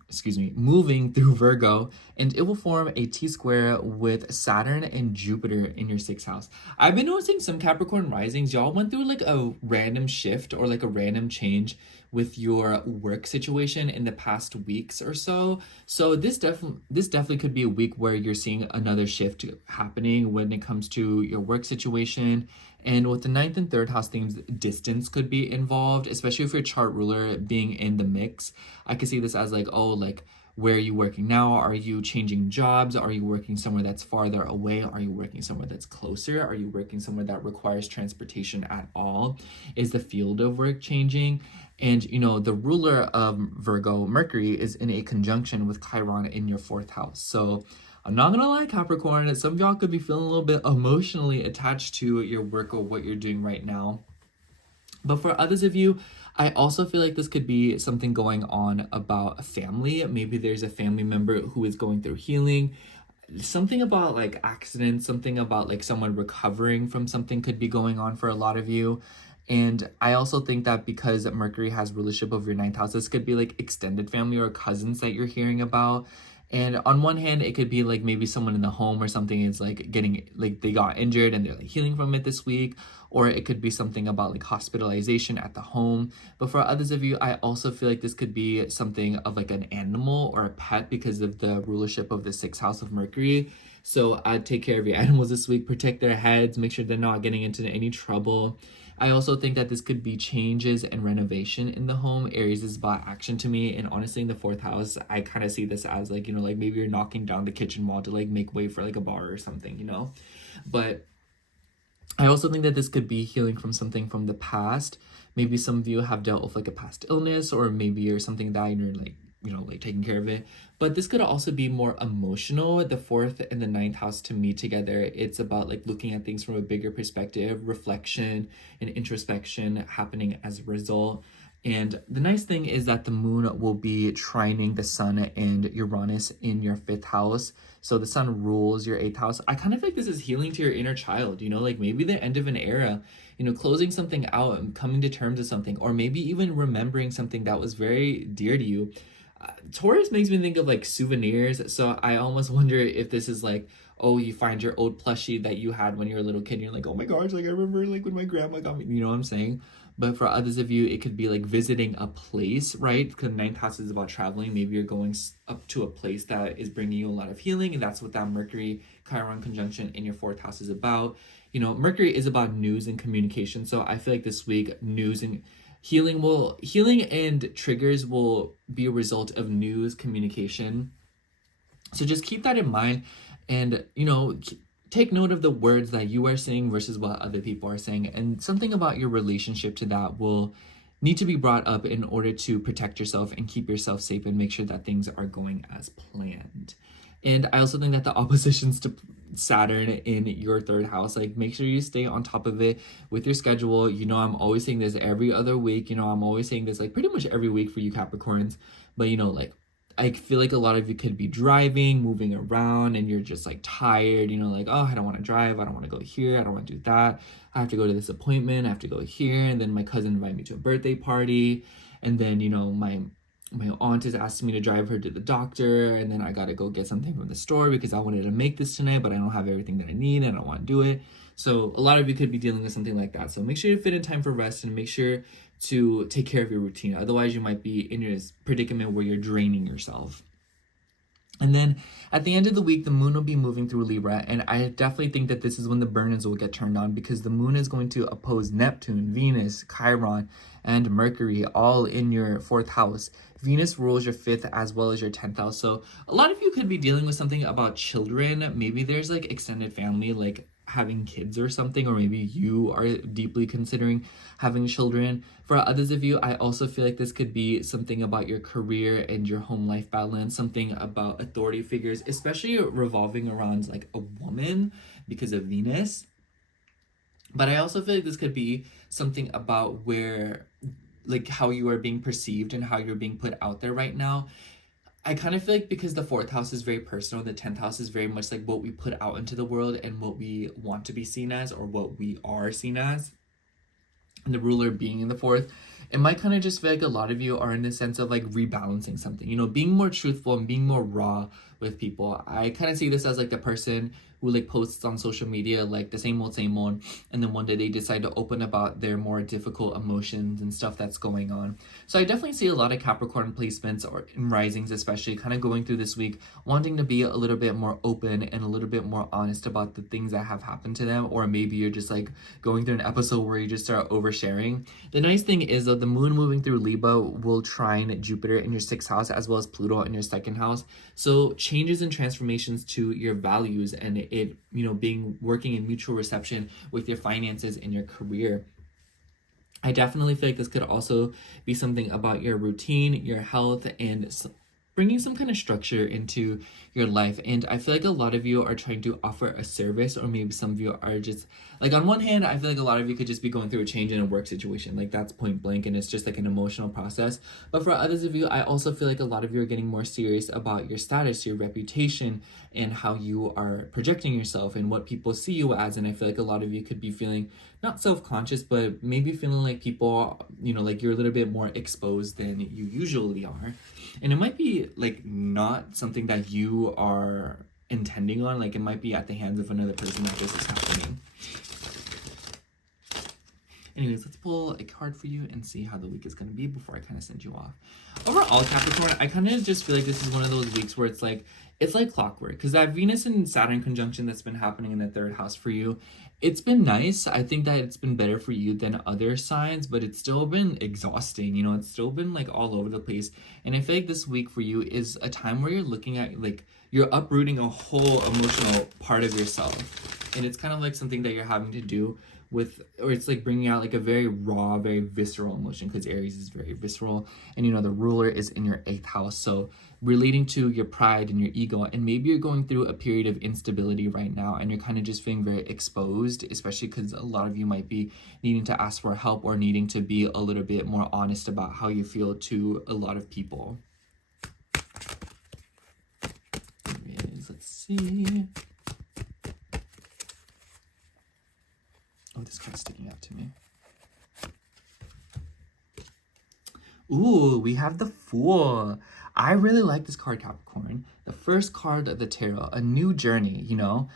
through Virgo, and it will form a T-square with Saturn and Jupiter in your 6th house. I've been noticing some Capricorn risings, y'all went through like a random shift or like a random change with your work situation in the past weeks or so. So this definitely could be a week where you're seeing another shift happening when it comes to your work situation. And with the 9th and 3rd house themes, distance could be involved, especially if your chart ruler being in the mix. I could see this as like, oh, like, where are you working now? Are you changing jobs? Are you working somewhere that's farther away? Are you working somewhere that's closer? Are you working somewhere that requires transportation at all? Is the field of work changing? And, the ruler of Virgo, Mercury, is in a conjunction with Chiron in your 4th house. So I'm not gonna lie, Capricorn, some of y'all could be feeling a little bit emotionally attached to your work or what you're doing right now. But for others of you, I also feel like this could be something going on about a family. Maybe there's a family member who is going through healing. Something about like accidents, something about like someone recovering from something could be going on for a lot of you. And I also think that because Mercury has rulership over your 9th house, this could be like extended family or cousins that you're hearing about. And on one hand, it could be like maybe someone in the home or something is like getting, like they got injured and they're like healing from it this week. Or it could be something about like hospitalization at the home. But for others of you, I also feel like this could be something of like an animal or a pet because of the rulership of the 6th house of Mercury. So take care of your animals this week, protect their heads, make sure they're not getting into any trouble. I also think that this could be changes and renovation in the home. Aries is about action to me, and honestly in the 4th house, I kind of see this as like, you know, like maybe you're knocking down the kitchen wall to like make way for like a bar or something, you know. But I also think that this could be healing from something from the past. Maybe some of you have dealt with like a past illness, or maybe you're something that you're like, you know, like taking care of it. But this could also be more emotional. The 4th and the 9th house to me together, it's about like looking at things from a bigger perspective, reflection and introspection happening as a result. And the nice thing is that the moon will be trining the sun and Uranus in your 5th house. So the sun rules your 8th house. I kind of feel like this is healing to your inner child, you know, like maybe the end of an era, you know, closing something out and coming to terms with something, or maybe even remembering something that was very dear to you. Taurus makes me think of like souvenirs. So I almost wonder if this is like, oh, you find your old plushie that you had when you were a little kid and you're like, oh my gosh, like I remember like when my grandma got me, you know what I'm saying? But for others of you, it could be like visiting a place, right? Because 9th house is about traveling. Maybe you're going up to a place that is bringing you a lot of healing, and that's what that Mercury Chiron conjunction in your 4th house is about. You know, Mercury is about news and communication. So I feel like this week, news and healing and triggers will be a result of news communication. So just keep that in mind, and, you know, take note of the words that you are saying versus what other people are saying, and something about your relationship to that will need to be brought up in order to protect yourself and keep yourself safe and make sure that things are going as planned. And I also think that the oppositions to Saturn in your 3rd house, like make sure you stay on top of it with your schedule. You know, I'm always saying this every other week. You know, I'm always saying this like pretty much every week for you Capricorns. But, you know, like I feel like a lot of you could be driving, moving around, and you're just like tired, you know, like, oh, I don't want to drive. I don't want to go here. I don't want to do that. I have to go to this appointment. I have to go here. And then my cousin invited me to a birthday party. And then, you know, my aunt is asking me to drive her to the doctor. And then I got to go get something from the store because I wanted to make this tonight, but I don't have everything that I need and I don't want to do it. So a lot of you could be dealing with something like that. So make sure you fit in time for rest and make sure to take care of your routine. Otherwise, you might be in this predicament where you're draining yourself. And then at the end of the week, the moon will be moving through Libra. And I definitely think that this is when the burners will get turned on, because the moon is going to oppose Neptune, Venus, Chiron, and Mercury, all in your 4th house. Venus rules your 5th as well as your 10th house. So a lot of you could be dealing with something about children. Maybe there's like extended family, like having kids or something, or maybe you are deeply considering having children. For others of you, I also feel like this could be something about your career and your home life balance, something about authority figures, especially revolving around like a woman because of Venus. But I also feel like this could be something about where, like, how you are being perceived and how you're being put out there right now. I kind of feel like because the 4th house is very personal, the 10th house is very much like what we put out into the world and what we want to be seen as, or what we are seen as, and the ruler being in the 4th. It might kind of just feel like a lot of you are in the sense of like rebalancing something, you know, being more truthful and being more raw with people. I kind of see this as like the person who like posts on social media like the same old, and then one day they decide to open about their more difficult emotions and stuff that's going on. So I definitely see a lot of Capricorn placements, or in risings especially, kind of going through this week wanting to be a little bit more open and a little bit more honest about the things that have happened to them, or maybe you're just like going through an episode where you just start oversharing. The nice thing is that the moon moving through Libra will trine Jupiter in your 6th house as well as Pluto in your 2nd house. So changes and transformations to your values and it, you know, working in mutual reception with your finances and your career. I definitely feel like this could also be something about your routine, your health, and bringing some kind of structure into your life. And I feel like a lot of you are trying to offer a service, or maybe some of you are just like, on one hand, I feel like a lot of you could just be going through a change in a work situation, like that's point blank, and it's just like an emotional process. But for others of you, I also feel like a lot of you are getting more serious about your status, your reputation, and how you are projecting yourself and what people see you as. And I feel like a lot of you could be feeling not self-conscious, but maybe feeling like people, you know, like you're a little bit more exposed than you usually are. And it might be like not something that you are intending on, like it might be at the hands of another person that this is happening. Anyways, let's pull a card for you and see how the week is going to be before I kind of send you off. Overall, Capricorn, I kind of just feel like this is one of those weeks where it's like clockwork, because that Venus and Saturn conjunction that's been happening in the third house for you, it's been nice. I think that it's been better for you than other signs, but it's still been exhausting. You know, it's still been like all over the place. And I feel like this week for you is a time where you're looking at like, you're uprooting a whole emotional part of yourself. And it's kind of like something that you're having to do with, or it's like bringing out like a very raw, very visceral emotion, because Aries is very visceral, and you know the ruler is in your 8th house, so relating to your pride and your ego. And maybe you're going through a period of instability right now, and you're kind of just feeling very exposed, especially because a lot of you might be needing to ask for help or needing to be a little bit more honest about how you feel to a lot of people. Anyways, let's see. Oh, this card's sticking out to me. Ooh, we have the Fool. I really like this card, Capricorn. The first card of the tarot, a new journey, you know?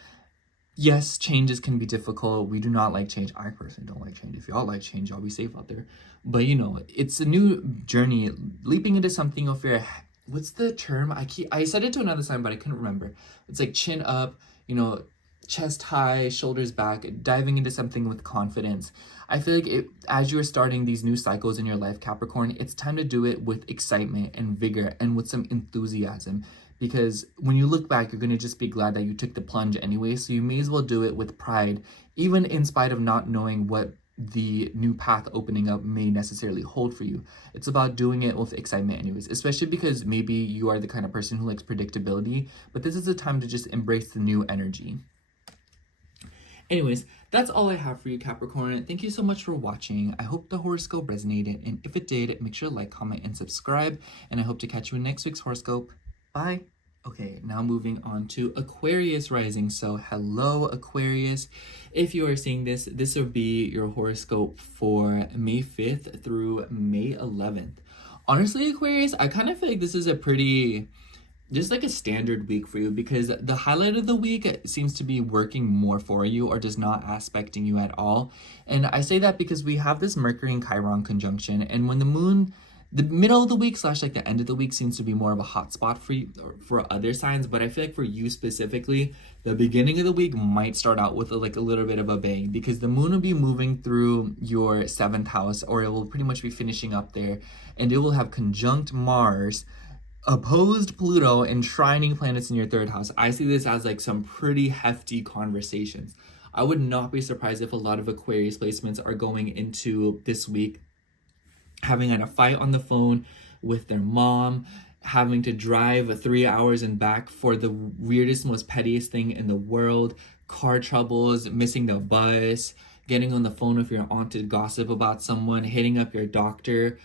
Yes, changes can be difficult. We do not like change. I personally don't like change. If y'all like change, y'all be safe out there. But, you know, it's a new journey, leaping into something of your... What's the term? I said it to another sign, but I couldn't remember. It's like chin up, you know, chest high, shoulders back, diving into something with confidence. I feel like as you're starting these new cycles in your life, Capricorn, it's time to do it with excitement and vigor and with some enthusiasm, because when you look back, you're going to just be glad that you took the plunge anyway. So you may as well do it with pride, even in spite of not knowing what the new path opening up may necessarily hold for you. It's about doing it with excitement anyways, especially because maybe you are the kind of person who likes predictability, but this is a time to just embrace the new energy. Anyways, that's all I have for you, Capricorn. Thank you so much for watching. I hope the horoscope resonated, and if it did, make sure to like, comment, and subscribe, and I hope to catch you in next week's horoscope. Bye! Okay, now moving on to Aquarius rising. So hello, Aquarius. If you are seeing this, this will be your horoscope for May 5th through May 11th. Honestly, Aquarius, I kind of feel like this is a pretty... just like a standard week for you, because the highlight of the week seems to be working more for you or just not aspecting you at all. And I say that because we have this Mercury and Chiron conjunction, and when the moon, the middle of the week / like the end of the week seems to be more of a hot spot for you or for other signs, but I feel like for you specifically, the beginning of the week might start out with a little bit of a bang, because the moon will be moving through your 7th house, or it will pretty much be finishing up there, and it will have conjunct Mars, opposed Pluto, and trining planets in your 3rd house. I see this as like some pretty hefty conversations. I would not be surprised if a lot of Aquarius placements are going into this week having had a fight on the phone with their mom, having to drive 3 hours and back for the weirdest, most pettiest thing in the world, car troubles, missing the bus, getting on the phone with your aunt to gossip about someone, hitting up your doctor,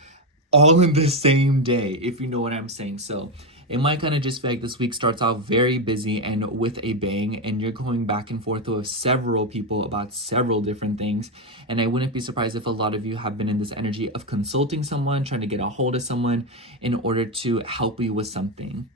all in the same day, if you know what I'm saying. So it might kind of just feel like this week starts out very busy and with a bang, and you're going back and forth with several people about several different things. And I wouldn't be surprised if a lot of you have been in this energy of consulting someone, trying to get a hold of someone in order to help you with something.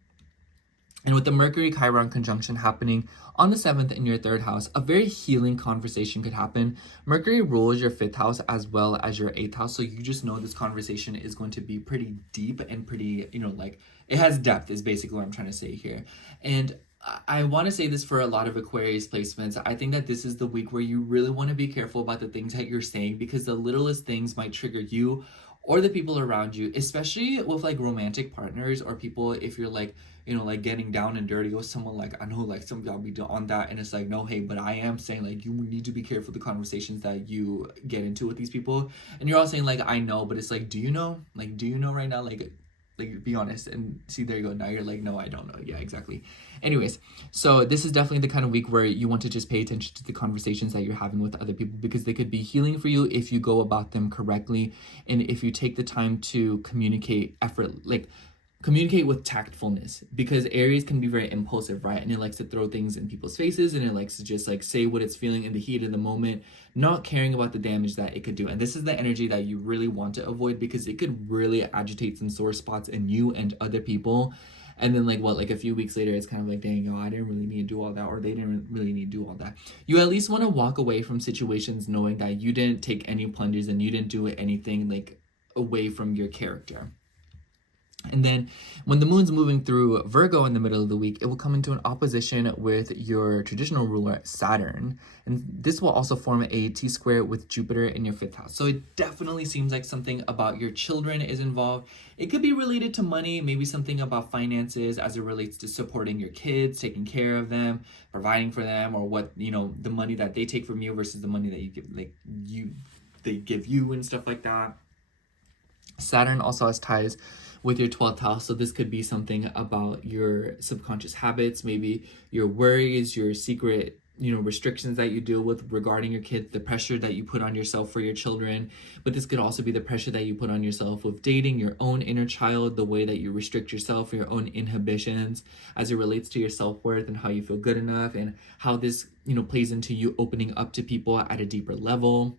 And with the Mercury Chiron conjunction happening on the 7th in your 3rd house, a very healing conversation could happen. Mercury rules your 5th house as well as your 8th house. So you just know this conversation is going to be pretty deep and pretty, you know, like it has depth is basically what I'm trying to say here. And I want to say this for a lot of Aquarius placements. I think that this is the week where you really want to be careful about the things that you're saying, because the littlest things might trigger you or the people around you, especially with like romantic partners or people, if you're like, you know, like getting down and dirty with someone. Like I know like some of y'all be on that, and it's like, no, hey, but I am saying like you need to be careful the conversations that you get into with these people. And you're all saying like, I know, but it's like, do you know? Like, do you know right now? Like be honest. And see, there you go. Now you're like, no, I don't know. Yeah, exactly. Anyways, so this is definitely the kind of week where you want to just pay attention to the conversations that you're having with other people, because they could be healing for you if you go about them correctly, and if you take the time to communicate communicate with tactfulness, because Aries can be very impulsive, right? And it likes to throw things in people's faces, and it likes to just like say what it's feeling in the heat of the moment, not caring about the damage that it could do. And this is the energy that you really want to avoid, because it could really agitate some sore spots in you and other people. And then like what, like a few weeks later, it's kind of like, dang, yo, I didn't really need to do all that, or they didn't really need to do all that. You at least want to walk away from situations knowing that you didn't take any plungers and you didn't do anything like away from your character. And then when the moon's moving through Virgo in the middle of the week, it will come into an opposition with your traditional ruler, Saturn. And this will also form a T-square with Jupiter in your 5th house. So it definitely seems like something about your children is involved. It could be related to money, maybe something about finances as it relates to supporting your kids, taking care of them, providing for them, or what, you know, the money that they take from you versus the money that you give, like they give you and stuff like that. Saturn also has ties with your 12th house. So this could be something about your subconscious habits, maybe your worries, your secret, you know, restrictions that you deal with regarding your kids, the pressure that you put on yourself for your children. But this could also be the pressure that you put on yourself with dating, your own inner child, the way that you restrict yourself, your own inhibitions as it relates to your self-worth and how you feel good enough, and how this, you know, plays into you opening up to people at a deeper level.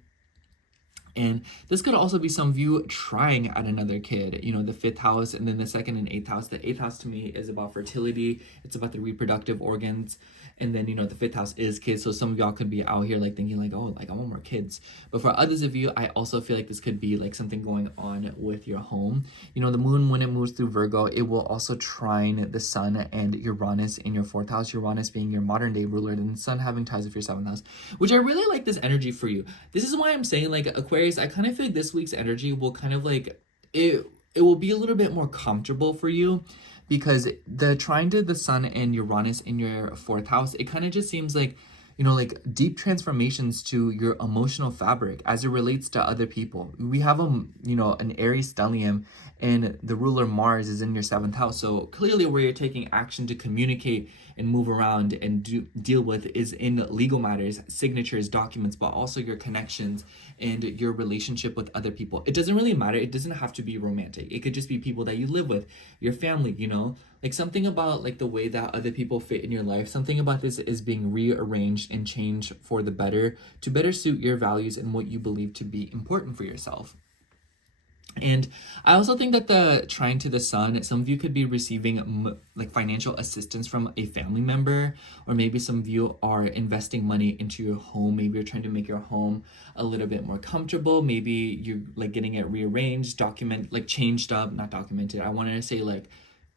And this could also be some of you trying at another kid, you know, the 5th house and then the 2nd and 8th house. The 8th house to me is about fertility. It's about the reproductive organs. And then, you know, the 5th house is kids. So some of y'all could be out here like thinking like, oh, like I want more kids. But for others of you, I also feel like this could be like something going on with your home. You know, the moon, when it moves through Virgo, it will also trine the sun and Uranus in your 4th house. Uranus being your modern day ruler, and the sun having ties with your 7th house, which I really like this energy for you. This is why I'm saying like Aquarius, I kind of feel like this week's energy will kind of like, it will be a little bit more comfortable for you, because the trine to the sun and Uranus in your 4th house, it kind of just seems like, you know, like deep transformations to your emotional fabric as it relates to other people. We have you know, an Aries stellium, and the ruler Mars is in your 7th house. So clearly where you're taking action to communicate and move around and deal with is in legal matters, signatures, documents, but also your connections and your relationship with other people. It doesn't really matter. It doesn't have to be romantic. It could just be people that you live with, your family, you know, like something about like the way that other people fit in your life. Something about this is being rearranged and changed for the better, to better suit your values and what you believe to be important for yourself. And I also think that the trine to the sun, some of you could be receiving like financial assistance from a family member, or maybe some of you are investing money into your home. Maybe you're trying to make your home a little bit more comfortable. Maybe you're like getting it rearranged, like changed up, not documented. I wanted to say like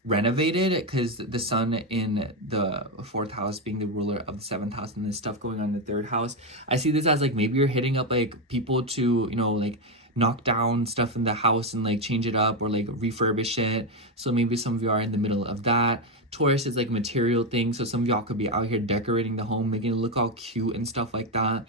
renovated, because the sun in the 4th house being the ruler of the 7th house, and this stuff going on in the 3rd house. I see this as like maybe you're hitting up like people to, you know, like knock down stuff in the house and like change it up or like refurbish it. So maybe some of you are in the middle of that. Taurus is like material things. So some of y'all could be out here decorating the home, making it look all cute and stuff like that.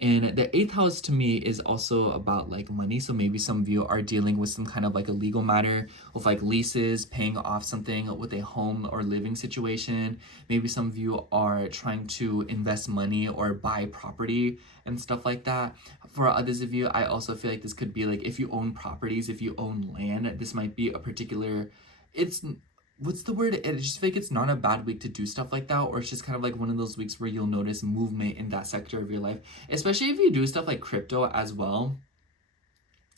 And the 8th house to me is also about like money. So maybe some of you are dealing with some kind of like a legal matter with like leases, paying off something with a home or living situation. Maybe some of you are trying to invest money or buy property and stuff like that. For others of you, I also feel like this could be like if you own properties, if you own land, this might be a particular, what's the word? I just feel like it's not a bad week to do stuff like that, or it's just kind of like one of those weeks where you'll notice movement in that sector of your life, especially if you do stuff like crypto as well.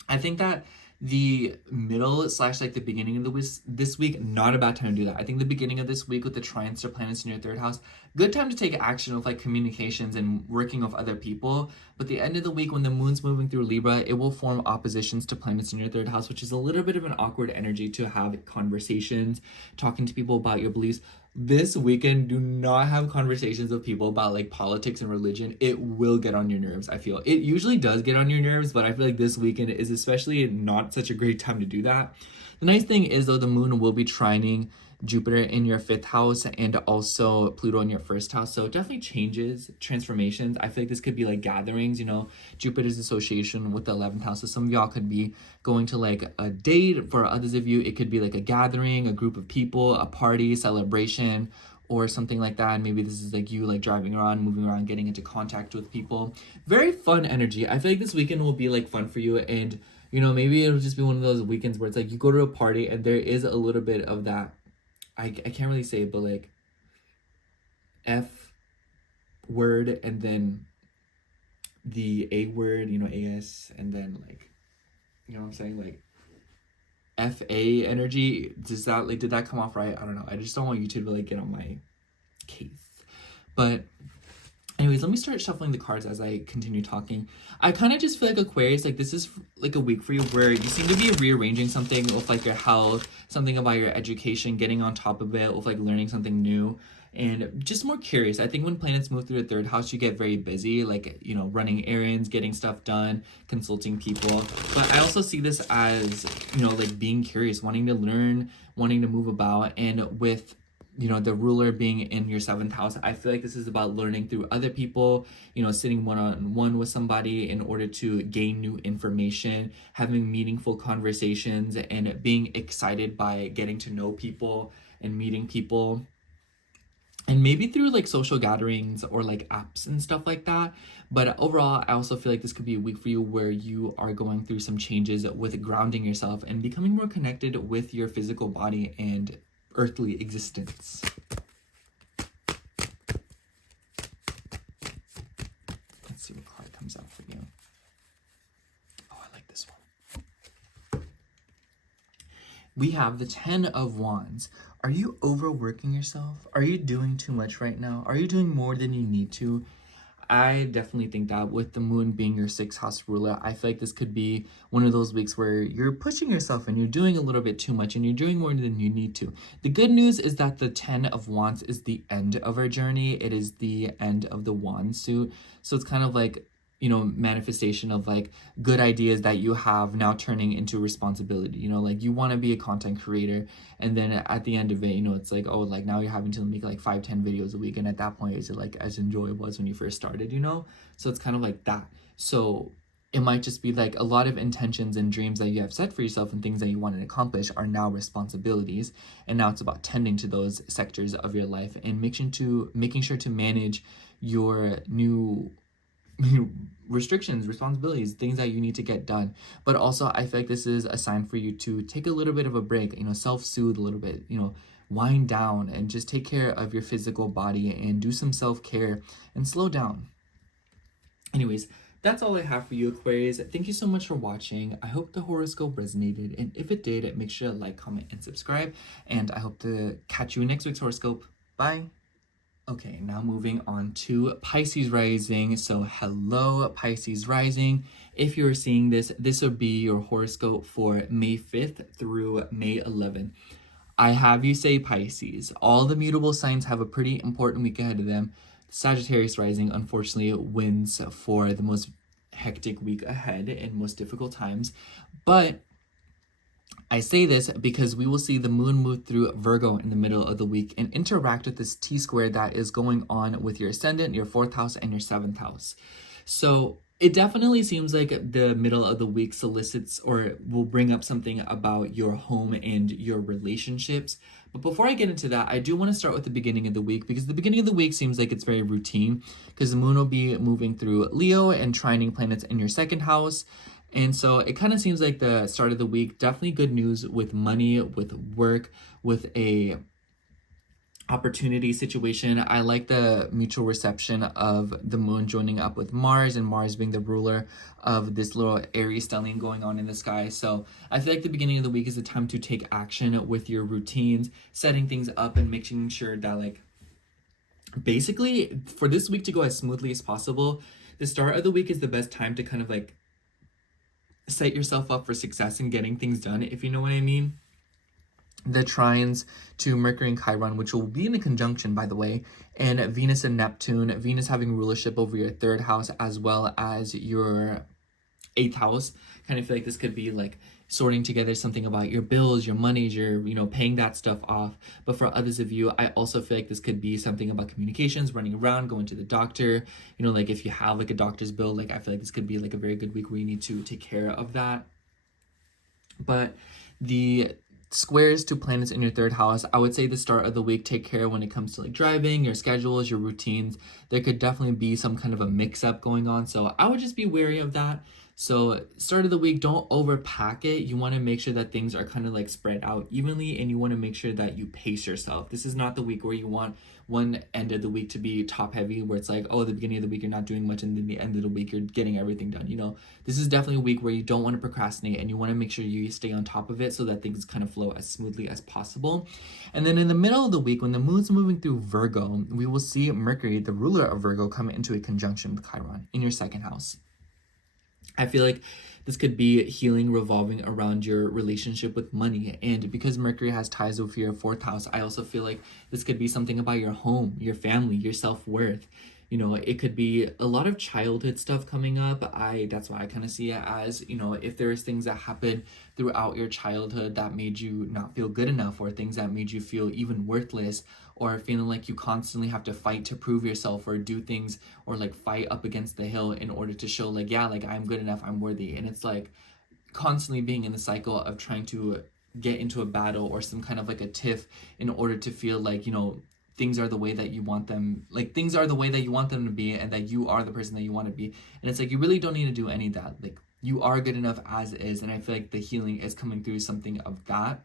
I think that the middle / like the beginning of this week, not a bad time to do that. I think the beginning of this week with the trines to planets in your 3rd house, good time to take action with like communications and working with other people. But the end of the week, when the moon's moving through Libra, it will form oppositions to planets in your 3rd house, which is a little bit of an awkward energy to have conversations, talking to people about your beliefs. This weekend, do not have conversations with people about like politics and religion. It will get on your nerves, I feel. It usually does get on your nerves, but I feel like this weekend is especially not such a great time to do that. The nice thing is though, the moon will be trining Jupiter in your 5th house and also Pluto in your 1st house. So it definitely changes, transformations. I feel like this could be like gatherings, you know, Jupiter's association with the 11th house. So some of y'all could be going to like a date. For others of you, it could be like a gathering, a group of people, a party, celebration, or something like that. And maybe this is like you like driving around, moving around, getting into contact with people. Very fun energy. I feel like this weekend will be like fun for you. And, you know, maybe it'll just be one of those weekends where it's like you go to a party and there is a little bit of that, I can't really say it, but like F word and then the A word, you know, AS, and then like, you know what I'm saying? Like FA energy. Does that, like, did that come off right? I don't know. I just don't want YouTube to, like, get on my case. But anyways, let me start shuffling the cards as I continue talking. I kind of just feel like Aquarius, like, this is like a week for you where you seem to be rearranging something with like your health, something about your education, getting on top of it with like learning something new, and just more curious. I think when planets move through the third house, you get very busy, like, you know, running errands, getting stuff done, consulting people. But I also see this as, you know, like being curious, wanting to learn, wanting to move about. And with, you know, the ruler being in your 7th house, I feel like this is about learning through other people, you know, sitting one-on-one with somebody in order to gain new information, having meaningful conversations, and being excited by getting to know people and meeting people. And maybe through like social gatherings or like apps and stuff like that. But overall, I also feel like this could be a week for you where you are going through some changes with grounding yourself and becoming more connected with your physical body and earthly existence. Let's see what card comes out for you. Oh, I like this one. We have the 10 of Wands. Are you overworking yourself? Are you doing too much right now? Are you doing more than you need to? I definitely think that with the moon being your 6th house ruler, I feel like this could be one of those weeks where you're pushing yourself and you're doing a little bit too much and you're doing more than you need to. The good news is that the 10 of Wands is the end of our journey. It is the end of the wand suit. So it's kind of like, you know, manifestation of like good ideas that you have now turning into responsibility. You know, like you want to be a content creator, and then at the end of it, you know, it's like, oh, like now you're having to make like 5-10 videos a week, and at that point, is it like as enjoyable as when you first started, you know? So it's kind of like that. So it might just be like a lot of intentions and dreams that you have set for yourself and things that you want to accomplish are now responsibilities, and now it's about tending to those sectors of your life and making sure to manage your new restrictions, responsibilities, things that you need to get done. But also, I feel like this is a sign for you to take a little bit of a break, you know, self-soothe a little bit, you know, wind down and just take care of your physical body and do some self-care and slow down. Anyways, that's all I have for you, Aquarius. Thank you so much for watching. I hope the horoscope resonated, and if it did, make sure to like, comment, and subscribe, and I hope to catch you in next week's horoscope. Bye. Okay, now moving on to Pisces rising. So hello, Pisces rising. If you're seeing this, this will be your horoscope for May 5th through May 11th. I have you say Pisces. All the mutable signs have a pretty important week ahead of them. Sagittarius rising, unfortunately, wins for the most hectic week ahead and most difficult times. But I say this because we will see the moon move through Virgo in the middle of the week and interact with this T-square that is going on with your ascendant, your 4th house, and your 7th house. So it definitely seems like the middle of the week solicits or will bring up something about your home and your relationships. But before I get into that, I do want to start with the beginning of the week, because the beginning of the week seems like it's very routine, because the moon will be moving through Leo and trining planets in your 2nd house. And so it kind of seems like the start of the week, definitely good news with money, with work, with a opportunity situation. I like the mutual reception of the moon joining up with Mars, and Mars being the ruler of this little Aries stellium going on in the sky. So I feel like the beginning of the week is a time to take action with your routines, setting things up and making sure that, like, basically for this week to go as smoothly as possible, the start of the week is the best time to kind of like set yourself up for success in getting things done, if you know what I mean. The trines to Mercury and Chiron, which will be in a conjunction, by the way, and Venus and Neptune, Venus having rulership over your 3rd house as well as your 8th house. Kind of feel like this could be like sorting together something about your bills, your monies, your, you know, paying that stuff off. But for others of you, I also feel like this could be something about communications, running around, going to the doctor, you know, like if you have like a doctor's bill, like I feel like this could be like a very good week where you need to take care of that. But the squares to planets in your 3rd house, I would say the start of the week, take care when it comes to like driving, your schedules, your routines. There could definitely be some kind of a mix-up going on, so I would just be wary of that. So start of the week, don't overpack it. You want to make sure that things are kind of like spread out evenly, and you want to make sure that you pace yourself. This is not the week where you want one end of the week to be top heavy, where it's like, oh, the beginning of the week you're not doing much, and then the end of the week you're getting everything done. You know, this is definitely a week where you don't want to procrastinate, and you want to make sure you stay on top of it so that things kind of flow as smoothly as possible. And then in the middle of the week, when the moon's moving through Virgo, we will see Mercury, the ruler of Virgo, come into a conjunction with Chiron in your second house. I feel like this could be healing revolving around your relationship with money. And because Mercury has ties with your fourth house, I also feel like this could be something about your home, your family, your self-worth. You know, it could be a lot of childhood stuff coming up. That's why I kind of see it as, you know, if there's things that happened throughout your childhood that made you not feel good enough, or things that made you feel even worthless, or feeling like you constantly have to fight to prove yourself, or do things, or like fight up against the hill in order to show like, yeah, like I'm good enough, I'm worthy. And it's like constantly being in the cycle of trying to get into a battle or some kind of like a tiff in order to feel like, you know, things are the way that you want them, like things are the way that you want them to be, and that you are the person that you want to be. And it's like, you really don't need to do any of that. Like, you are good enough as is. And I feel like the healing is coming through something of that.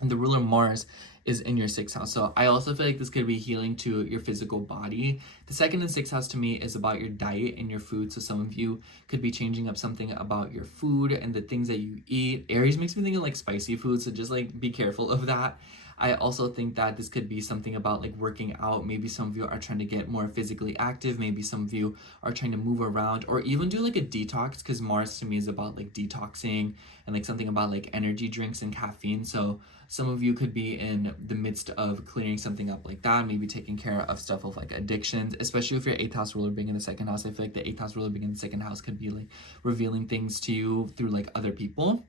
And the ruler Mars is in your sixth house. So I also feel like this could be healing to your physical body. The second and sixth house to me is about your diet and your food. So some of you could be changing up something about your food and the things that you eat. Aries makes me think of like spicy food, so just like be careful of that. I also think that this could be something about like working out. Maybe some of you are trying to get more physically active. Maybe some of you are trying to move around, or even do like a detox, because Mars to me is about like detoxing, and like something about like energy drinks and caffeine. So some of you could be in the midst of clearing something up like that, maybe taking care of stuff of like addictions, especially if your eighth house ruler being in the second house. I feel like the eighth house ruler being in the second house could be like revealing things to you through like other people.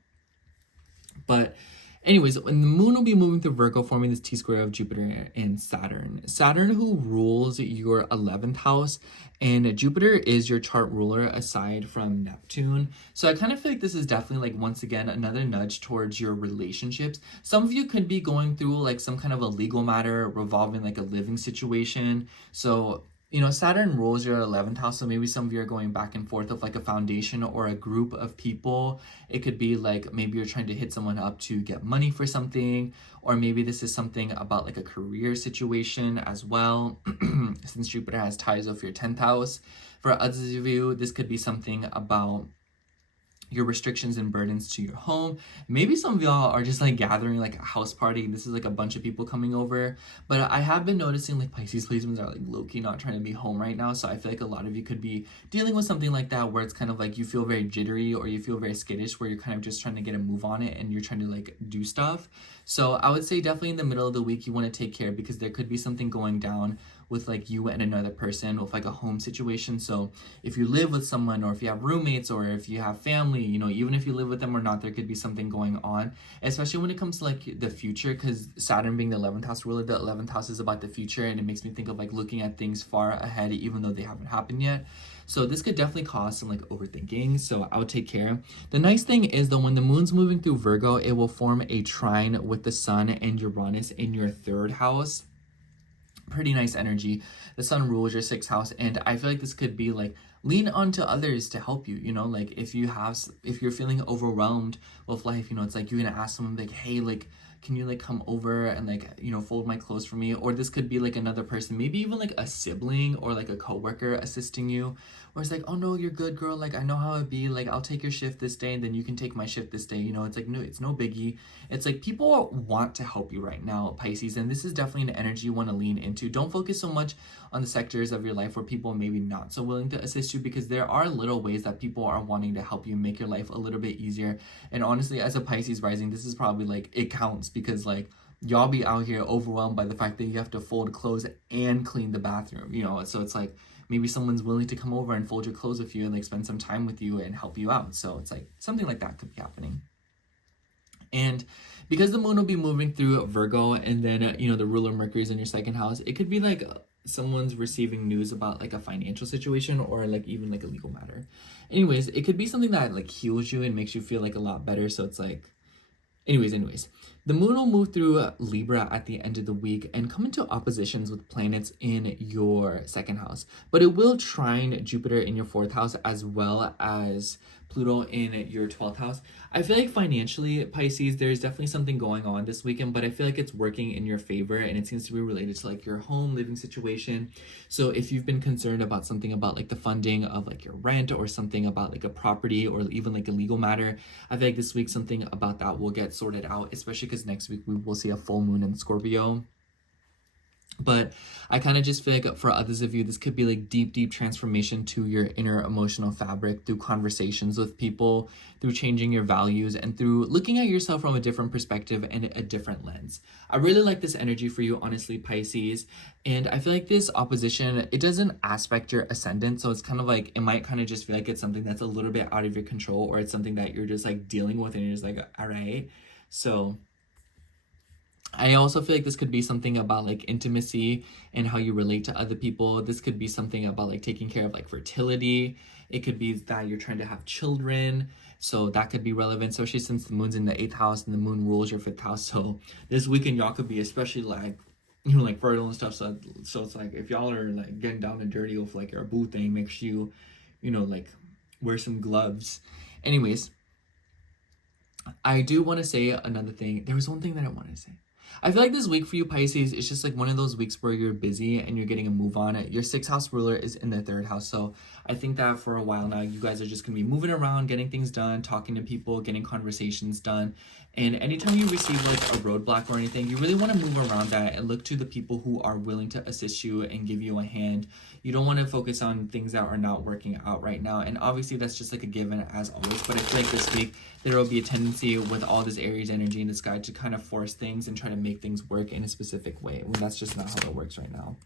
But anyways, when the moon will be moving through Virgo, forming this T-square of Jupiter and Saturn. Saturn, who rules your 11th house, and Jupiter is your chart ruler aside from Neptune. So I kind of feel like this is definitely like, once again, another nudge towards your relationships. Some of you could be going through like some kind of a legal matter revolving like a living situation. So, you know, Saturn rules your 11th house, so maybe some of you are going back and forth of like a foundation or a group of people. It could be like maybe you're trying to hit someone up to get money for something, or maybe this is something about like a career situation as well, since Jupiter has ties with your 10th house. For others of you, this could be something about your restrictions and burdens to your home. Maybe some of y'all are just like gathering like a house party. This is like a bunch of people coming over. But I have been noticing like Pisces placements are like low-key not trying to be home right now. So I feel like a lot of you could be dealing with something like that, where it's kind of like you feel very jittery, or you feel very skittish, where you're kind of just trying to get a move on it and you're trying to like do stuff. So I would say definitely in the middle of the week you want to take care, because there could be something going down with like you and another person, with like a home situation. So if you live with someone, or if you have roommates, or if you have family, you know, even if you live with them or not, there could be something going on, especially when it comes to like the future, because Saturn being the 11th house ruler, the 11th house is about the future, and it makes me think of like looking at things far ahead even though they haven't happened yet. So this could definitely cause some like overthinking, so I would take care. The nice thing is though, when the moon's moving through Virgo, it will form a trine with the sun and Uranus in your third house. Pretty nice energy. The sun rules your sixth house, and I feel like this could be like, lean onto others to help you, you know, like if you're feeling overwhelmed with life, you know, it's like you're gonna ask someone like, hey, like, can you like come over and like, you know, fold my clothes for me? Or this could be like another person, maybe even like a sibling or like a coworker assisting you, where it's like, oh no, you're good, girl, like I know how it be, like I'll take your shift this day and then you can take my shift this day, you know. It's like, no, it's no biggie. It's like people want to help you right now, Pisces, and this is definitely an energy you want to lean into. Don't focus so much on the sectors of your life where people are maybe not so willing to assist you, because there are little ways that people are wanting to help you make your life a little bit easier. And honestly, as a Pisces rising, this is probably like, it counts, because like y'all be out here overwhelmed by the fact that you have to fold clothes and clean the bathroom, you know. So it's like maybe someone's willing to come over and fold your clothes with you and like spend some time with you and help you out. So it's like something like that could be happening. And because the moon will be moving through Virgo, and then you know, the ruler Mercury is in your second house, it could be like someone's receiving news about like a financial situation, or like even like a legal matter. Anyways, it could be something that like heals you and makes you feel like a lot better. So it's like, anyways, The moon will move through Libra at the end of the week and come into oppositions with planets in your second house. But it will trine Jupiter in your fourth house as well as Pluto in your 12th house. I feel like financially, Pisces, there's definitely something going on this weekend, but I feel like it's working in your favor and it seems to be related to like your home living situation. So if you've been concerned about something about like the funding of like your rent or something about like a property or even like a legal matter, I feel like this week something about that will get sorted out, especially because next week we will see a full moon in Scorpio. But I kind of just feel like for others of you, this could be like deep transformation to your inner emotional fabric through conversations with people, through changing your values, and through looking at yourself from a different perspective and a different lens. I really like this energy for you, honestly, Pisces. And I feel like this opposition, it doesn't aspect your ascendant. So it's kind of like, it might kind of just feel like it's something that's a little bit out of your control, or it's something that you're just like dealing with and you're just like, all right. So I also feel like this could be something about like intimacy and how you relate to other people. This could be something about like taking care of like fertility. It could be that you're trying to have children. So that could be relevant, especially since the moon's in the 8th house and the moon rules your 5th house. So this weekend y'all could be especially like, you know, like fertile and stuff. So it's like if y'all are like getting down and dirty with like your boo thing, make sure you know, like wear some gloves. Anyways, I do want to say another thing. There was one thing that I wanted to say. I feel like this week for you, Pisces, it's just like one of those weeks where you're busy and you're getting a move on. Your 6th house ruler is in the 3rd house. So I think that for a while now, you guys are just going to be moving around, getting things done, talking to people, getting conversations done. And anytime you receive like a roadblock or anything, you really want to move around that and look to the people who are willing to assist you and give you a hand. You don't want to focus on things that are not working out right now. And obviously that's just like a given as always. But I feel like this week, there will be a tendency with all this Aries energy in the sky to kind of force things and try to make things work in a specific way, when that's just not how it works right now.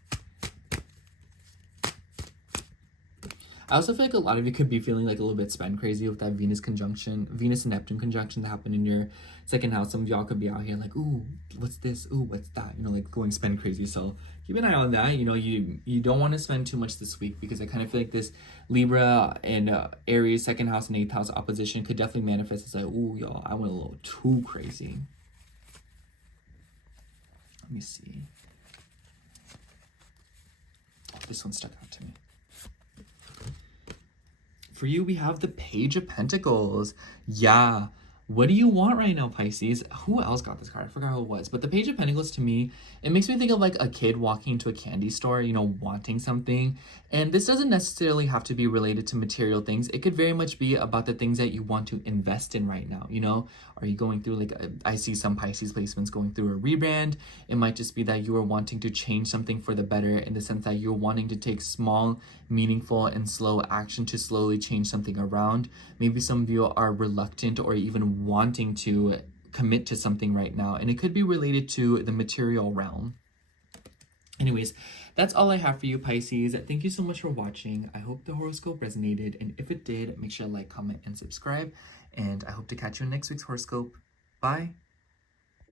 I also feel like a lot of you could be feeling like a little bit spend crazy with that Venus and Neptune conjunction that happened in your 2nd house. Some of y'all could be out here like, ooh, what's this? Ooh, what's that? You know, like going spend crazy. So keep an eye on that. You know, you don't want to spend too much this week, because I kind of feel like this Libra and Aries 2nd house and 8th house opposition could definitely manifest as like, ooh, y'all, I went a little too crazy. Let me see. Oh, this one stuck out to me. For you, we have the Page of Pentacles. Yeah. What do you want right now, Pisces? Who else got this card? I forgot who it was. But the Page of Pentacles, to me, it makes me think of like a kid walking into a candy store, you know, wanting something. And this doesn't necessarily have to be related to material things. It could very much be about the things that you want to invest in right now, you know? Are you going through like, I see some Pisces placements going through a rebrand. It might just be that you are wanting to change something for the better, in the sense that you're wanting to take small, meaningful, and slow action to slowly change something around. Maybe some of you are reluctant or even wanting to commit to something right now, and it could be related to the material realm. Anyways, that's all I have for you, Pisces. Thank you so much for watching. I hope the horoscope resonated, and if it did, make sure to like, comment, and subscribe, and I hope to catch you in next week's horoscope. Bye.